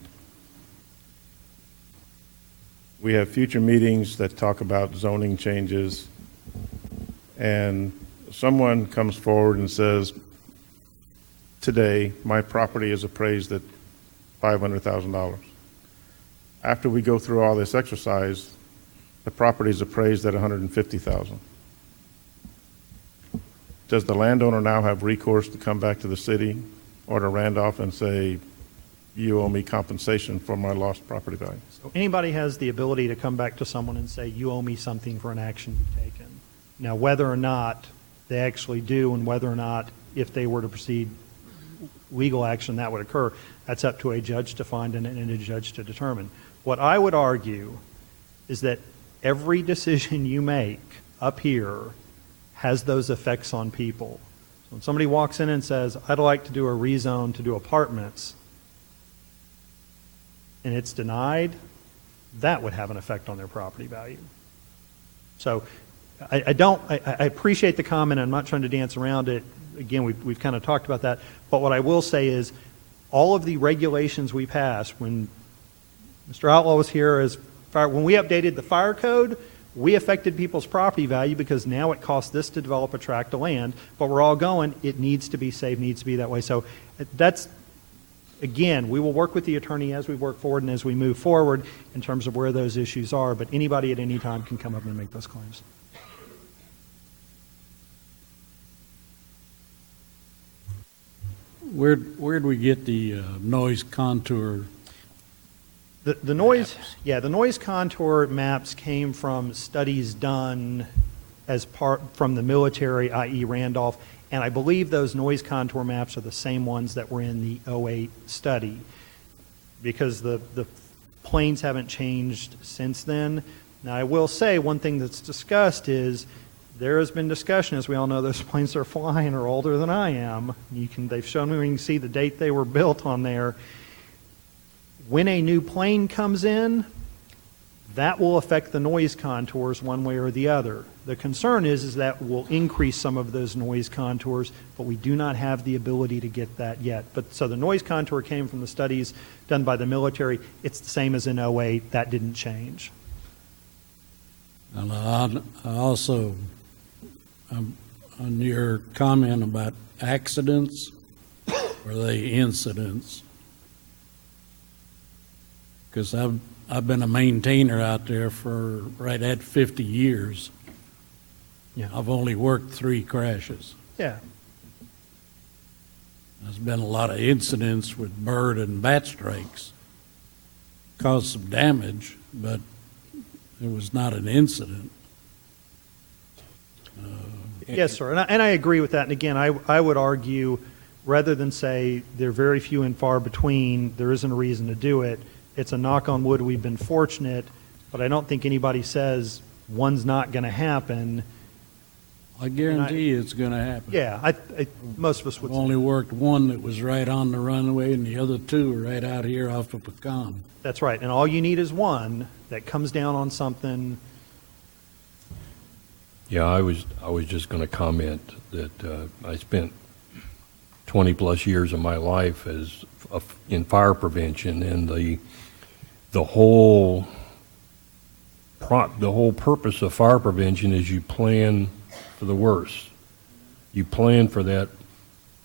have future meetings that talk about zoning changes, and someone comes forward and says, today, my property is appraised at $500,000. After we go through all this exercise, the property is appraised at $150,000. Does the landowner now have recourse to come back to the city or to Randolph and say, you owe me compensation for my lost property value? So anybody has the ability to come back to someone and say, you owe me something for an action you've taken. Now, whether or not they actually do, and whether or not, if they were to proceed legal action, that would occur, that's up to a judge to find and a judge to determine. What I would argue is that every decision you make up here has those effects on people. So when somebody walks in and says, I'd like to do a rezone to do apartments, and it's denied, that would have an effect on their property value. So I appreciate the comment. I'm not trying to dance around it. Again, we've kind of talked about that. But what I will say is all of the regulations we passed, when Mr. Outlaw was here, when we updated the fire code, we affected people's property value because now it costs this to develop a tract of land. But we're all going, it needs to be safe, needs to be that way. So that's, again, we will work with the attorney as we work forward and as we move forward in terms of where those issues are. But anybody at any time can come up and make those claims. Where'd we get the noise contour? The noise, yeah, the noise contour maps came from studies done from the military, i.e. Randolph, and I believe those noise contour maps are the same ones that were in the 08 study, because the planes haven't changed since then. Now, I will say one thing that's discussed is there has been discussion, as we all know, those planes that are flying are older than I am. They've shown me, we can see the date they were built on there. When a new plane comes in, that will affect the noise contours one way or the other. The concern is that will increase some of those noise contours, but we do not have the ability to get that yet. But so the noise contour came from the studies done by the military. It's the same as in 08. That didn't change. And I also, on your comment about accidents, or they incidents? Because I've been a maintainer out there for right at 50 years. Yeah. I've only worked 3 crashes. Yeah. There's been a lot of incidents with bird and bat strikes. Caused some damage, but it was not an incident. Yes, sir, and I agree with that. And again, I would argue, rather than say they're very few and far between, there isn't a reason to do it. It's a knock on wood. We've been fortunate, but I don't think anybody says one's not going to happen. I guarantee you it's going to happen. Yeah, most of us would. I've only worked one that was right on the runway, and the other 2 are right out here off of Pecan. That's right, and all you need is one that comes down on something. Yeah, I was just going to comment that I spent 20 plus years of my life in fire prevention, and the whole purpose of fire prevention is you plan for the worst. You plan for that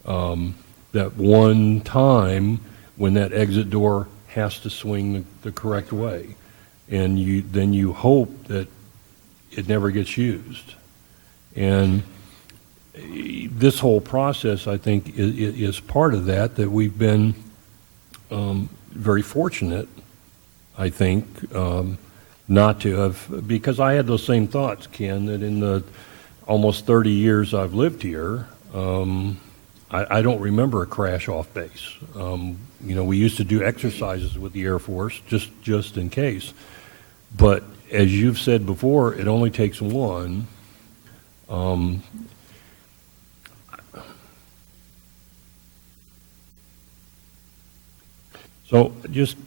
that one time when that exit door has to swing the correct way, and then you hope that it never gets used. And this whole process, I think, is part of that we've been very fortunate, I think, not to have, because I had those same thoughts, Ken, that in the almost 30 years I've lived here, I don't remember a crash off base. We used to do exercises with the Air Force just in case. But as you've said before, it only takes one. So just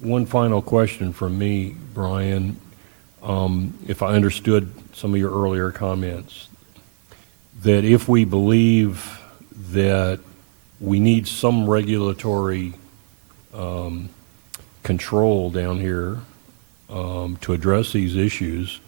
one final question from me, Brian. If I understood some of your earlier comments, that if we believe that we need some regulatory control down here to address these issues,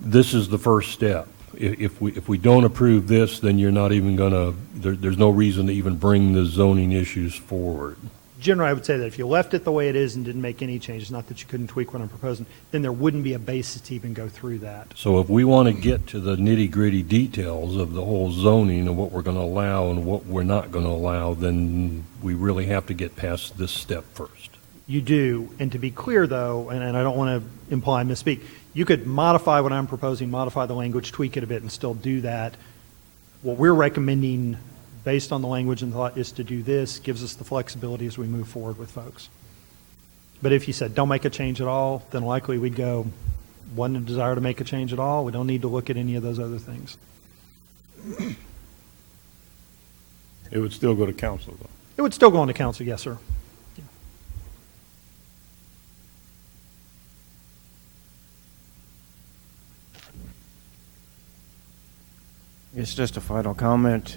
this is the first step. If we don't approve this, then you're not even going to, there's no reason to even bring the zoning issues forward. Generally, I would say that if you left it the way it is and didn't make any changes, not that you couldn't tweak what I'm proposing, then there wouldn't be a basis to even go through that. So if we want to get to the nitty-gritty details of the whole zoning and what we're going to allow and what we're not going to allow, then we really have to get past this step first. You do, and to be clear, though, and I don't want to imply I misspeak, you could modify what I'm proposing, modify the language, tweak it a bit, and still do that. What we're recommending, based on the language and thought, is to do this, gives us the flexibility as we move forward with folks. But if you said, don't make a change at all, then likely we'd go, wasn't a desire to make a change at all, we don't need to look at any of those other things. It would still go to council, though. It would still go on to council, yes, sir. It's just a final comment.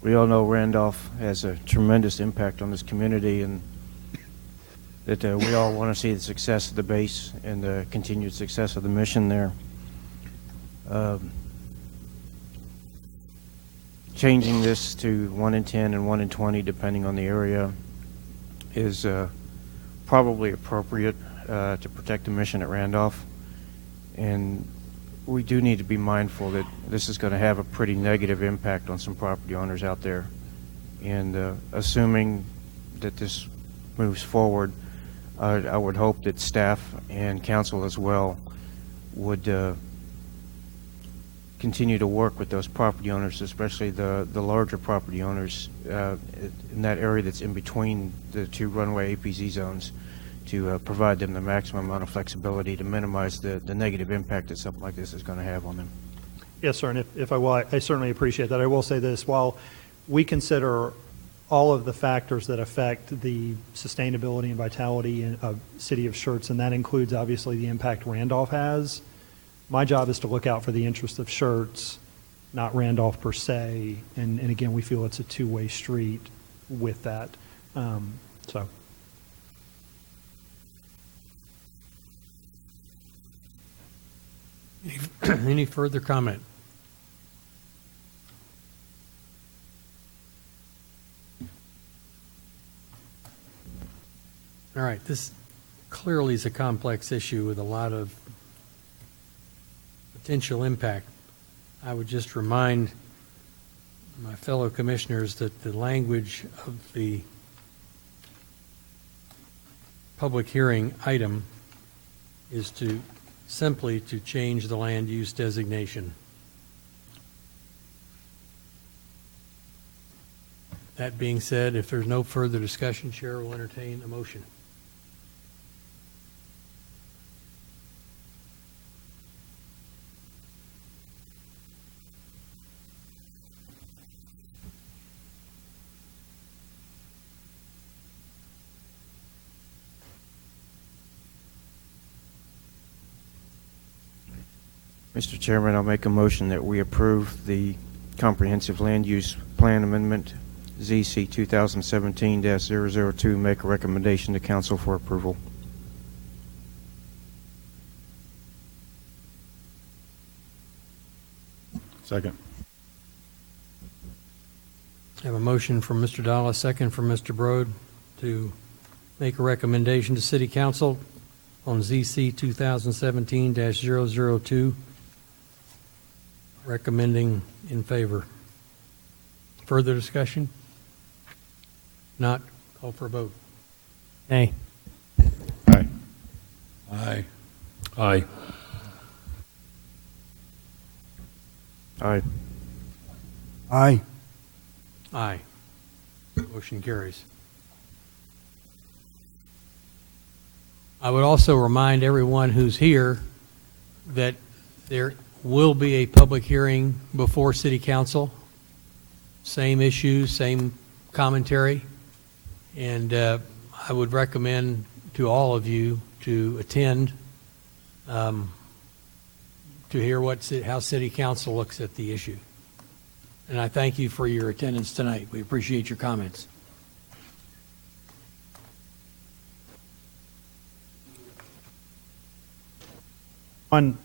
We all know Randolph has a tremendous impact on this community, and that we all want to see the success of the base and the continued success of the mission there. Changing this to 1 in 10 and 1 in 20, depending on the area, is probably appropriate to protect the mission at Randolph. And we do need to be mindful that this is going to have a pretty negative impact on some property owners out there. And assuming that this moves forward, I would hope that staff and council as well would continue to work with those property owners, especially the larger property owners in that area that's in between the two runway APZ zones, to provide them the maximum amount of flexibility to minimize the negative impact that something like this is going to have on them. Yes, sir, and if I will, I certainly appreciate that. I will say this, while we consider all of the factors that affect the sustainability and vitality of City of Schertz, and that includes obviously the impact Randolph has, my job is to look out for the interest of Schertz, not Randolph per se, and again, we feel it's a two-way street with that. So. Any further comment? All right, this clearly is a complex issue with a lot of potential impact. I would just remind my fellow commissioners that the language of the public hearing item is simply to change the land use designation. That being said, if there's no further discussion, Chair will entertain a motion. Mr. Chairman, I'll make a motion that we approve the Comprehensive Land Use Plan Amendment ZC 2017-002, make a recommendation to council for approval. Second. I have a motion from Mr. Dalla, second from Mr. Brode, to make a recommendation to City Council on ZC 2017-002, recommending in favor. Further discussion? Not, call for a vote. Nay. Aye. Aye. Aye. Aye. Aye. Motion carries. I would also remind everyone who's here that there will be a public hearing before City Council. Same issues, same commentary. And I would recommend to all of you to attend to hear how City Council looks at the issue. And I thank you for your attendance tonight. We appreciate your comments.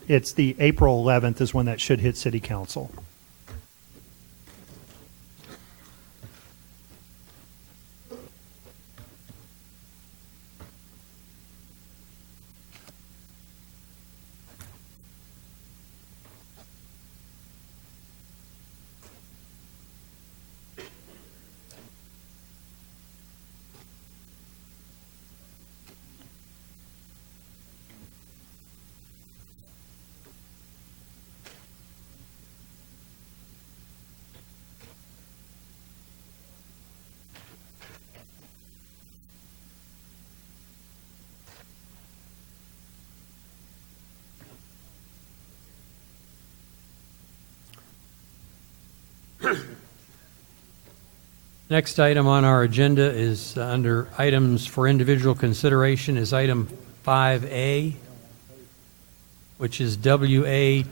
It's the April 11th is when that should hit City Council. Next item on our agenda is under items for individual consideration is item 5A, which is WA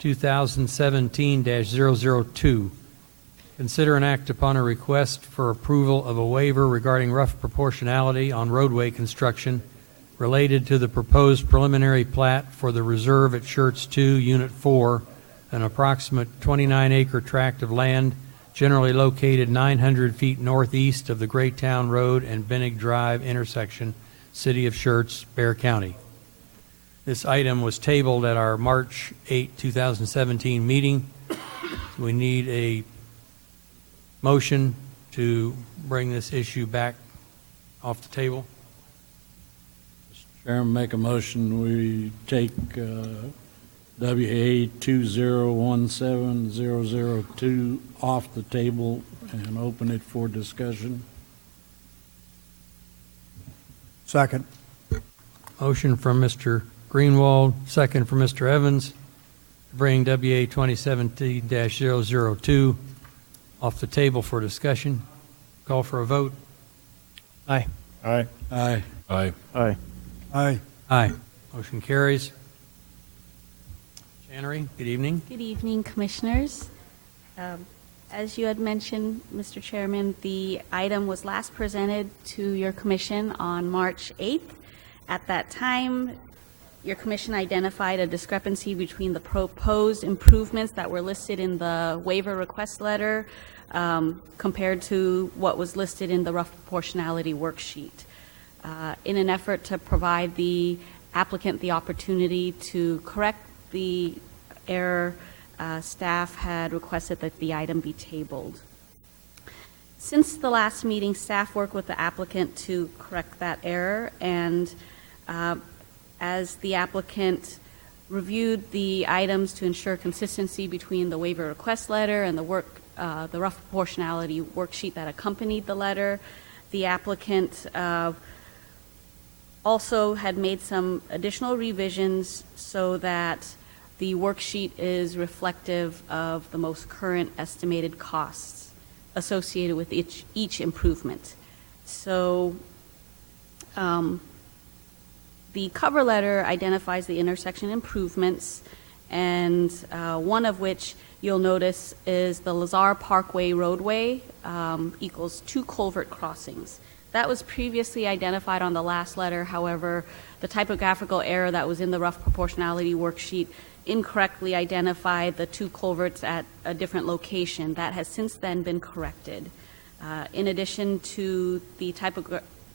2017-002. Consider and act upon a request for approval of a waiver regarding rough proportionality on roadway construction related to the proposed preliminary plat for the reserve at Schertz 2, Unit 4, an approximate 29-acre tract of land generally located 900 feet northeast of the Greytown Road and Bennig Drive intersection, City of Schertz, Bexar County. This item was tabled at our March 8, 2017 meeting. We need a motion to bring this issue back off the table. Chairman, make a motion, we take WA 2017-002 off the table and open it for discussion. Second. Motion from Mr. Greenwald, second from Mr. Evans, to bring WA 2017-002 off the table for discussion. Call for a vote. Aye. Aye. Aye. Aye. Aye. Aye. Aye. Motion carries. Channery, good evening. Good evening, Commissioners. As you had mentioned, Mr. Chairman, the item was last presented to your Commission on March 8th. At that time, your Commission identified a discrepancy between the proposed improvements that were listed in the waiver request letter compared to what was listed in the rough proportionality worksheet. In an effort to provide the applicant the opportunity to correct the error, staff had requested that the item be tabled. Since the last meeting, staff worked with the applicant to correct that error, and as the applicant reviewed the items to ensure consistency between the waiver request letter and the rough proportionality worksheet that accompanied the letter, the applicant also had made some additional revisions so that the worksheet is reflective of the most current estimated costs associated with each improvement. So the cover letter identifies the intersection improvements, and one of which you'll notice is the Lazar Parkway roadway equals 2 culvert crossings. That was previously identified on the last letter. However, the typographical error that was in the rough proportionality worksheet incorrectly identified the 2 culverts at a different location. That has since then been corrected. In addition to the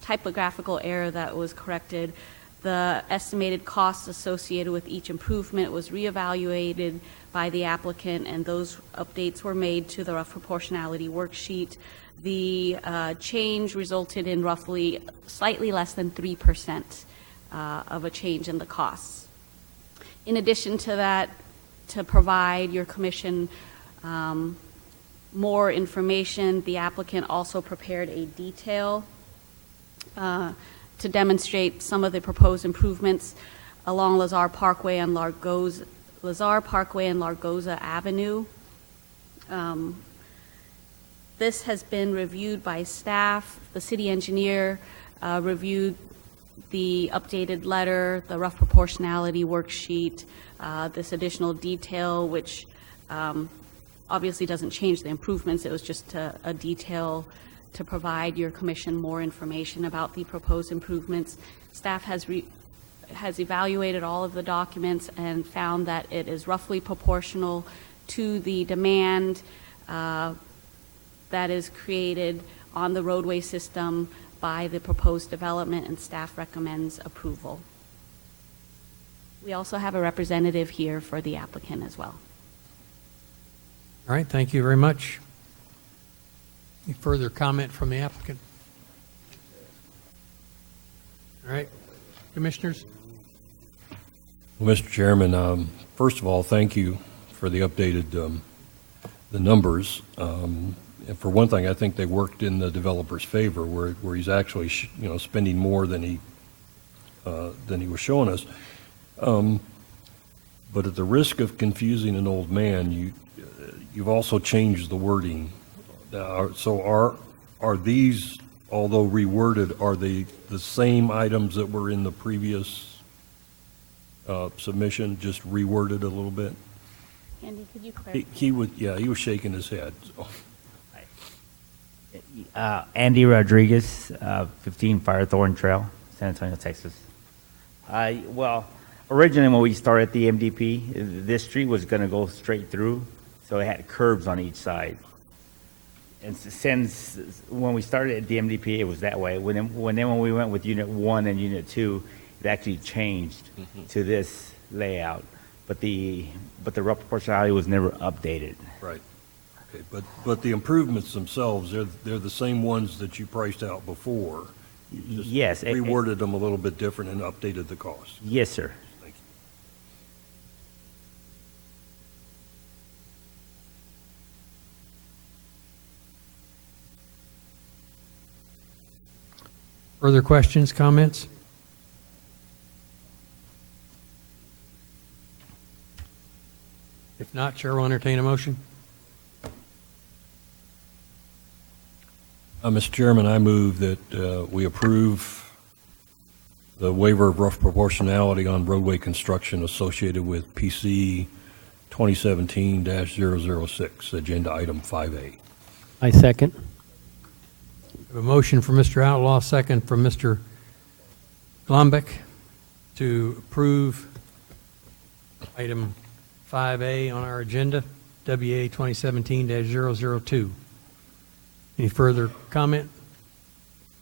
typographical error that was corrected, the estimated costs associated with each improvement was reevaluated by the applicant, and those updates were made to the rough proportionality worksheet. The change resulted in roughly slightly less than 3% of a change in the costs. In addition to that, to provide your commission more information, the applicant also prepared a detail to demonstrate some of the proposed improvements along Lazar Parkway and Largoza Avenue. This has been reviewed by staff. The city engineer reviewed the updated letter, the rough proportionality worksheet, this additional detail, which obviously doesn't change the improvements. It was just a detail to provide your commission more information about the proposed improvements. Staff has evaluated all of the documents and found that it is roughly proportional to the demand that is created on the roadway system by the proposed development, and staff recommends approval. We also have a representative here for the applicant as well. All right, thank you very much. Any further comment from the applicant? All right, commissioners? Well, Mr. Chairman, first of all, thank you for the updated the numbers. And for one thing, I think they worked in the developer's favor, where he's actually spending more than he was showing us. But at the risk of confusing an old man, you've also changed the wording. So are these, although reworded, are they the same items that were in the previous submission, just reworded a little bit? Andy, could you clarify? He was shaking his head. So. Andy Rodriguez, 15 Firethorn Trail, San Antonio, Texas. Well, originally when we started the MDP, this street was going to go straight through, so it had curbs on each side. And since when we started at the MDP, it was that way. When we went with Unit 1 and Unit 2, it actually changed to this layout. But the rough proportionality was never updated. Right. Okay. But the improvements themselves, they're the same ones that you priced out before. You just yes. reworded them a little bit different and updated the cost. Yes, sir. Thank you. Further questions, comments? If not, Chair will entertain a motion. Mr. Chairman, I move that we approve the waiver of rough proportionality on roadway construction associated with PC 2017-006, Agenda Item 5A. I second. We have a motion from Mr. Outlaw, second from Mr. Glombeck to approve Item 5A on our agenda, WA 2017-002. Any further comment?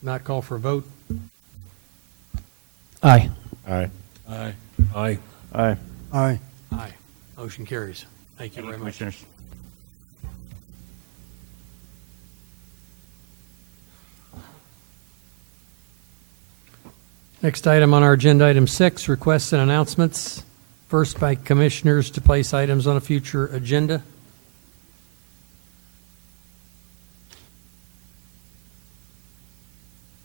Not call for a vote? Aye. Aye. Aye. Aye. Aye. Aye. Aye. Motion carries. Thank you very much. Commissioners. Next item on our agenda, Item 6, requests and announcements. First by commissioners to place items on a future agenda.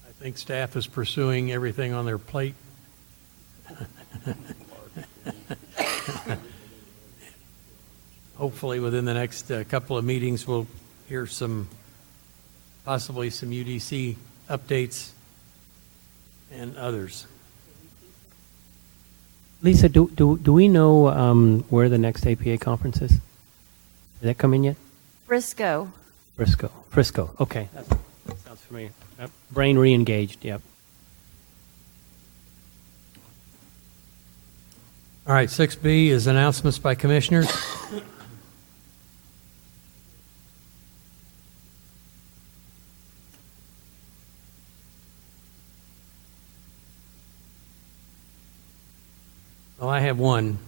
I think staff is pursuing everything on their plate. Hopefully within the next couple of meetings, we'll hear possibly some UDC updates and others. Lisa, do we know where the next APA conference is? Did that come in yet? Briscoe. Frisco. Okay. That sounds familiar. Yep. Brain re-engaged, yep. All right, 6B is announcements by commissioners. Well, I have one.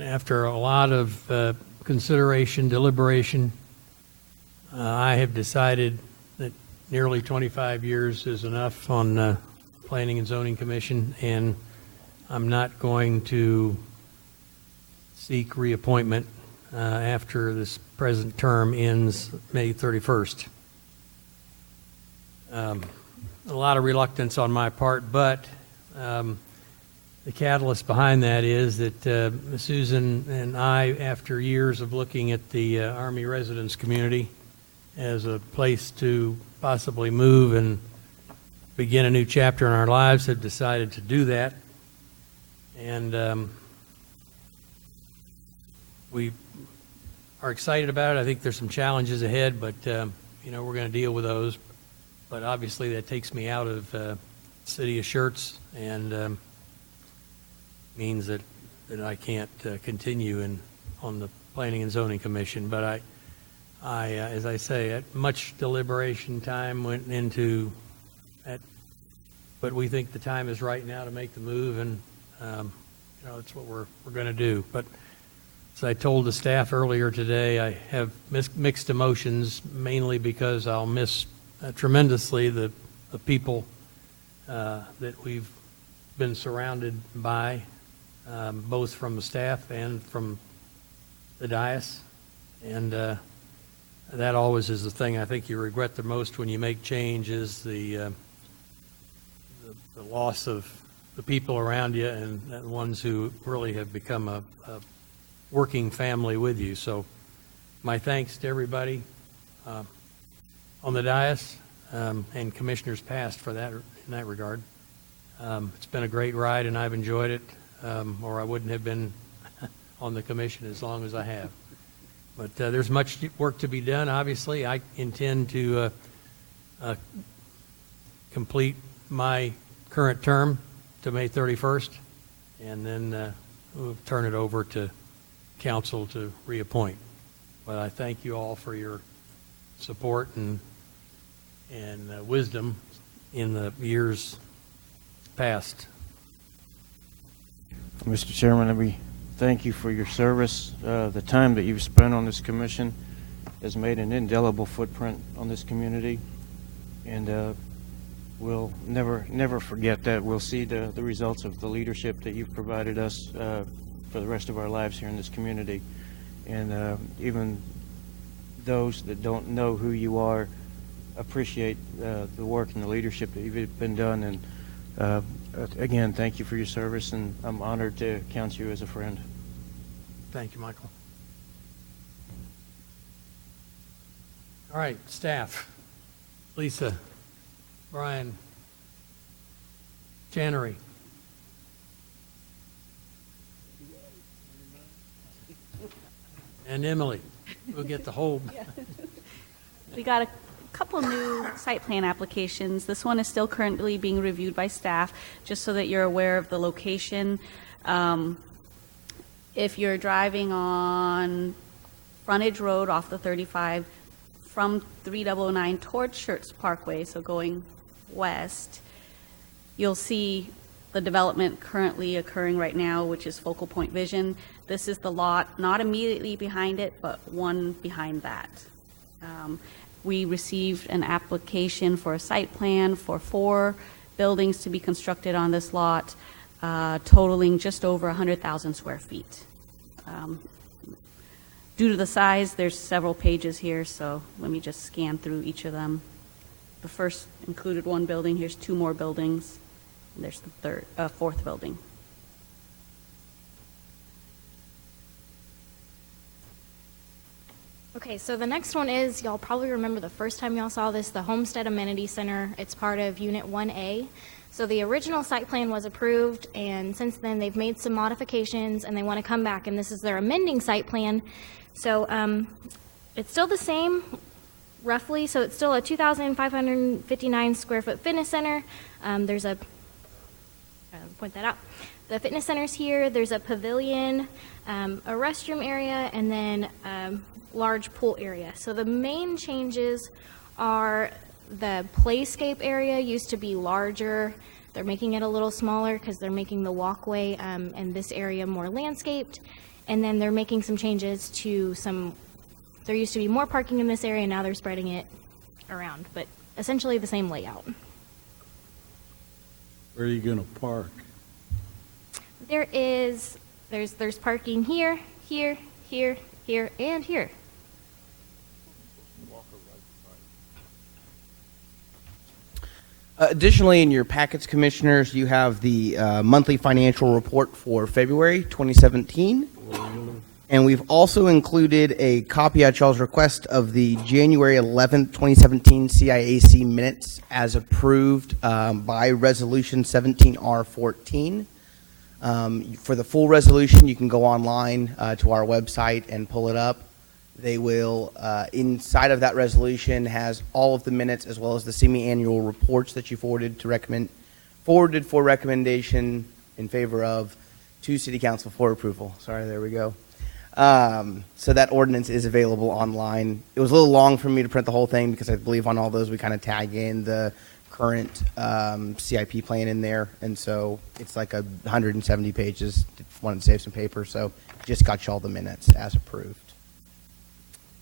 After a lot of consideration, deliberation, I have decided that nearly 25 years is enough on Planning and Zoning Commission, and I'm not going to seek reappointment after this present term ends May 31st. A lot of reluctance on my part, but the catalyst behind that is that Susan and I, after years of looking at the Army residence community as a place to possibly move and begin a new chapter in our lives, have decided to do that. And we are excited about it. I think there's some challenges ahead, but you know, we're going to deal with those. But obviously that takes me out of city of Schertz, and means that I can't continue on the Planning and Zoning Commission. But I as I say, much deliberation time went into that, but we think the time is right now to make the move, and you know, it's what we're going to do. But as I told the staff earlier today, I have mixed emotions, mainly because I'll miss tremendously the people that we've been surrounded by, both from the staff and from the dais. And that always is the thing I think you regret the most when you make change, is the loss of the people around you and the ones who really have become a working family with you. So my thanks to everybody on the dais and commissioners past for that, in that regard. It's been a great ride, and I've enjoyed it, or I wouldn't have been on the commission as long as I have. But there's much work to be done, obviously. I intend to complete my current term to May 31st, and then we'll turn it over to council to reappoint. But I thank you all for your support and wisdom in the years past. Mr. Chairman, let me thank you for your service. The time that you've spent on this commission has made an indelible footprint on this community, and we'll never forget that. We'll see the results of the leadership that you've provided us for the rest of our lives here in this community. And even those that don't know who you are appreciate the work and the leadership that you've been done. And again, thank you for your service, and I'm honored to count you as a friend. Thank you, Michael. All right, staff. Lisa, Brian, Channery. And Emily. We'll get the whole. We got a couple new site plan applications. This one is still currently being reviewed by staff, just so that you're aware of the location. If you're driving on Frontage Road off the 35 from 3009 towards Schertz Parkway, so going west, you'll see the development currently occurring right now, which is Focal Point Vision. This is the lot not immediately behind it, but one behind that. We received an application for a site plan for 4 buildings to be constructed on this lot, totaling just over 100,000 square feet. Due to the size, there's several pages here, so let me just scan through each of them. The first included 1 building. Here's 2 more buildings. And there's the 4th building. Okay, so the next one is, y'all probably remember the first time y'all saw this, the Homestead Amenity Center. It's part of Unit 1A. So the original site plan was approved, and since then they've made some modifications, and they want to come back, and this is their amending site plan. So it's still the same, roughly. So it's still a 2,559 square foot fitness center. There's a, point that out. The fitness center's here. There's a pavilion, a restroom area, and then large pool area. So the main changes are the playscape area used to be larger. They're making it a little smaller because they're making the walkway and this area more landscaped. And then they're making some changes to there used to be more parking in this area, now they're spreading it around, but essentially the same layout. Where are you going to park? There's parking here, here, here, here, and here. Additionally, in your packets, Commissioners, you have the monthly financial report for February 2017. And we've also included a copy at y'all's request of the January 11th, 2017 CIAC minutes as approved by Resolution 17R14. For the full resolution, you can go online to our website and pull it up. They will, inside of that resolution, has all of the minutes as well as the semi-annual reports that you forwarded for recommendation in favor of to City Council for approval. Sorry, there we go. So that ordinance is available online. It was a little long for me to print the whole thing because I believe on all those we kind of tag in the current CIP plan in there, and so it's like 170 pages. Wanted to save some paper, so just got you all the minutes as approved.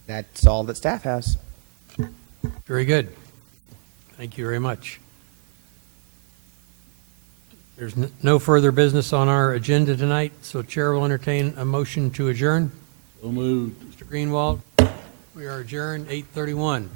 That's all that staff has. Very good. Thank you very much. There's no further business on our agenda tonight, so Chair will entertain a motion to adjourn. So moved. Mr. Greenwald, we are adjourned 8:31.